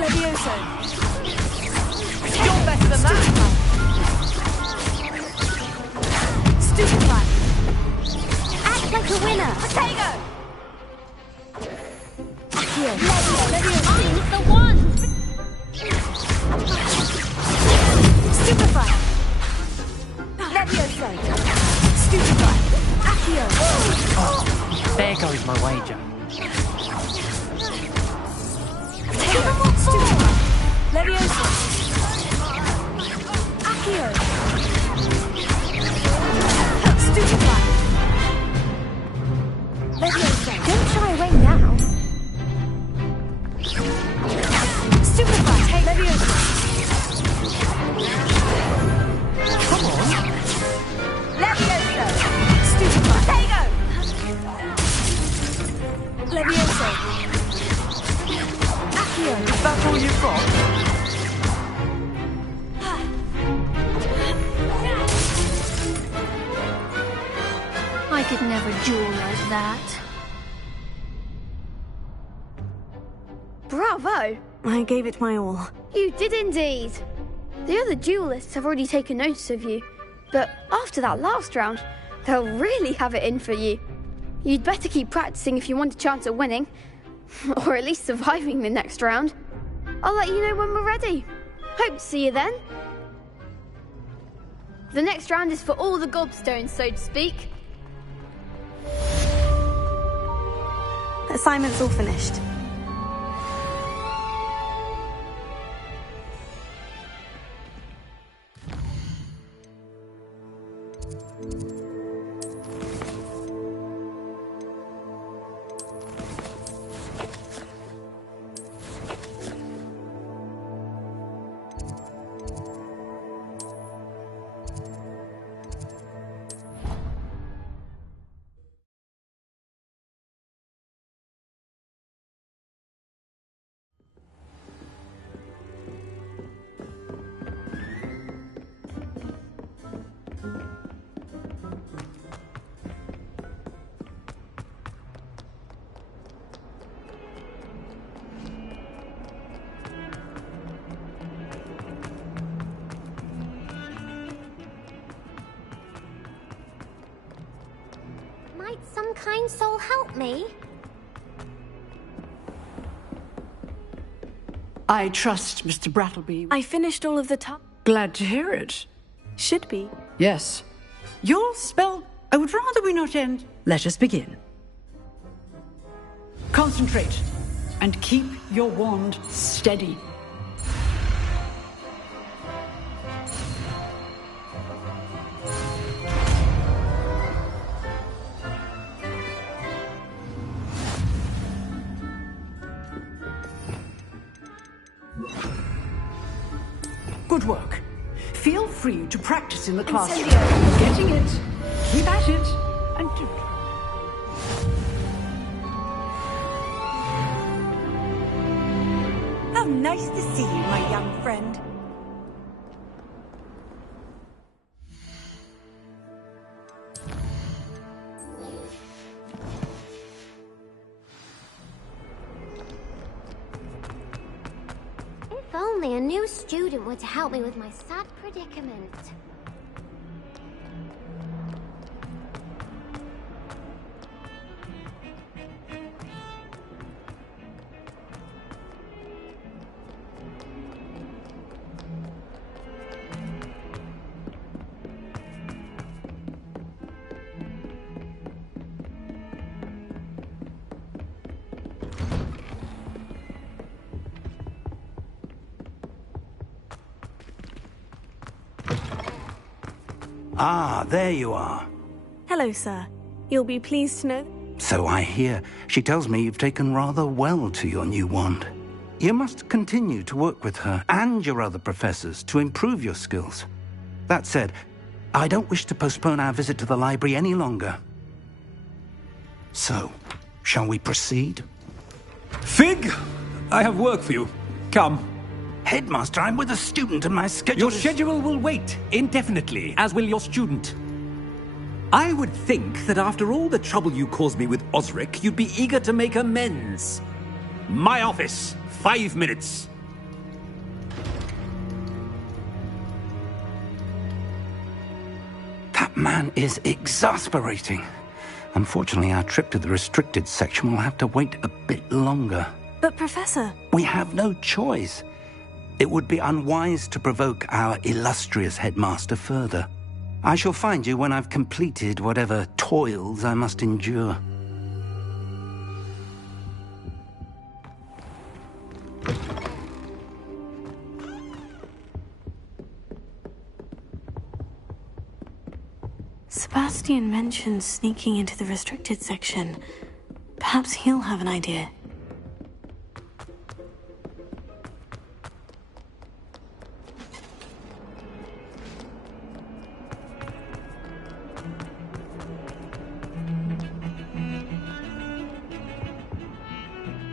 Leviosa! You're better than that! Stupefy! Act like a winner! Potato! Accio! I'm the one! Stupefy! Leviosa! Stupefy! Accio! There goes my my wager. Leviosa! Accio! Stupefy! Leviosa! Don't shy away now! Stupefy! Take Leviosa! Come on! Leviosa! Stupefy! Tego! Leviosa! Accio! Is that all you've got? I could never duel like that. Bravo! I gave it my all. You did indeed. The other duelists have already taken notice of you, but after that last round, they'll really have it in for you. You'd better keep practicing if you want a chance at winning, or at least surviving the next round. I'll let you know when we're ready. Hope to see you then. The next round is for all the gobstones, so to speak. Assignment's all finished. Might some kind soul help me? I trust, Mr. Brattleby. I finished all of the tasks. Glad to hear it. Should be. Yes. Your spell... I would rather we not end. Let us begin. Concentrate, and keep your wand steady. Good work. Feel free to practice in the classroom. Getting it. Keep at it. And do it. How nice to see you, my young friend. If only a new student were to help me with my sad predicament. Ah, there you are. Hello, sir. You'll be pleased to know... So I hear. She tells me you've taken rather well to your new wand. You must continue to work with her and your other professors to improve your skills. That said, I don't wish to postpone our visit to the library any longer. So, shall we proceed? Fig, I have work for you. Come. Headmaster, I'm with a student and my schedule Your schedule will wait indefinitely, as will your student. I would think that after all the trouble you caused me with Osric, you'd be eager to make amends. My office, 5 minutes. That man is exasperating. Unfortunately, our trip to the restricted section will have to wait a bit longer. But, Professor... We have no choice. It would be unwise to provoke our illustrious headmaster further. I shall find you when I've completed whatever toils I must endure. Sebastian mentioned sneaking into the restricted section. Perhaps he'll have an idea.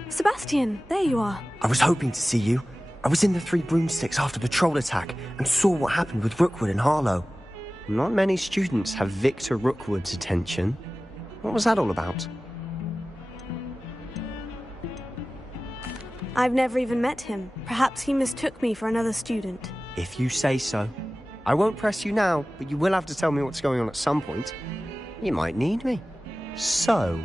Sebastian, there you are. I was hoping to see you. I was in the Three Broomsticks after the troll attack and saw what happened with Rookwood and Harlow. Not many students have Victor Rookwood's attention. What was that all about? I've never even met him. Perhaps he mistook me for another student. If you say so. I won't press you now, but you will have to tell me what's going on at some point. You might need me. So,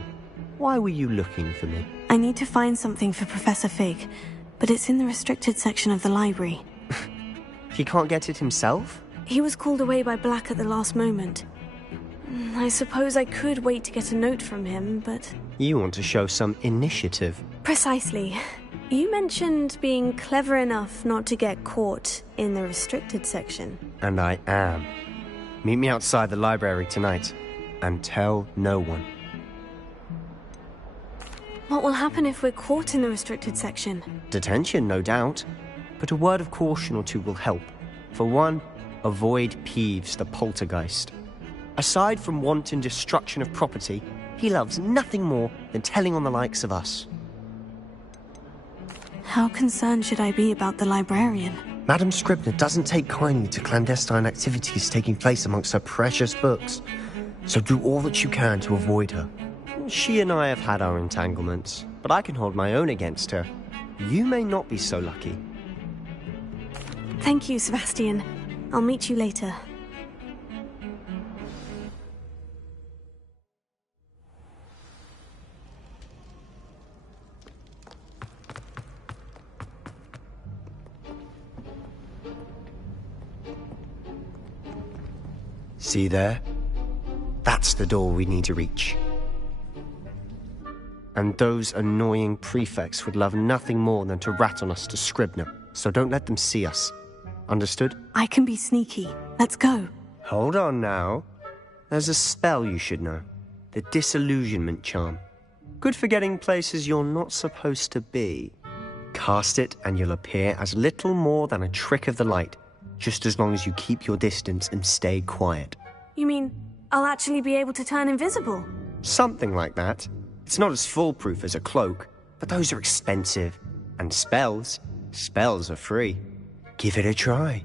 why were you looking for me? I need to find something for Professor Fig, but it's in the restricted section of the library. He can't get it himself? He was called away by Black at the last moment. I suppose I could wait to get a note from him, but... You want to show some initiative. Precisely. You mentioned being clever enough not to get caught in the restricted section. And I am. Meet me outside the library tonight, and tell no one. What will happen if we're caught in the restricted section? Detention, no doubt. But a word of caution or two will help. For one, avoid Peeves the poltergeist. Aside from wanton destruction of property, he loves nothing more than telling on the likes of us. How concerned should I be about the librarian? Madam Scribner doesn't take kindly to clandestine activities taking place amongst her precious books, so do all that you can to avoid her. She and I have had our entanglements, but I can hold my own against her. You may not be so lucky. Thank you, Sebastian. I'll meet you later. See there? That's the door we need to reach. And those annoying prefects would love nothing more than to rat on us to Scribner, so don't let them see us. Understood? I can be sneaky. Let's go. Hold on now. There's a spell you should know. The Disillusionment Charm. Good for getting places you're not supposed to be. Cast it and you'll appear as little more than a trick of the light, just as long as you keep your distance and stay quiet. You mean I'll actually be able to turn invisible? Something like that. It's not as foolproof as a cloak, but those are expensive. And spells are free. Give it a try.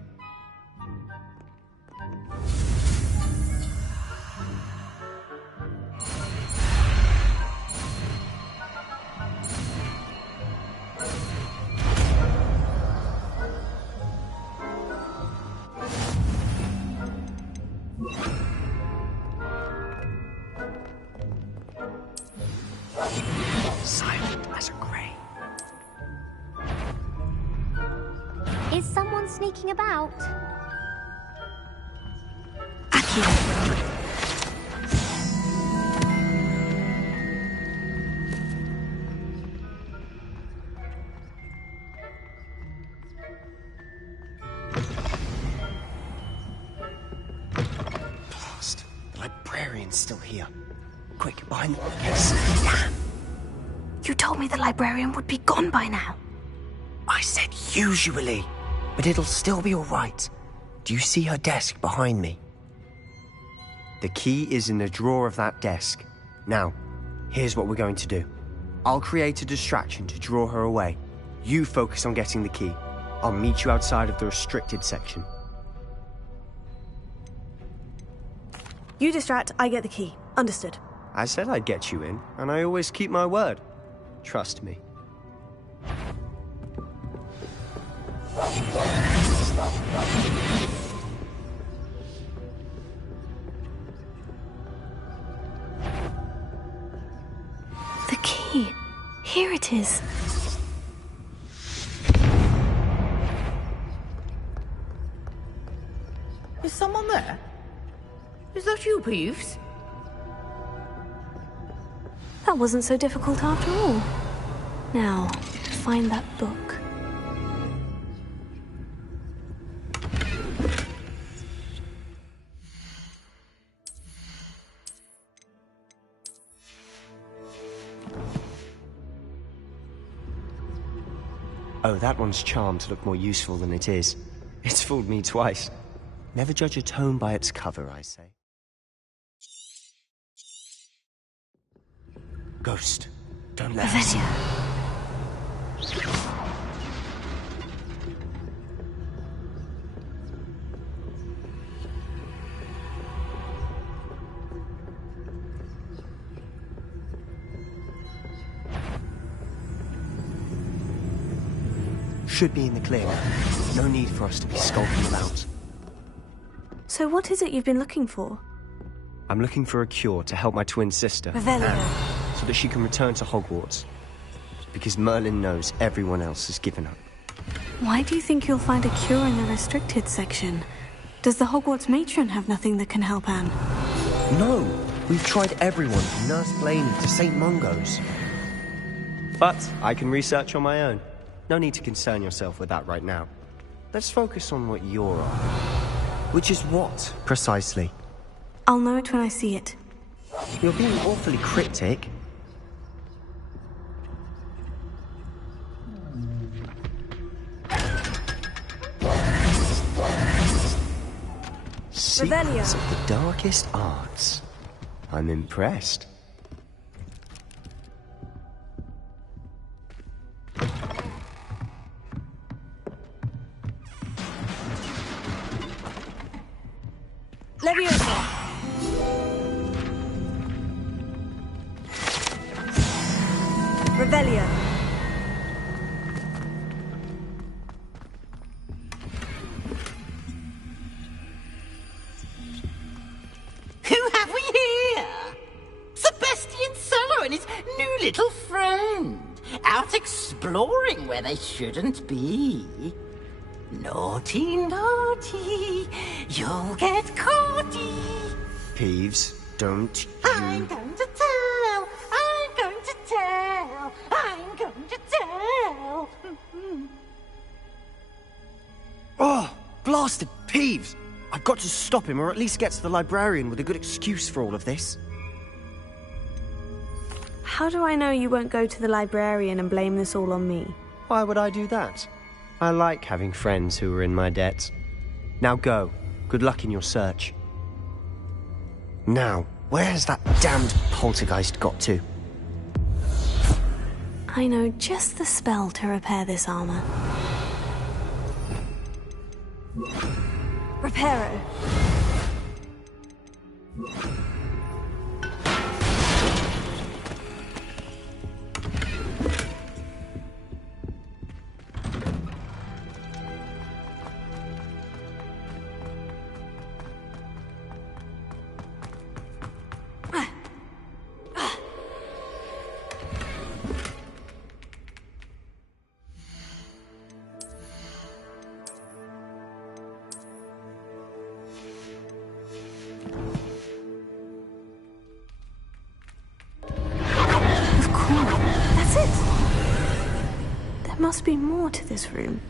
Silent as a grave. Is someone sneaking about? Blast. The librarian's still here. Quick, behind the bookcase. Damn. You told me the librarian would be gone by now. I said usually, but it'll still be all right. Do you see her desk behind me? The key is in the drawer of that desk. Now, here's what we're going to do. I'll create a distraction to draw her away. You focus on getting the key. I'll meet you outside of the restricted section. You distract, I get the key. Understood. I said I'd get you in, and I always keep my word. Trust me. The key. Here it is. Is someone there? Is that you, Peeves? That wasn't so difficult after all. Now, find that book. Oh, that one's charmed to look more useful than it is. It's fooled me twice. Never judge a tome by its cover, I say. Ghost, don't let her see. Should be in the clear. No need for us to be skulking about. So what is it you've been looking for? I'm looking for a cure to help my twin sister, Revelio. so that she can return to Hogwarts. Because Merlin knows everyone else has given up. Why do you think you'll find a cure in the restricted section? Does the Hogwarts matron have nothing that can help Anne? No! We've tried everyone from Nurse Blaney to St. Mungo's. But I can research on my own. No need to concern yourself with that right now. Let's focus on what you're on. Which is what, precisely? I'll know it when I see it. You're being awfully cryptic. Secrets of the darkest arts. I'm impressed. Leviosa! Revelio! Who have we here? Sebastian Solo and his new little friend. Out exploring where they shouldn't be. Naughty, naughty, you'll get caughty. Peeves, don't you... I'm going to tell, I'm going to tell, I'm going to tell. Oh, blasted Peeves! I've got to stop him, or at least get to the librarian with a good excuse for all of this. How do I know you won't go to the librarian and blame this all on me? Why would I do that? I like having friends who are in my debt. Now go. Good luck in your search. Now, where has that damned poltergeist got to? I know just the spell to repair this armor. Reparo. There must be more to this room.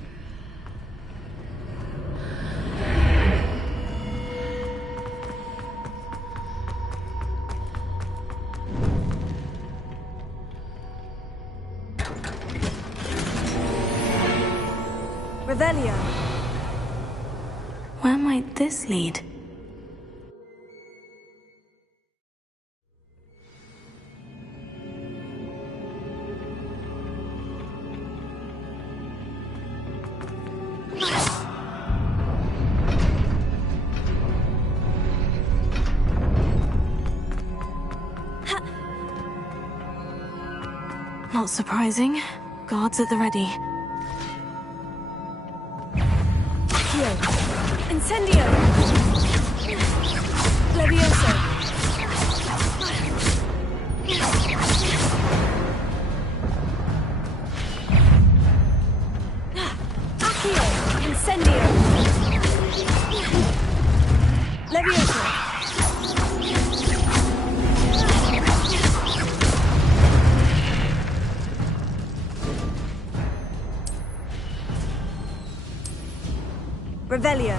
Revelio. Where might this lead? Not surprising. Guards at the ready. Incendio! Levioso! Accio! Incendio! Levioso! Revelio.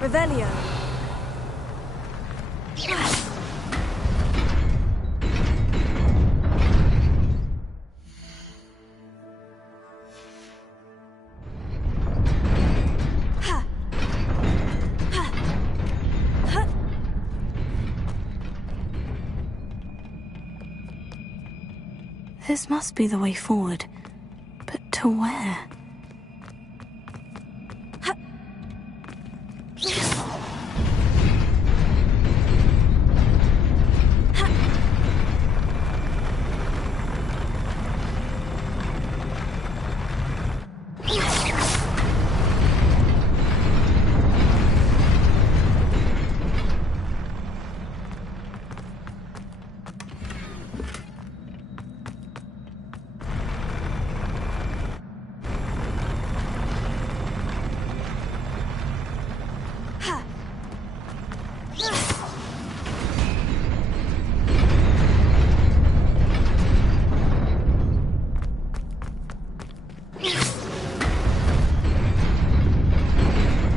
Revelio. This must be the way forward. But to where?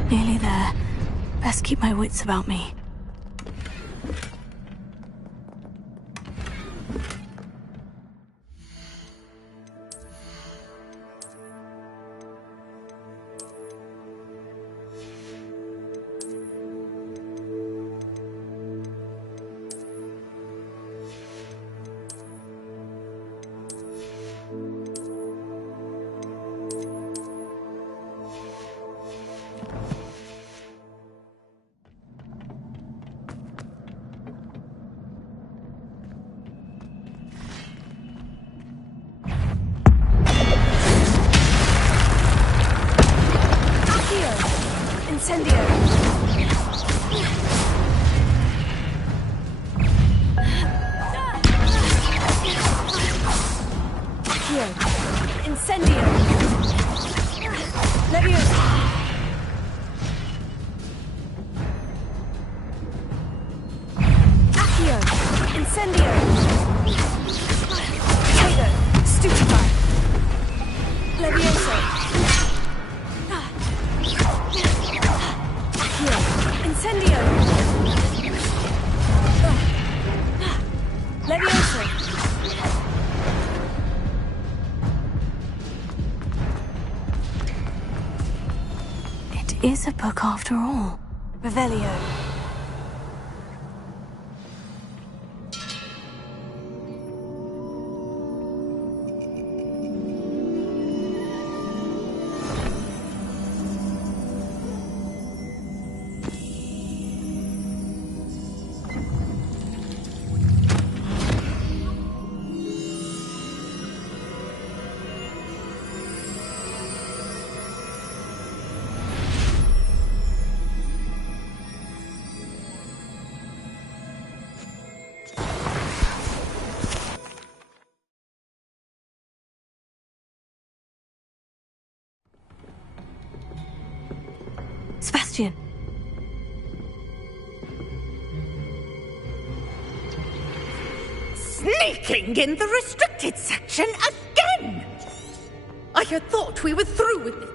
Nearly there. Best keep my wits about me. Is a book after all. Revelio. Sebastian. Sneaking in the restricted section again! I had thought we were through with this.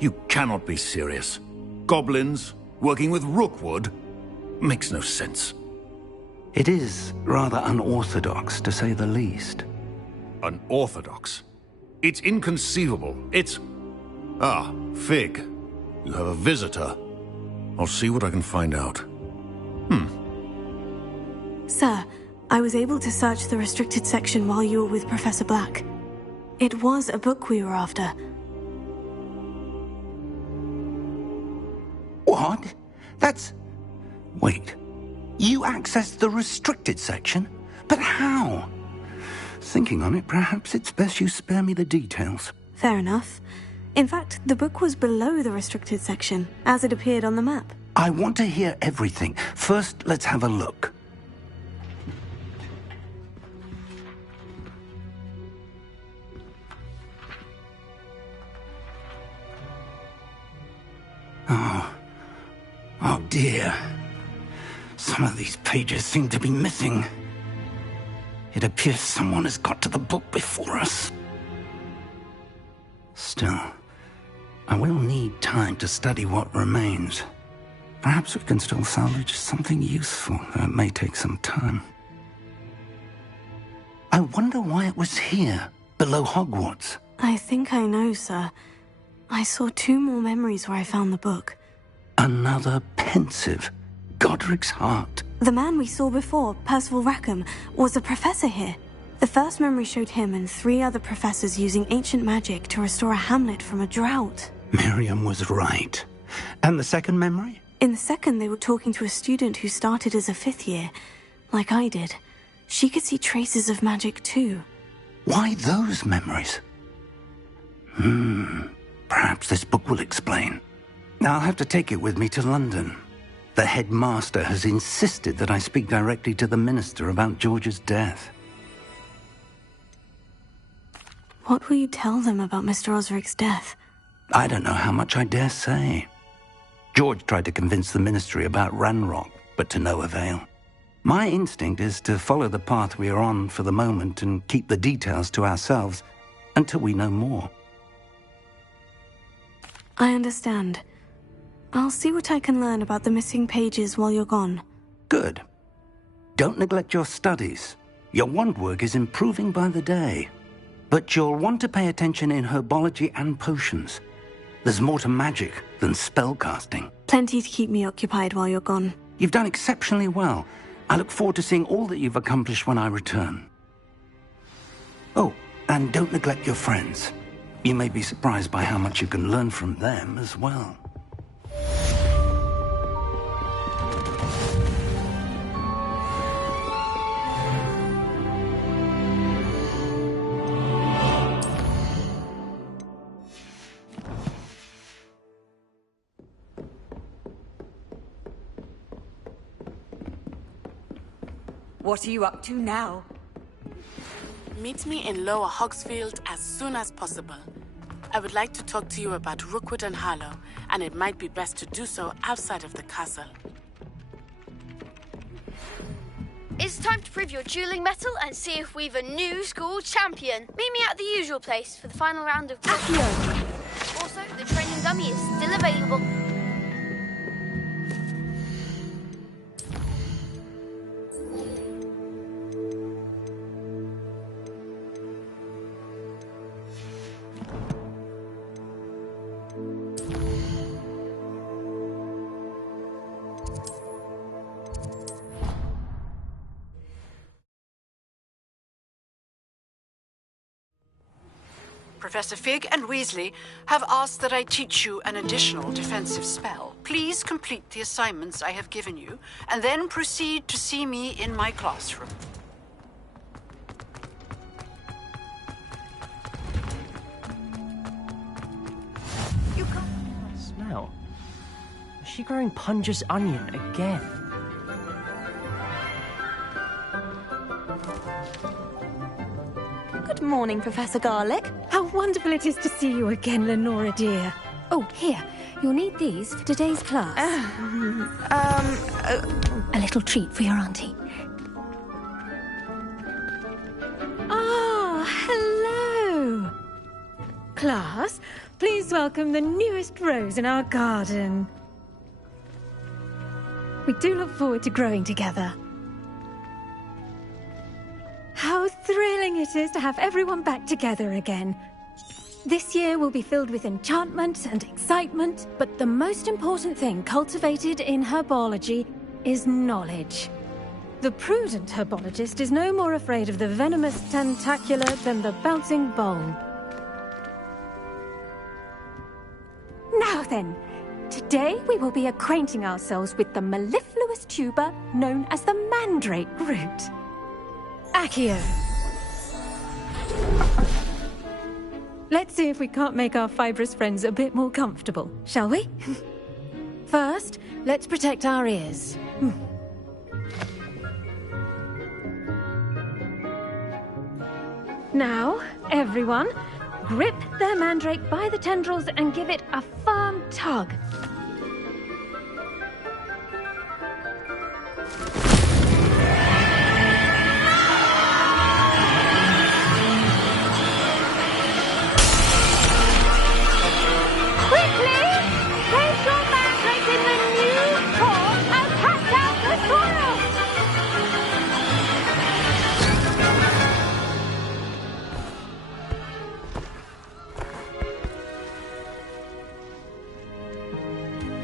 You cannot be serious. Goblins working with Rookwood? Makes no sense. It is rather unorthodox, to say the least. Unorthodox? It's inconceivable. It's... Ah, Fig. You have a visitor. I'll see what I can find out. Sir, I was able to search the restricted section while you were with Professor Black. It was a book we were after. What? That's... Wait. You accessed the restricted section? But how? Thinking on it, perhaps it's best you spare me the details. Fair enough. In fact, the book was below the restricted section, as it appeared on the map. I want to hear everything. First, let's have a look. Oh dear. Some of these pages seem to be missing. It appears someone has got to the book before us. Still, I will need time to study what remains. Perhaps we can still salvage something useful, though it may take some time. I wonder why it was here, below Hogwarts. I think I know, sir. I saw 2 more memories where I found the book. Another pensive. Godric's heart. The man we saw before, Percival Rackham, was a professor here. The first memory showed him and 3 other professors using ancient magic to restore a hamlet from a drought. Miriam was right. And the second memory? In the second, they were talking to a student who started as a 5th year, like I did. She could see traces of magic too. Why those memories? Perhaps this book will explain. I'll have to take it with me to London. The headmaster has insisted that I speak directly to the minister about George's death. What will you tell them about Mr. Osric's death? I don't know how much I dare say. George tried to convince the ministry about Ranrock, but to no avail. My instinct is to follow the path we are on for the moment and keep the details to ourselves until we know more. I understand. I'll see what I can learn about the missing pages while you're gone. Good. Don't neglect your studies. Your wand work is improving by the day. But you'll want to pay attention in herbology and potions. There's more to magic than spellcasting. Plenty to keep me occupied while you're gone. You've done exceptionally well. I look forward to seeing all that you've accomplished when I return. Oh, and don't neglect your friends. You may be surprised by how much you can learn from them as well. What are you up to now? Meet me in Lower Hogsfield as soon as possible. I would like to talk to you about Rookwood and Harlow, and it might be best to do so outside of the castle. It's time to prove your dueling mettle and see if we've a new school champion. Meet me at the usual place for the final round of Accio. Also, the training dummy is still available. Professor Fig and Weasley have asked that I teach you an additional defensive spell. Please complete the assignments I have given you, and then proceed to see me in my classroom. You can't smell. Is she growing Punger's onion again? Good morning, Professor Garlick. How wonderful it is to see you again, Lenora dear. Oh, here. You'll need these for today's class. A little treat for your auntie. Ah, hello. Class, please welcome the newest rose in our garden. We do look forward to growing together. How thrilling it is to have everyone back together again. This year will be filled with enchantment and excitement, but the most important thing cultivated in herbology is knowledge. The prudent herbologist is no more afraid of the venomous tentacular than the bouncing bulb. Now then, today we will be acquainting ourselves with the mellifluous tuber known as the mandrake root. Accio. Let's see if we can't make our fibrous friends a bit more comfortable, shall we? First, let's protect our ears. Now, everyone, grip their mandrake by the tendrils and give it a firm tug.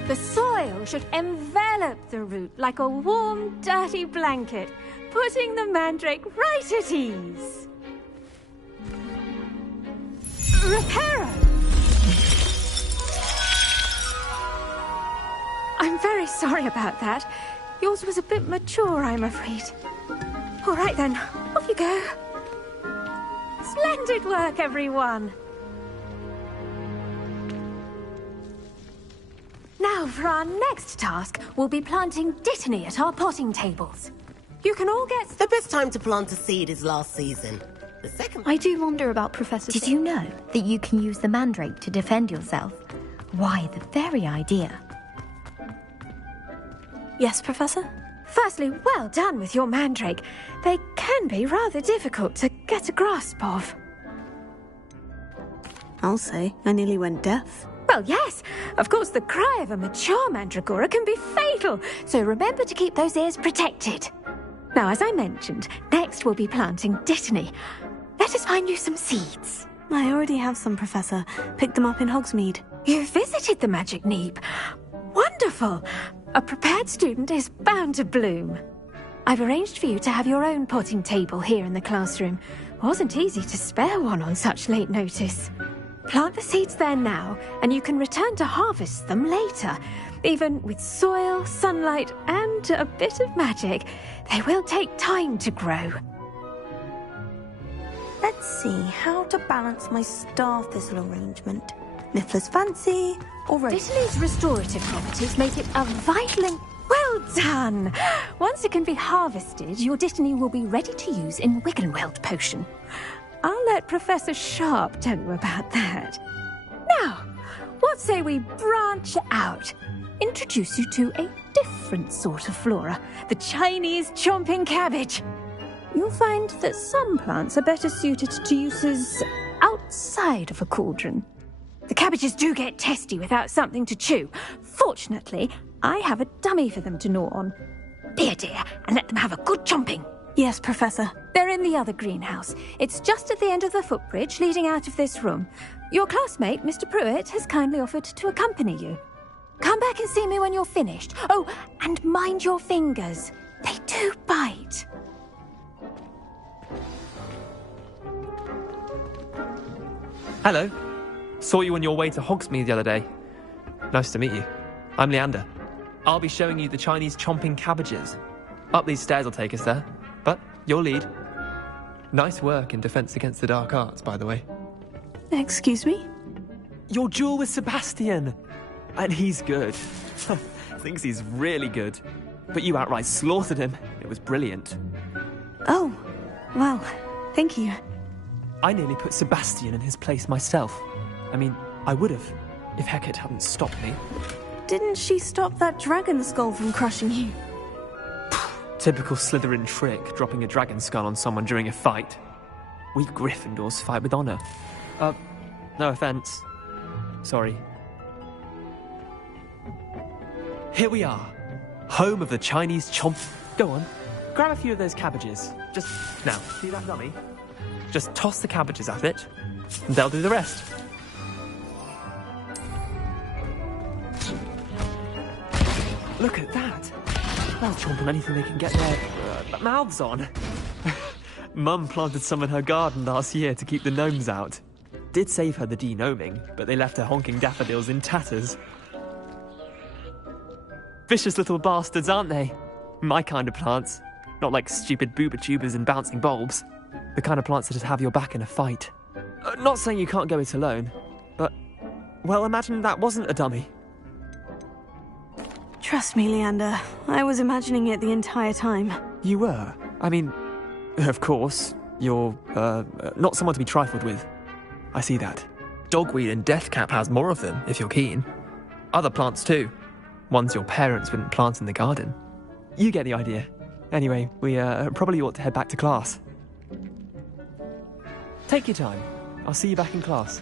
The soil should envelop the root like a warm, dirty blanket, putting the mandrake right at ease. Reparo! I'm very sorry about that. Yours was a bit mature, I'm afraid. All right then, off you go. Splendid work, everyone. Now, for our next task, we'll be planting dittany at our potting tables. You can all get... The best time to plant a seed is last season. The second... I do wonder about Professor... Did you know that you can use the mandrake to defend yourself? Why, the very idea. Yes, Professor? Firstly, well done with your mandrake. They can be rather difficult to get a grasp of. I'll say, I nearly went deaf. Well, yes. Of course, the cry of a mature mandragora can be fatal, so remember to keep those ears protected. Now, as I mentioned, next we'll be planting dittany. Let us find you some seeds. I already have some, Professor. Picked them up in Hogsmeade. You visited the Magic Neep. Wonderful. A prepared student is bound to bloom. I've arranged for you to have your own potting table here in the classroom. Wasn't easy to spare one on such late notice. Plant the seeds there now, and you can return to harvest them later. Even with soil, sunlight, and a bit of magic, they will take time to grow. Let's see how to balance my star thistle arrangement. Niffler's fancy, or Dittany's restorative properties make it a vital... Well done! Once it can be harvested, your dittany will be ready to use in Wiggenweld potion. I'll let Professor Sharp tell you about that. Now, what say we branch out? Introduce you to a different sort of flora, the Chinese chomping cabbage. You'll find that some plants are better suited to uses outside of a cauldron. The cabbages do get testy without something to chew. Fortunately, I have a dummy for them to gnaw on. Be a dear and let them have a good chomping. Yes, Professor. They're in the other greenhouse. It's just at the end of the footbridge leading out of this room. Your classmate, Mr. Pruitt, has kindly offered to accompany you. Come back and see me when you're finished. Oh, and mind your fingers. They do bite. Hello. Saw you on your way to Hogsmeade the other day. Nice to meet you. I'm Leander. I'll be showing you the Chinese chomping cabbages. Up these stairs will take us there. But you'll lead. Nice work in defense against the dark arts, by the way. Excuse me? Your duel with Sebastian. And he's good. Thinks he's really good. But you outright slaughtered him. It was brilliant. Oh, well, thank you. I nearly put Sebastian in his place myself. I mean, I would have, if Hecate hadn't stopped me. Didn't she stop that dragon skull from crushing you? Typical Slytherin trick, dropping a dragon skull on someone during a fight. We Gryffindors fight with honor. No offense. Sorry. Here we are. Home of the Chinese chomp. Go on. Grab a few of those cabbages. Just... Now, see that dummy? Just toss the cabbages at it, and they'll do the rest. Look at that. They'll chomp on anything they can get their mouths on. Mum planted some in her garden last year to keep the gnomes out. Did save her the de-gnoming, but they left her honking daffodils in tatters. Vicious little bastards, aren't they? My kind of plants. Not like stupid booba tubers and bouncing bulbs. The kind of plants that just have your back in a fight. Not saying you can't go it alone, but... Well, imagine that wasn't a dummy. Trust me, Leander. I was imagining it the entire time. You were? I mean, of course, you're, not someone to be trifled with. I see that. Dogweed and deathcap has more of them, if you're keen. Other plants too. Ones your parents wouldn't plant in the garden. You get the idea. Anyway, we probably ought to head back to class. Take your time. I'll see you back in class.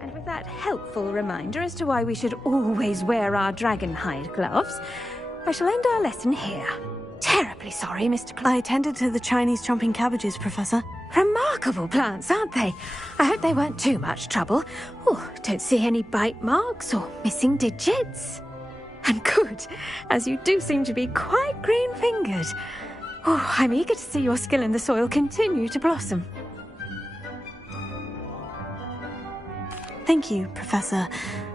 And with that helpful reminder as to why we should always wear our dragon hide gloves, I shall end our lesson here. Terribly sorry, Mr. I attended to the Chinese chomping cabbages, Professor. Remarkable plants, aren't they? I hope they weren't too much trouble. Oh, don't see any bite marks or missing digits. And good, as you do seem to be quite green-fingered. Oh, I'm eager to see your skill in the soil continue to blossom. Thank you, Professor.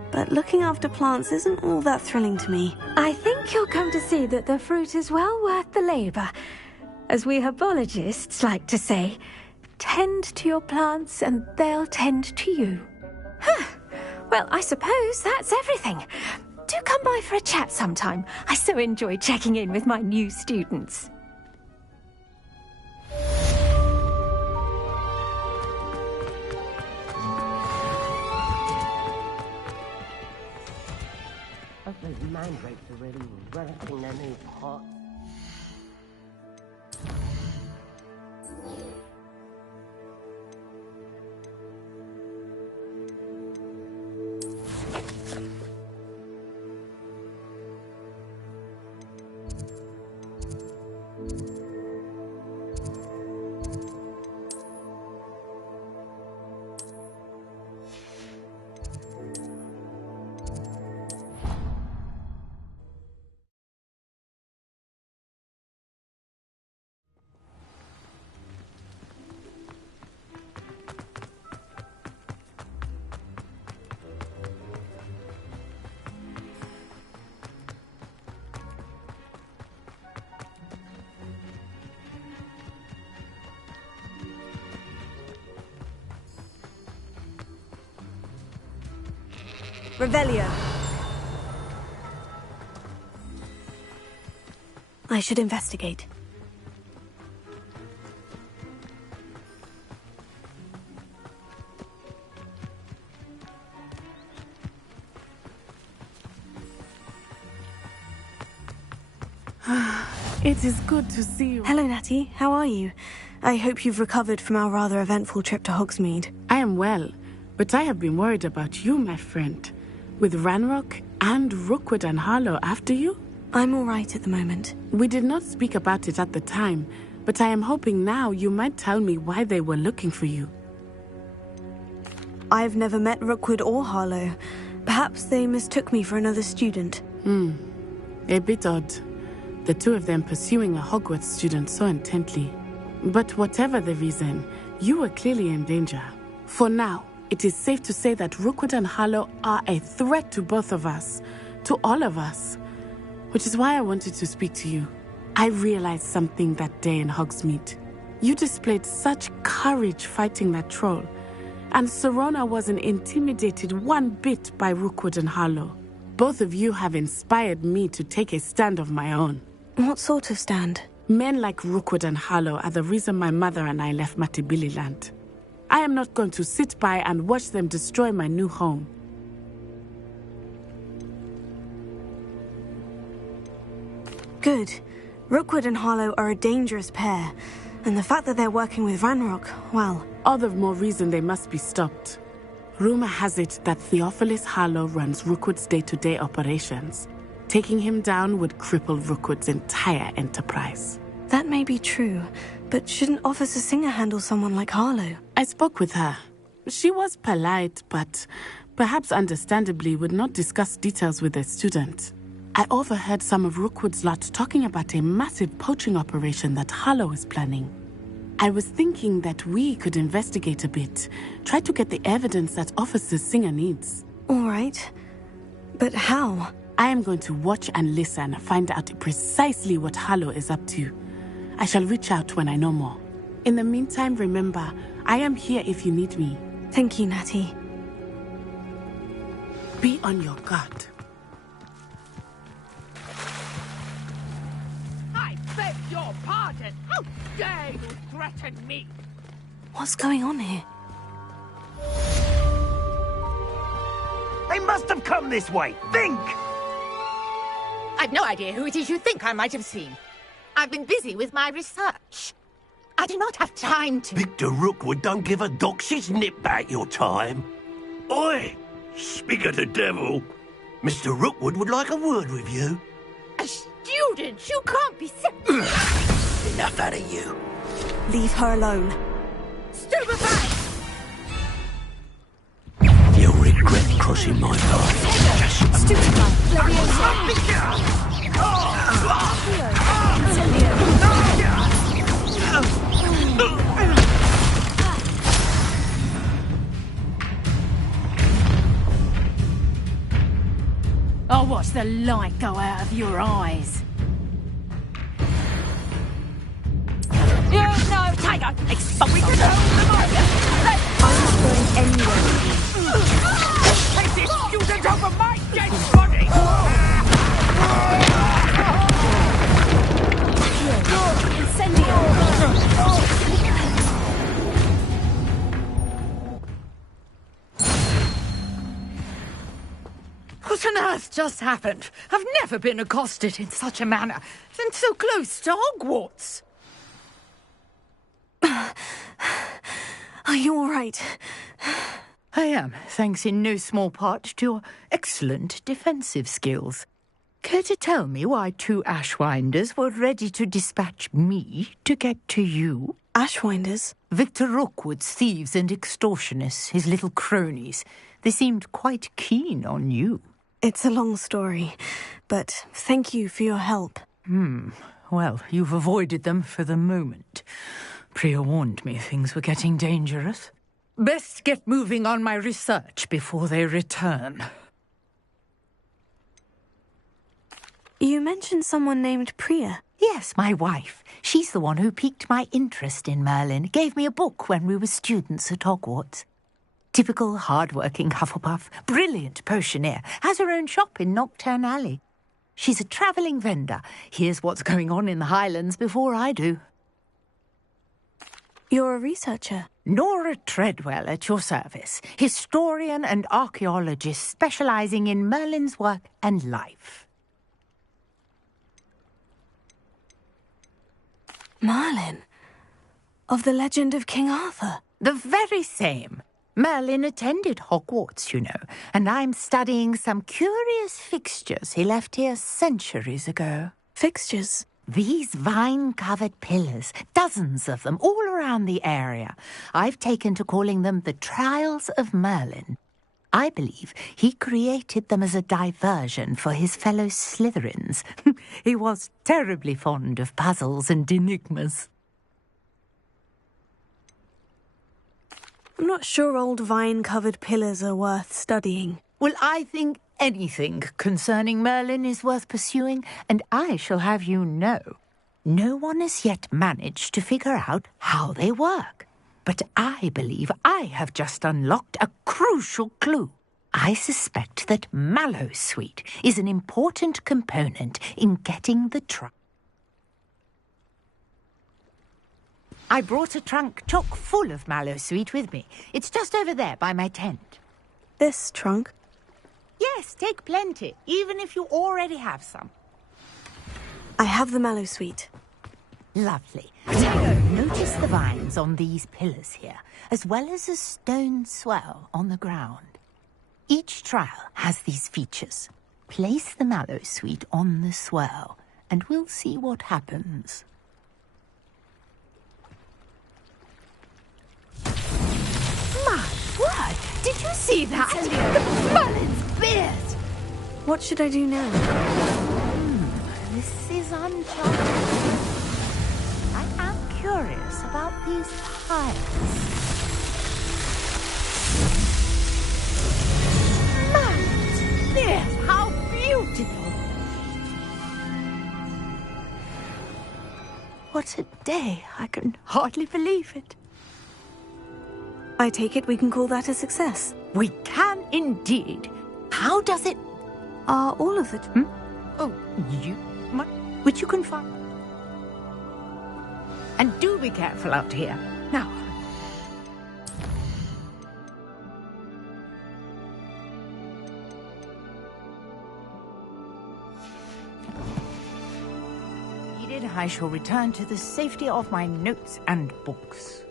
But looking after plants isn't all that thrilling to me. I think you'll come to see that the fruit is well worth the labour. As we herbologists like to say, tend to your plants and they'll tend to you. Huh. Well, I suppose that's everything. Do come by for a chat sometime. I so enjoy checking in with my new students. Those mandrakes are really relishing their new pot. Revelio. I should investigate. It is good to see you. Hello, Natty. How are you? I hope you've recovered from our rather eventful trip to Hogsmeade. I am well, but I have been worried about you, my friend. With Ranrock and Rookwood and Harlow after you? I'm all right at the moment. We did not speak about it at the time, but I am hoping now you might tell me why they were looking for you. I've never met Rookwood or Harlow. Perhaps they mistook me for another student. A bit odd. The two of them pursuing a Hogwarts student so intently. But whatever the reason, you were clearly in danger. For now, it is safe to say that Rookwood and Harlow are a threat to both of us, to all of us. Which is why I wanted to speak to you. I realized something that day in Hogsmeade. You displayed such courage fighting that troll, and Serona wasn't intimidated one bit by Rookwood and Harlow. Both of you have inspired me to take a stand of my own. What sort of stand? Men like Rookwood and Harlow are the reason my mother and I left Matibili land. I am not going to sit by and watch them destroy my new home. Good. Rookwood and Harlow are a dangerous pair, and the fact that they're working with Ranrock, well... All the more reason they must be stopped. Rumor has it that Theophilus Harlow runs Rookwood's day-to-day operations. Taking him down would cripple Rookwood's entire enterprise. That may be true, but shouldn't Officer Singer handle someone like Harlow? I spoke with her. She was polite, but perhaps understandably would not discuss details with a student. I overheard some of Rookwood's lot talking about a massive poaching operation that Harlow is planning. I was thinking that we could investigate a bit, try to get the evidence that Officer Singer needs. All right. But how? I am going to watch and listen, find out precisely what Harlow is up to. I shall reach out when I know more. In the meantime, remember, I am here if you need me. Thank you, Natty. Be on your guard. I beg your pardon. How dare you threaten me? What's going on here? They must have come this way. Think! I've no idea who it is you think I might have seen. I've been busy with my research. I do not have time to... Victor Rookwood don't give a doxy's nip back your time. Oi! Speak of the devil. Mr. Rookwood would like a word with you. A student? You can't be... Enough out of you. Leave her alone. Stupefy! You'll regret crossing my path. Stupefy! I'll watch the light go out of your eyes. You know, Tiger, but we can hold them over. I'm not going anywhere with you. Take this student over my dead body! What on earth just happened? I've never been accosted in such a manner, and so close to Hogwarts. Are you all right? I am, thanks in no small part to your excellent defensive skills. Care to tell me why two Ashwinders were ready to dispatch me to get to you? Ashwinders? Victor Rookwood's thieves and extortionists, his little cronies. They seemed quite keen on you. It's a long story, but thank you for your help. Well, you've avoided them for the moment. Priya warned me things were getting dangerous. Best get moving on my research before they return. You mentioned someone named Priya. Yes, my wife. She's the one who piqued my interest in Merlin. Gave me a book when we were students at Hogwarts. Typical hard-working Hufflepuff, brilliant potioneer, has her own shop in Knockturn Alley. She's a travelling vendor. Hears what's going on in the Highlands before I do. You're a researcher? Nora Treadwell at your service. Historian and archaeologist specialising in Merlin's work and life. Merlin? Of the legend of King Arthur? The very same. Merlin attended Hogwarts, you know, and I'm studying some curious fixtures he left here centuries ago. Fixtures? These vine-covered pillars, dozens of them, all around the area. I've taken to calling them the Trials of Merlin. I believe he created them as a diversion for his fellow Slytherins. He was terribly fond of puzzles and enigmas. I'm not sure old vine-covered pillars are worth studying. Well, I think anything concerning Merlin is worth pursuing, and I shall have you know, no one has yet managed to figure out how they work. But I believe I have just unlocked a crucial clue. I suspect that Mallowsweet is an important component in getting the trunk. I brought a trunk chock full of Mallowsweet with me. It's just over there by my tent. This trunk? Yes, take plenty, even if you already have some. I have the mallow sweet. Lovely. Notice the vines on these pillars here, as well as a stone swell on the ground. Each trial has these features. Place the mallow sweet on the swell, and we'll see what happens. My word! Did you see that? The Merlin's beard! What should I do now? This is uncharted. I am curious about these piles. Merlin's beard! How beautiful! What a day! I can hardly believe it. I take it we can call that a success. We can indeed. How does it... Are all of it? Oh, which you can find. And do be careful out here. Now. Needed, I shall return to the safety of my notes and books.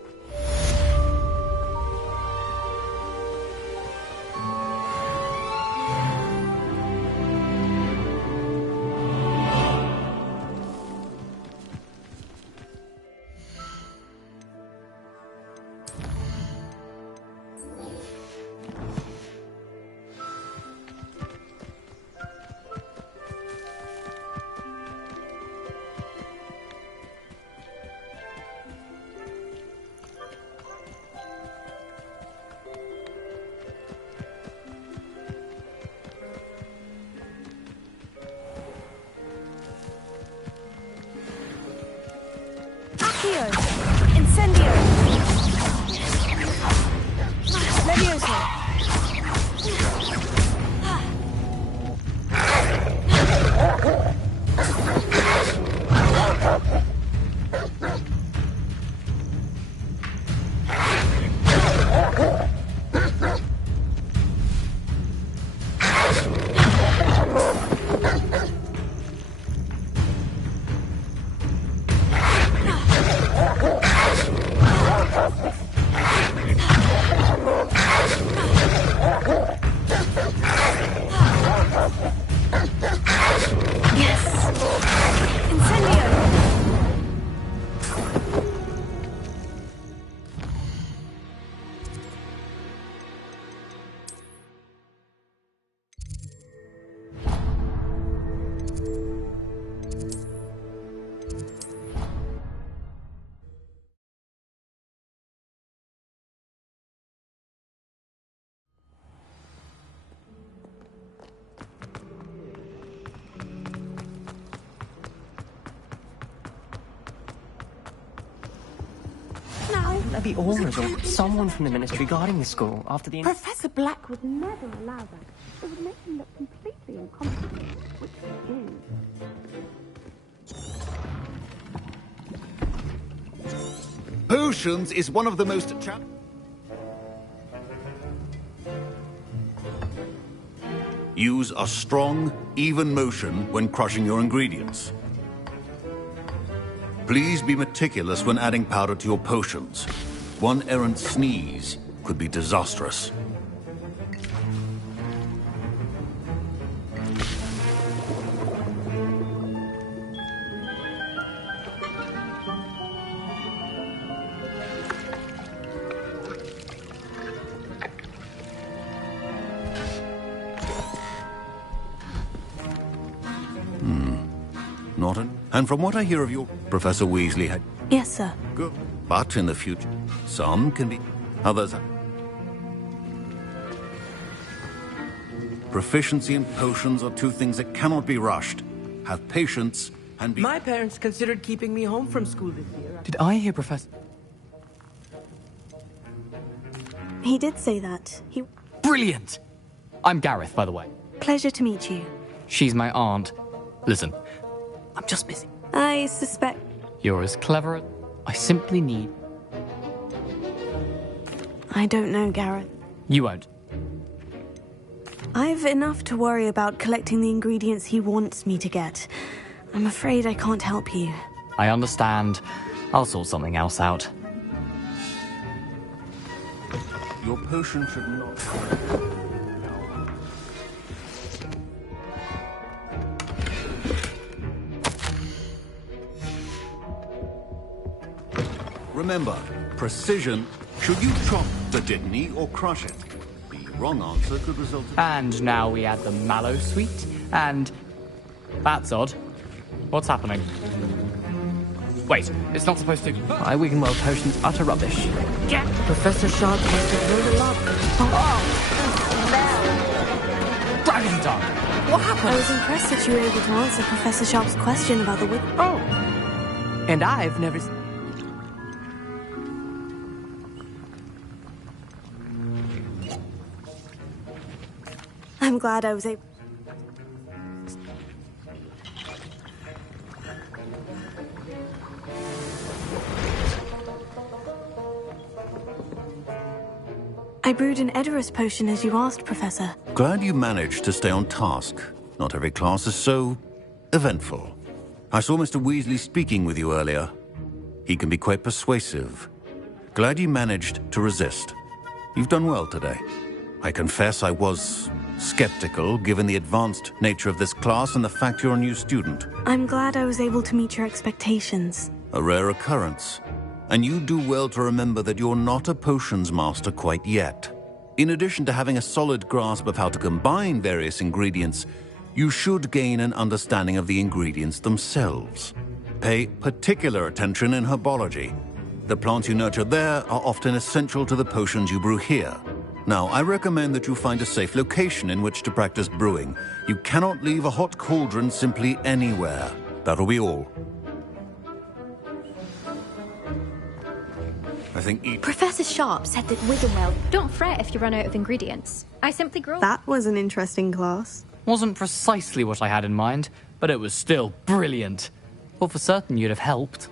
Incendio! Levioso! The Aurors or someone from the ministry guarding the school after the... Professor Black would never allow that. It would make him look completely incompetent, which he is. Potions is one of the most... Use a strong, even motion when crushing your ingredients. Please be meticulous when adding powder to your potions. One errant sneeze could be disastrous. Not an... And from what I hear of your... Professor Weasley had... Yes, sir. Good. But in the future, some can be... Others... Proficiency and potions are two things that cannot be rushed. Have patience and be... My parents considered keeping me home from school this year. Did I hear Professor... He did say that. He... Brilliant! I'm Gareth, by the way. Pleasure to meet you. She's my aunt. Listen, I'm just busy. I suspect... You're as clever as... I simply need... I don't know, Gareth. You won't. I've enough to worry about collecting the ingredients he wants me to get. I'm afraid I can't help you. I understand. I'll sort something else out. Your potion should not... Remember, precision. Should you chop the Dittany or crush it? The wrong answer could result in... And now we add the mallow sweet, and... That's odd. What's happening? Wait, it's not supposed to... My Wiggenweld potion's utter rubbish. Get Professor Sharp must have heard a lot. Dragon Tongue! What happened? I was impressed that you were able to answer Professor Sharp's question about the Wiggen... Oh! And I've never... I'm glad I was able... I brewed an Edorus potion as you asked, Professor. Glad you managed to stay on task. Not every class is so... eventful. I saw Mr. Weasley speaking with you earlier. He can be quite persuasive. Glad you managed to resist. You've done well today. I confess I was skeptical, given the advanced nature of this class and the fact you're a new student. I'm glad I was able to meet your expectations. A rare occurrence. And you do well to remember that you're not a potions master quite yet. In addition to having a solid grasp of how to combine various ingredients, you should gain an understanding of the ingredients themselves. Pay particular attention in herbology. The plants you nurture there are often essential to the potions you brew here. Now, I recommend that you find a safe location in which to practice brewing. You cannot leave a hot cauldron simply anywhere. That'll be all. I think Professor Sharp said that Wiggenweld, don't fret if you run out of ingredients. I simply grow... That was an interesting class. Wasn't precisely what I had in mind, but it was still brilliant. Well, for certain you'd have helped.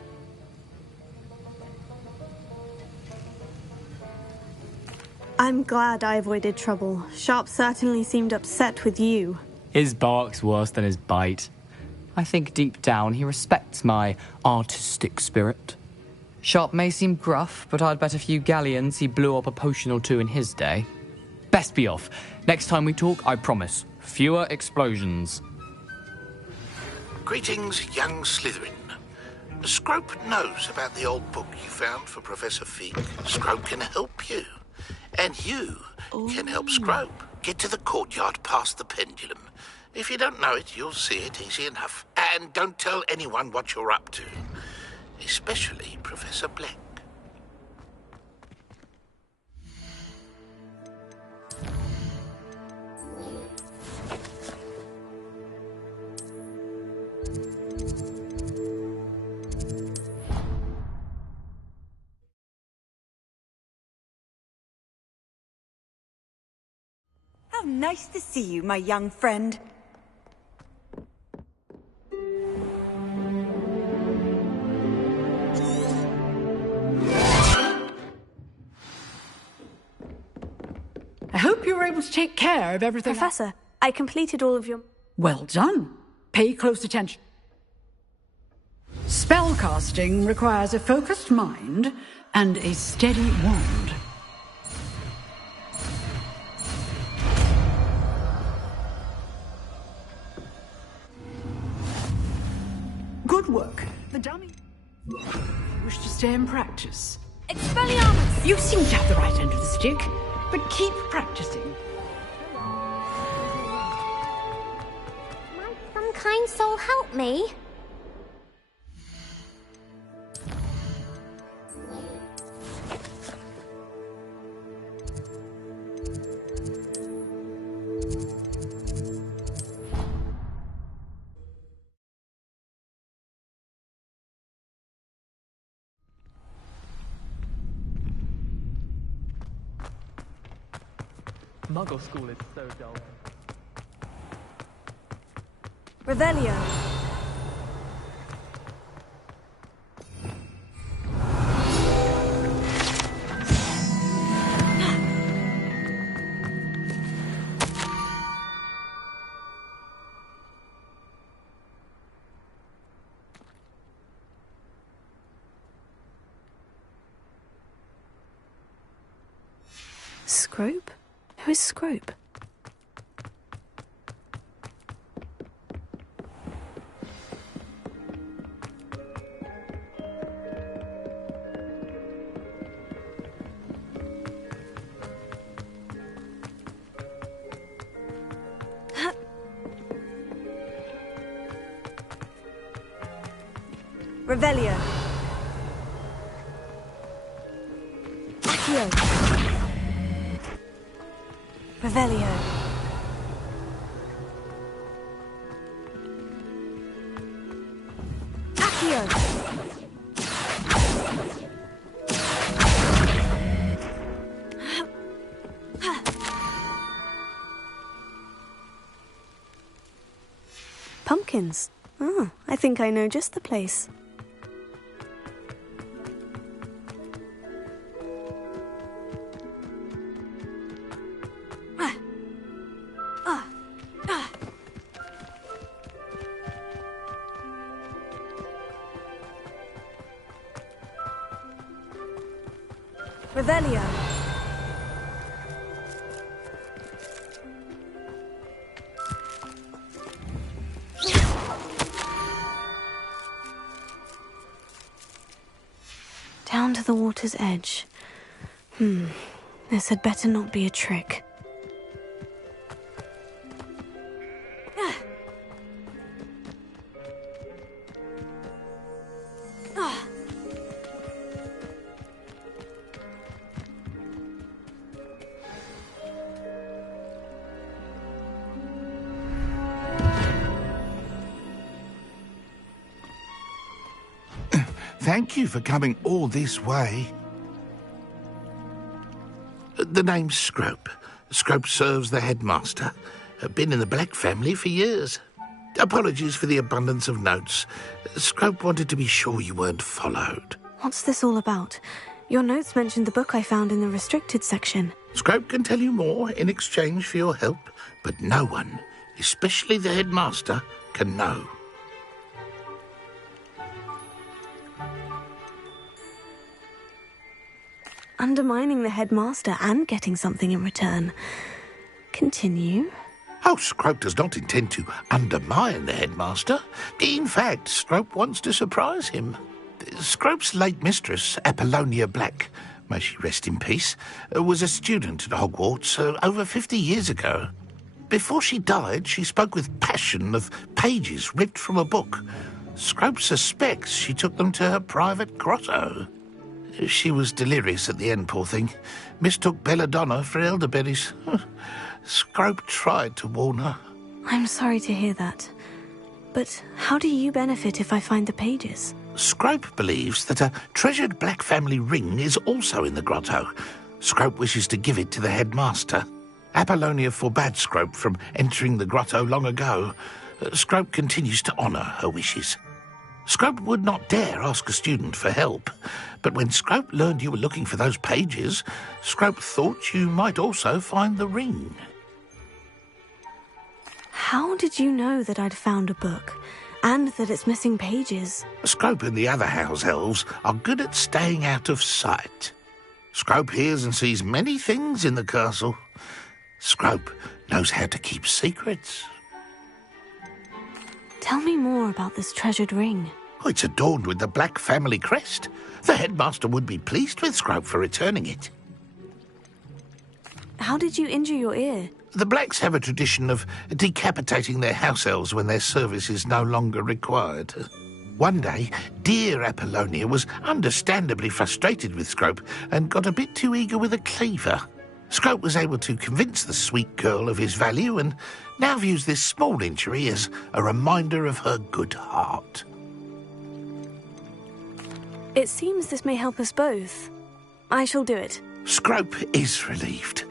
I'm glad I avoided trouble. Sharp certainly seemed upset with you. His bark's worse than his bite. I think deep down he respects my artistic spirit. Sharp may seem gruff, but I'd bet a few galleons he blew up a potion or two in his day. Best be off. Next time we talk, I promise, fewer explosions. Greetings, young Slytherin. Scrope knows about the old book you found for Professor Fig. Scrope can help you. And you can help Scrope. Get to the courtyard past the pendulum. If you don't know it, you'll see it easy enough. And don't tell anyone what you're up to. Especially Professor Black. How nice to see you, my young friend. I hope you were able to take care of everything. Professor, I completed all of your... Well done. Pay close attention. Spellcasting requires a focused mind and a steady wand. Good work. The dummy... Wish to stay and practice. Expelliarmus! You seem to have the right end of the stick, but keep practicing. Might some kind soul help me? Muggle school is so dull. Revelio. Scrope? Who is Scrope? Revelio. Accio. Revelio. Accio. Pumpkins. Oh, I think I know just the place. Revelio. Down to the water's edge. This had better not be a trick. Thank you for coming all this way. The name's Scrope. Scrope serves the headmaster. Been in the Black family for years. Apologies for the abundance of notes. Scrope wanted to be sure you weren't followed. What's this all about? Your notes mentioned the book I found in the restricted section. Scrope can tell you more in exchange for your help, but no one, especially the headmaster, can know. Undermining the headmaster and getting something in return. Continue. Oh, Scrope does not intend to undermine the headmaster. In fact, Scrope wants to surprise him. Scrope's late mistress, Apollonia Black, may she rest in peace, was a student at Hogwarts over 50 years ago. Before she died, she spoke with passion of pages ripped from a book. Scrope suspects she took them to her private grotto. She was delirious at the end, poor thing. Mistook belladonna for elderberries. Scrope tried to warn her. I'm sorry to hear that. But how do you benefit if I find the pages? Scrope believes that a treasured Black family ring is also in the grotto. Scrope wishes to give it to the headmaster. Apollonia forbade Scrope from entering the grotto long ago. Scrope continues to honour her wishes. Scrope would not dare ask a student for help, but when Scrope learned you were looking for those pages, Scrope thought you might also find the ring. How did you know that I'd found a book, and that it's missing pages? Scrope and the other house elves are good at staying out of sight. Scrope hears and sees many things in the castle. Scrope knows how to keep secrets. Tell me more about this treasured ring. Oh, it's adorned with the Black family crest. The headmaster would be pleased with Scrope for returning it. How did you injure your ear? The Blacks have a tradition of decapitating their house elves when their service is no longer required. One day, dear Apollonia was understandably frustrated with Scrope and got a bit too eager with a cleaver. Scrope was able to convince the sweet girl of his value and now views this small injury as a reminder of her good heart. It seems this may help us both. I shall do it. Scrope is relieved.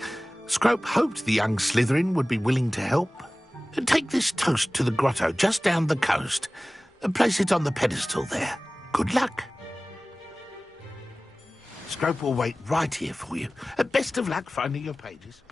Scrope hoped the young Slytherin would be willing to help. Take this toast to the grotto just down the coast and place it on the pedestal there. Good luck. Scrope will wait right here for you. Best of luck finding your pages.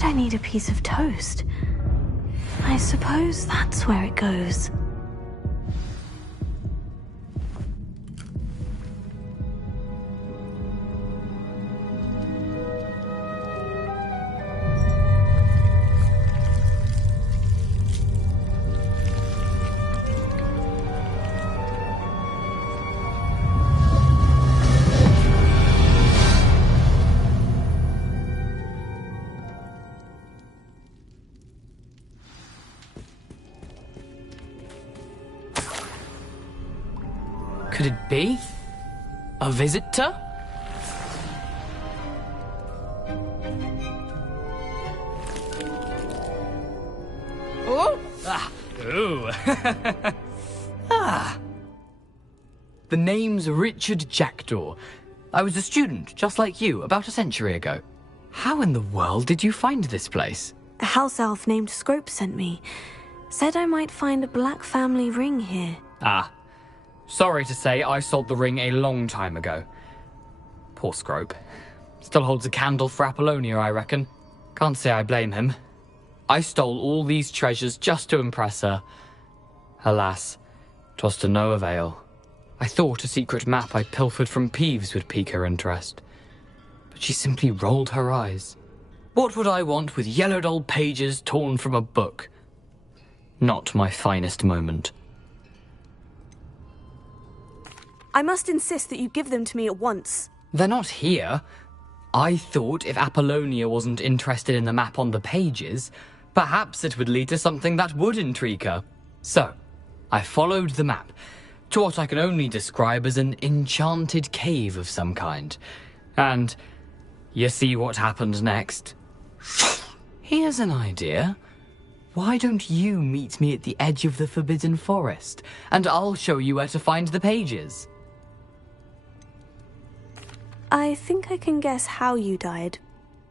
said I need a piece of toast. I suppose that's where it goes. Could it be? A visitor? Oh! Ah! Ooh! Ah! The name's Richard Jackdaw. I was a student, just like you, about a century ago. How in the world did you find this place? A house elf named Scrope sent me. Said I might find a black family ring here. Ah. Sorry to say, I sold the ring a long time ago. Poor Scrope. Still holds a candle for Apollonia, I reckon. Can't say I blame him. I stole all these treasures just to impress her. Alas, 'twas to no avail. I thought a secret map I pilfered from Peeves would pique her interest. But she simply rolled her eyes. What would I want with yellowed old pages torn from a book? Not my finest moment. I must insist that you give them to me at once. They're not here. I thought if Apollonia wasn't interested in the map on the pages, perhaps it would lead to something that would intrigue her. So, I followed the map to what I can only describe as an enchanted cave of some kind. And you see what happened next? Here's an idea. Why don't you meet me at the edge of the Forbidden Forest, and I'll show you where to find the pages. I think I can guess how you died.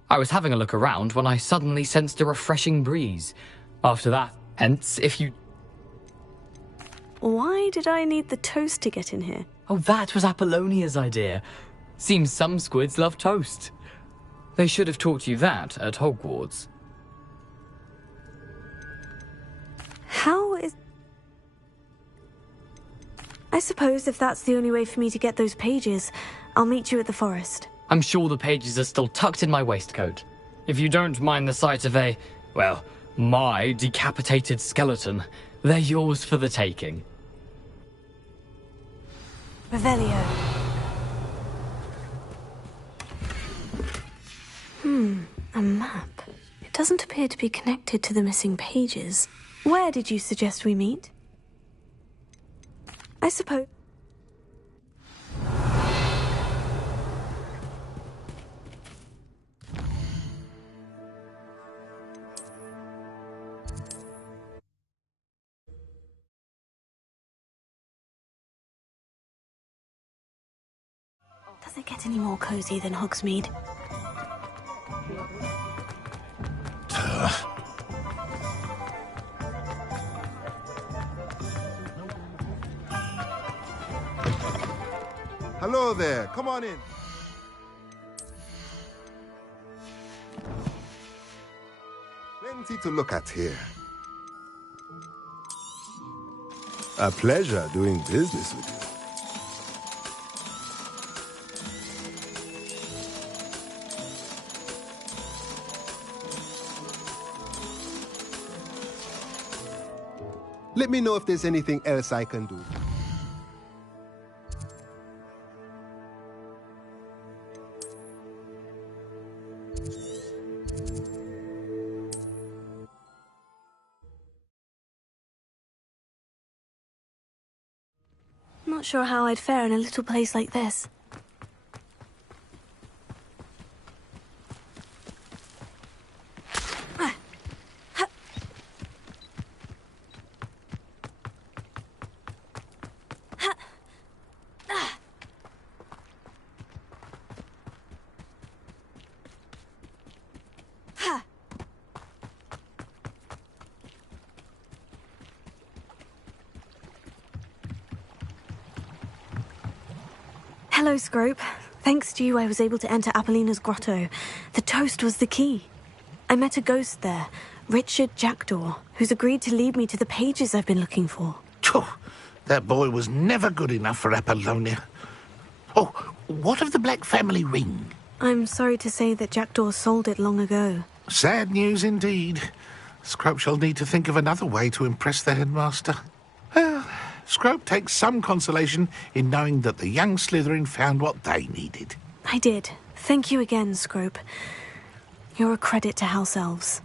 I was having a look around when I suddenly sensed a refreshing breeze. After that, hence, if you... Why did I need the toast to get in here? Oh, that was Apollonia's idea. Seems some squids love toast. They should have taught you that at Hogwarts. How is... I suppose if that's the only way for me to get those pages, I'll meet you at the forest. I'm sure the pages are still tucked in my waistcoat. If you don't mind the sight of a, well, my decapitated skeleton, they're yours for the taking. Revelio. A map. It doesn't appear to be connected to the missing pages. Where did you suggest we meet? I suppose... Does it get any more cozy than Hogsmeade? Hello there, come on in. Plenty to look at here. A pleasure doing business with you. Let me know if there's anything else I can do. Not sure how I'd fare in a little place like this. Hello, Scrope. Thanks to you, I was able to enter Apollina's grotto. The toast was the key. I met a ghost there, Richard Jackdaw, who's agreed to lead me to the pages I've been looking for. Phew, that boy was never good enough for Apollonia. Oh, what of the Black family ring? I'm sorry to say that Jackdaw sold it long ago. Sad news indeed. Scrope shall need to think of another way to impress the headmaster. Well, Scrope takes some consolation in knowing that the young Slytherin found what they needed. I did. Thank you again, Scrope. You're a credit to House Elves.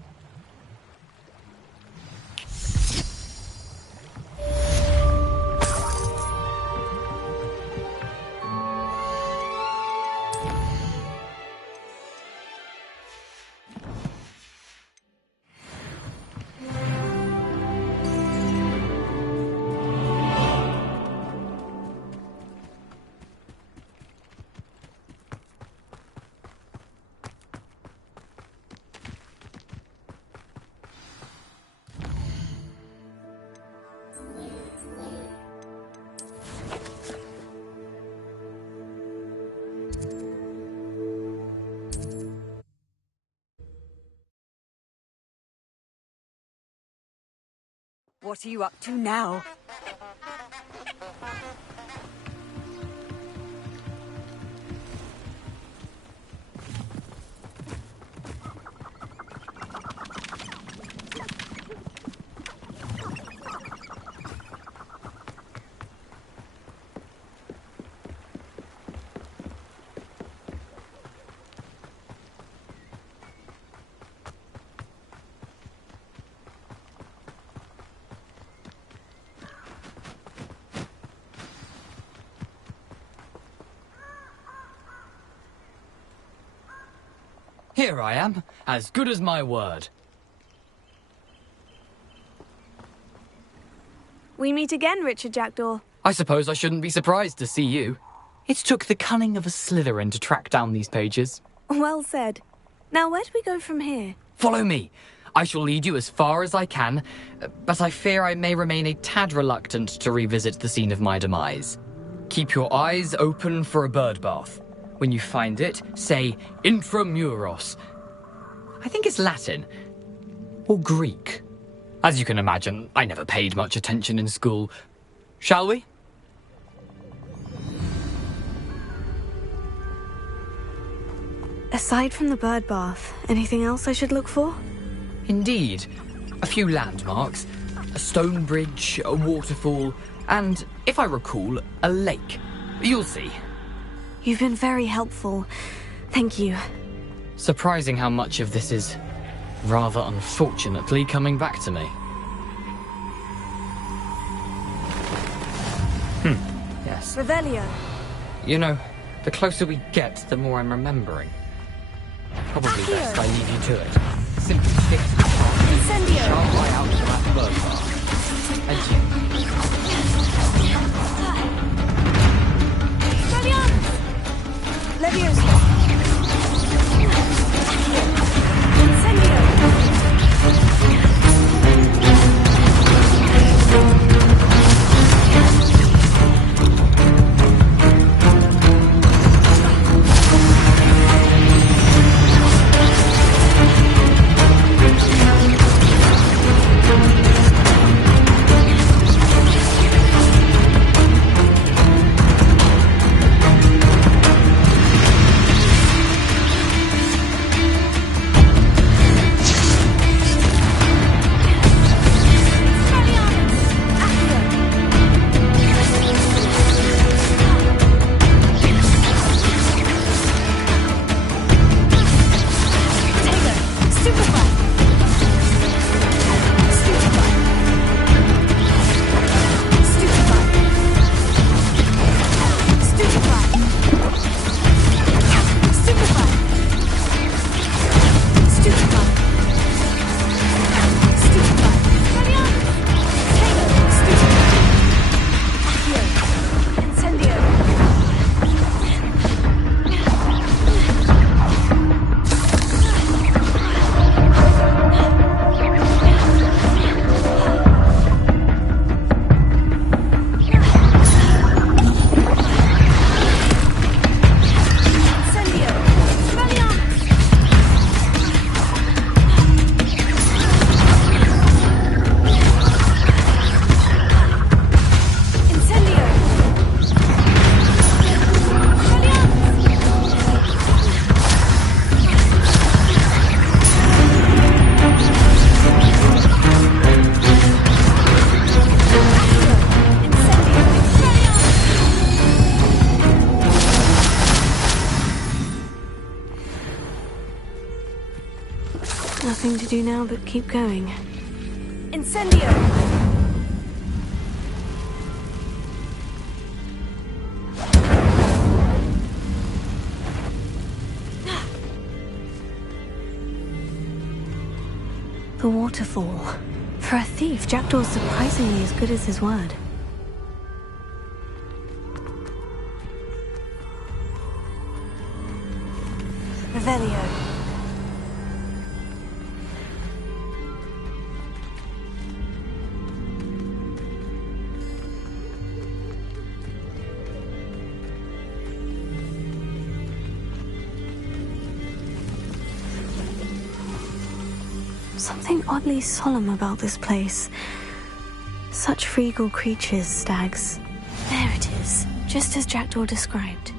What are you up to now? Here I am, as good as my word. We meet again, Richard Jackdaw. I suppose I shouldn't be surprised to see you. It took the cunning of a Slytherin to track down these pages. Well said. Now, where do we go from here? Follow me. I shall lead you as far as I can, but I fear I may remain a tad reluctant to revisit the scene of my demise. Keep your eyes open for a bird bath. When you find it, say intramuros. I think it's Latin. Or Greek. As you can imagine, I never paid much attention in school. Shall we? Aside from the bird bath, anything else I should look for? Indeed. A few landmarks. A stone bridge, a waterfall, and, if I recall, a lake. You'll see. You've been very helpful. Thank you. Surprising how much of this is, rather unfortunately, coming back to me. Yes. Revelio. You know, the closer we get, the more I'm remembering. Probably best I leave you to it. Simply stick to the path. Incendio. Sharp eye out for that bird bath. Adieu. Leviosa. Incendio. nothing to do now but keep going. Incendio! The waterfall. For a thief, Jackdaw's surprisingly as good as his word. Revelio. Something oddly solemn about this place. Such regal creatures, stags. There it is, just as Jackdaw described.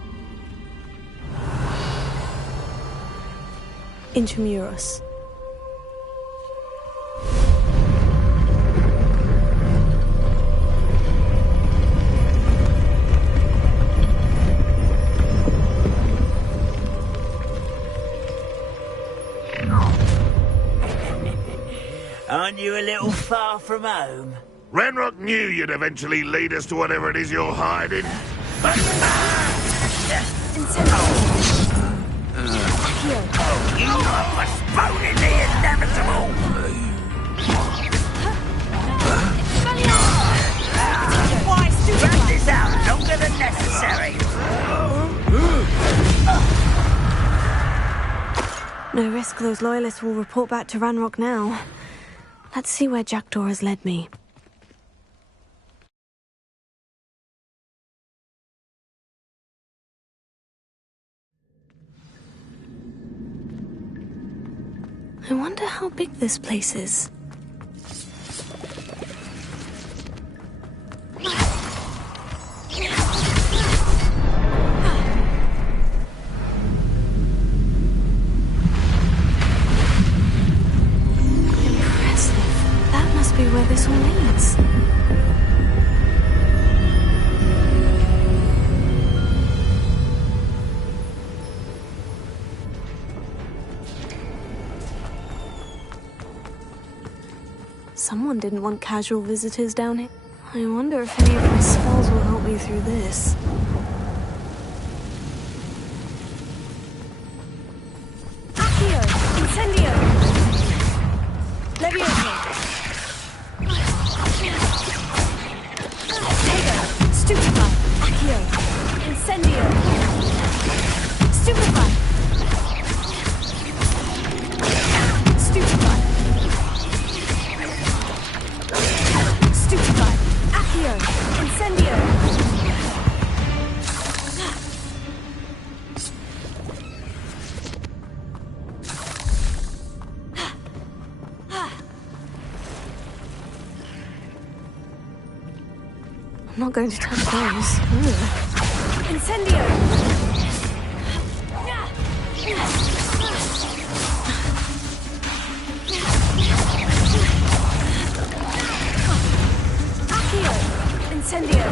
Intramuros. Aren't you a little far from home? Ranrock knew you'd eventually lead us to whatever it is you're hiding. You are postponing the inevitable! Why drag this out longer than necessary? No risk those loyalists will report back to Ranrock now. Let's see where Jackdaw has led me. I wonder how big this place is. Be where this all leads. Someone didn't want casual visitors down here. I wonder if any of my spells will help me through this. Accio! Incendio! Levioso! Stupefy! Accio! Incendio! Stupefy! Stupefy! Stupefy! Accio! Incendio! I'm not going to touch those. Incendio! Accio! Incendio!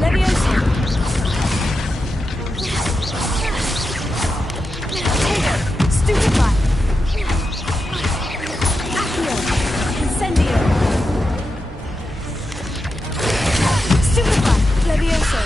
Levioso! Stupefy! Incendio! Stupefy! Levioso!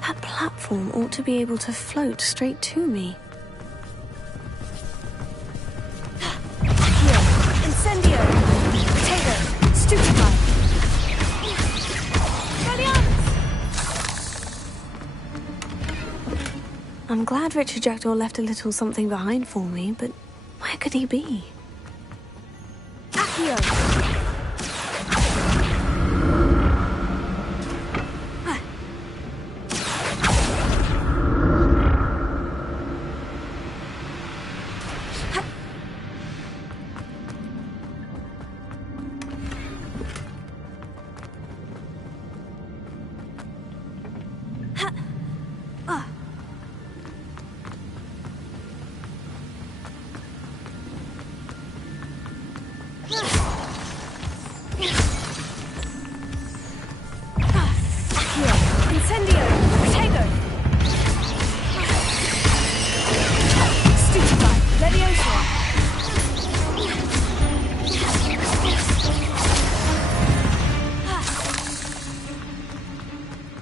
That platform ought to be able to float straight to me. I'm glad Richard Jackdaw left a little something behind for me, but where could he be? Accio!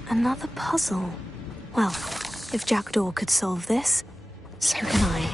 Another puzzle. Well, if Jackdaw could solve this, so can I.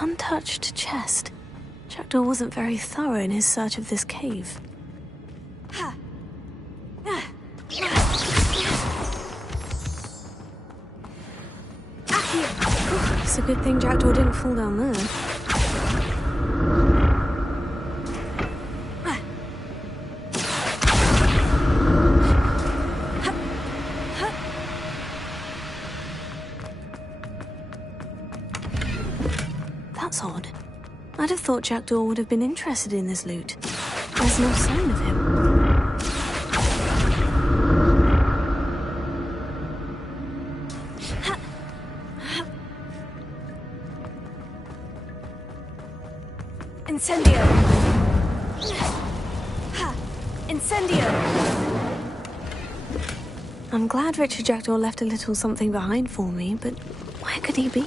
Untouched chest. Jackdaw wasn't very thorough in his search of this cave. It's a good thing Jackdaw didn't fall down there. That's odd. I'd have thought Jackdaw would have been interested in this loot. There's no sign of him. Incendio! Incendio! I'm glad Richard Jackdaw left a little something behind for me, but where could he be?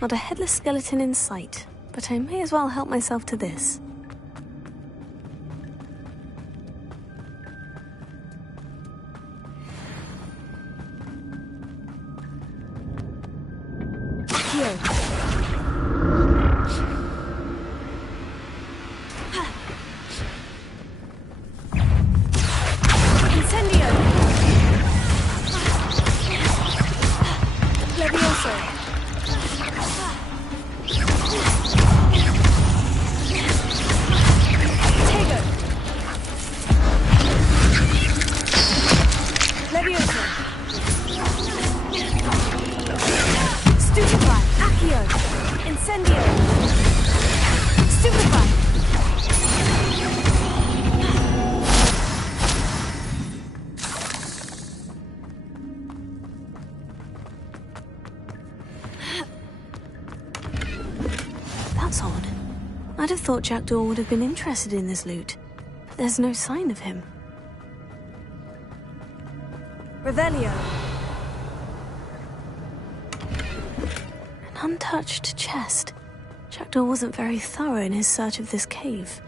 Not a headless skeleton in sight, but I may as well help myself to this. That's odd. I'd have thought Jackdaw would have been interested in this loot, but there's no sign of him. Revelio. An untouched chest. Jackdaw wasn't very thorough in his search of this cave.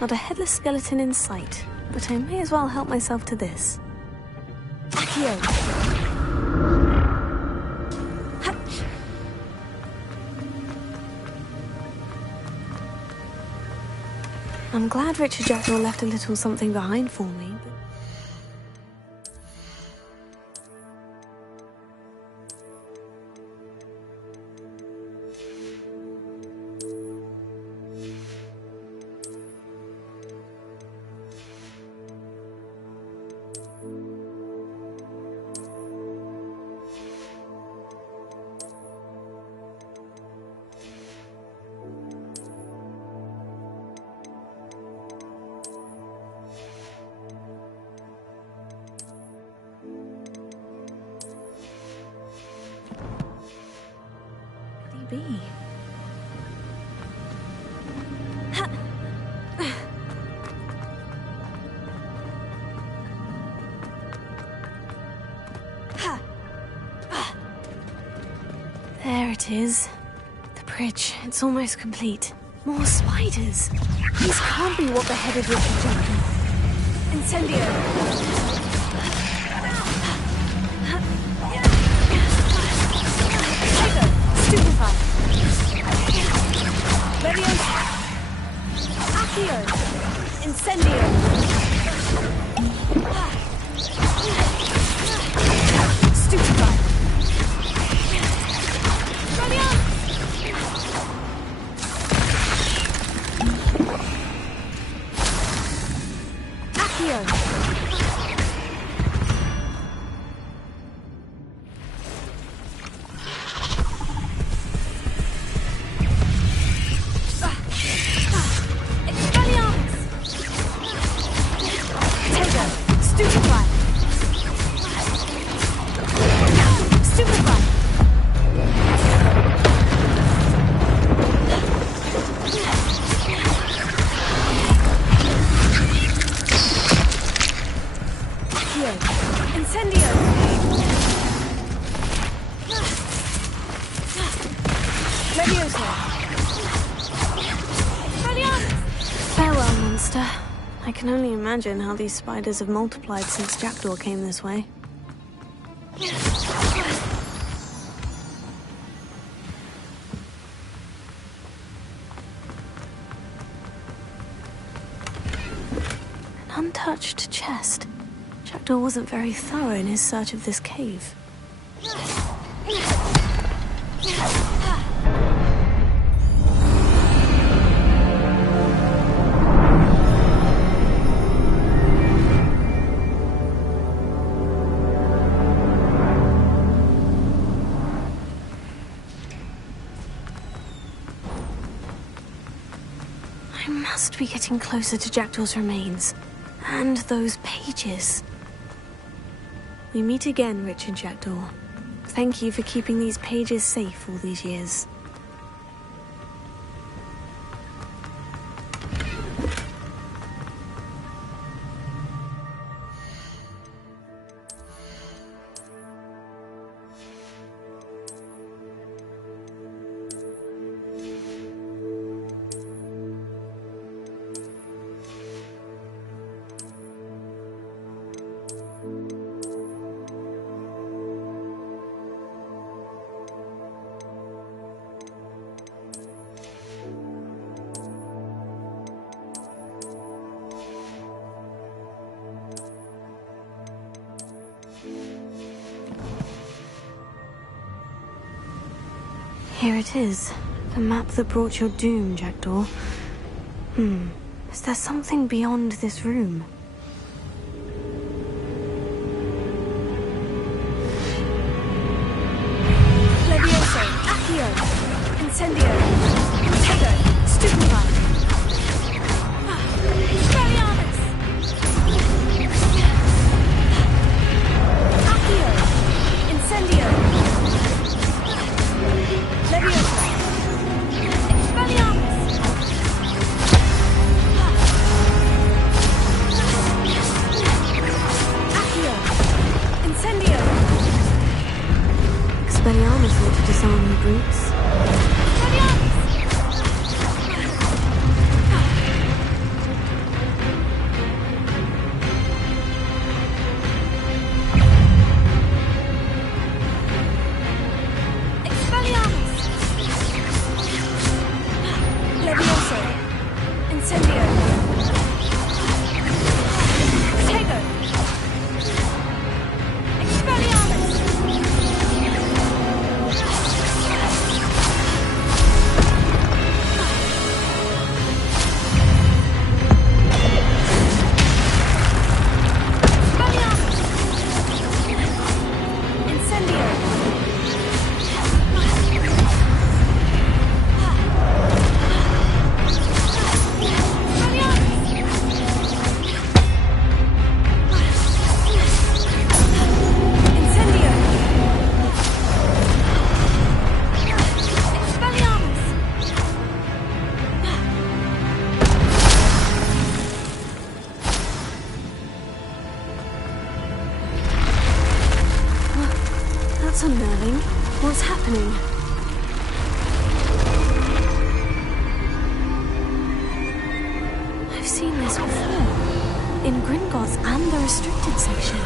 Not a headless skeleton in sight, but I may as well help myself to this. Accio! I'm glad Richard Jackdaw left a little something behind for me. Be. There it is. The bridge. It's almost complete. More spiders. These can't be what beheaded Richard Jackdaw. Incendio! Accio! Incendio! Stupefy! Accio! Farewell, monster. I can only imagine how these spiders have multiplied since Jackdaw came this way. An untouched chest. Jackdaw wasn't very thorough in his search of this cave. I must be getting closer to Jackdaw's remains. And those pages. We meet again, Richard Jackdaw. Thank you for keeping these pages safe all these years. Here it is. The map that brought your doom, Jackdaw. Is there something beyond this room? Levioso, Accio, Incendio, Tego, Stupefy. brutes. That's unnerving. What's happening? I've seen this before. In Gringotts and the restricted section.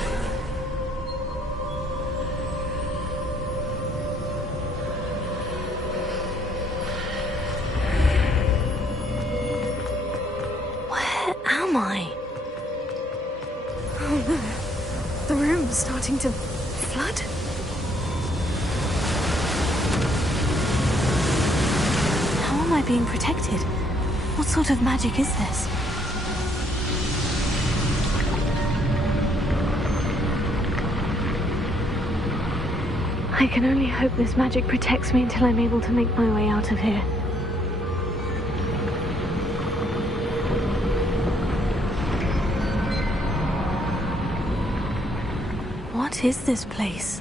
Where am I? Oh no. The room's starting to flood. How am I being protected? What sort of magic is this? I can only hope this magic protects me until I'm able to make my way out of here. What is this place?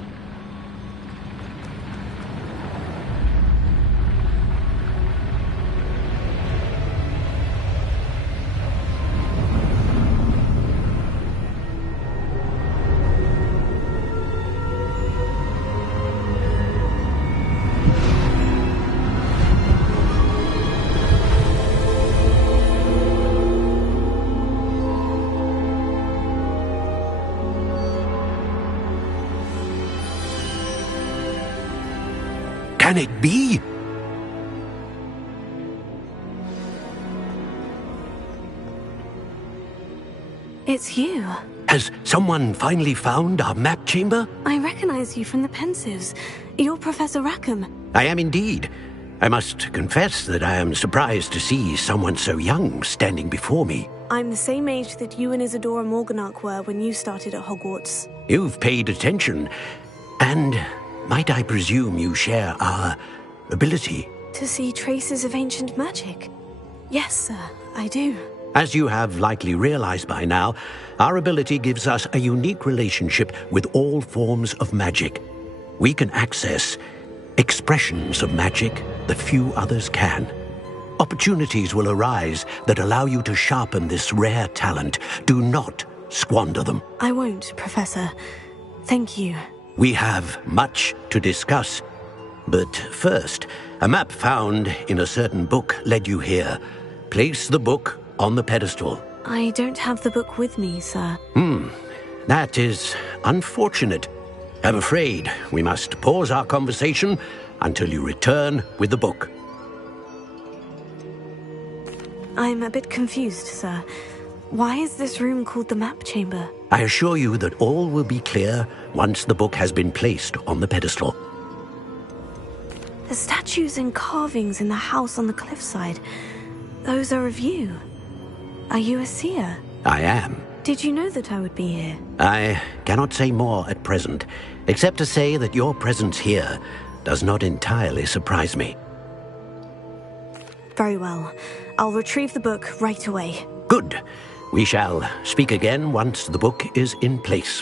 Can it be? It's you. Has someone finally found our map chamber? I recognize you from the Pensives. You're Professor Rackham. I am indeed. I must confess that I am surprised to see someone so young standing before me. I'm the same age that you and Isadora Morganach were when you started at Hogwarts. You've paid attention, and might I presume you share our ability? To see traces of ancient magic? Yes, sir, I do. As you have likely realized by now, our ability gives us a unique relationship with all forms of magic. We can access expressions of magic that few others can. Opportunities will arise that allow you to sharpen this rare talent. Do not squander them. I won't, Professor. Thank you. We have much to discuss. But first, a map found in a certain book led you here. Place the book on the pedestal. I don't have the book with me, sir. That is unfortunate. I'm afraid we must pause our conversation until you return with the book. I'm a bit confused, sir. Why is this room called the map chamber? I assure you that all will be clear once the book has been placed on the pedestal. The statues and carvings in the house on the cliffside, those are of you. Are you a seer? I am. Did you know that I would be here? I cannot say more at present, except to say that your presence here does not entirely surprise me. Very well. I'll retrieve the book right away. Good. We shall speak again once the book is in place.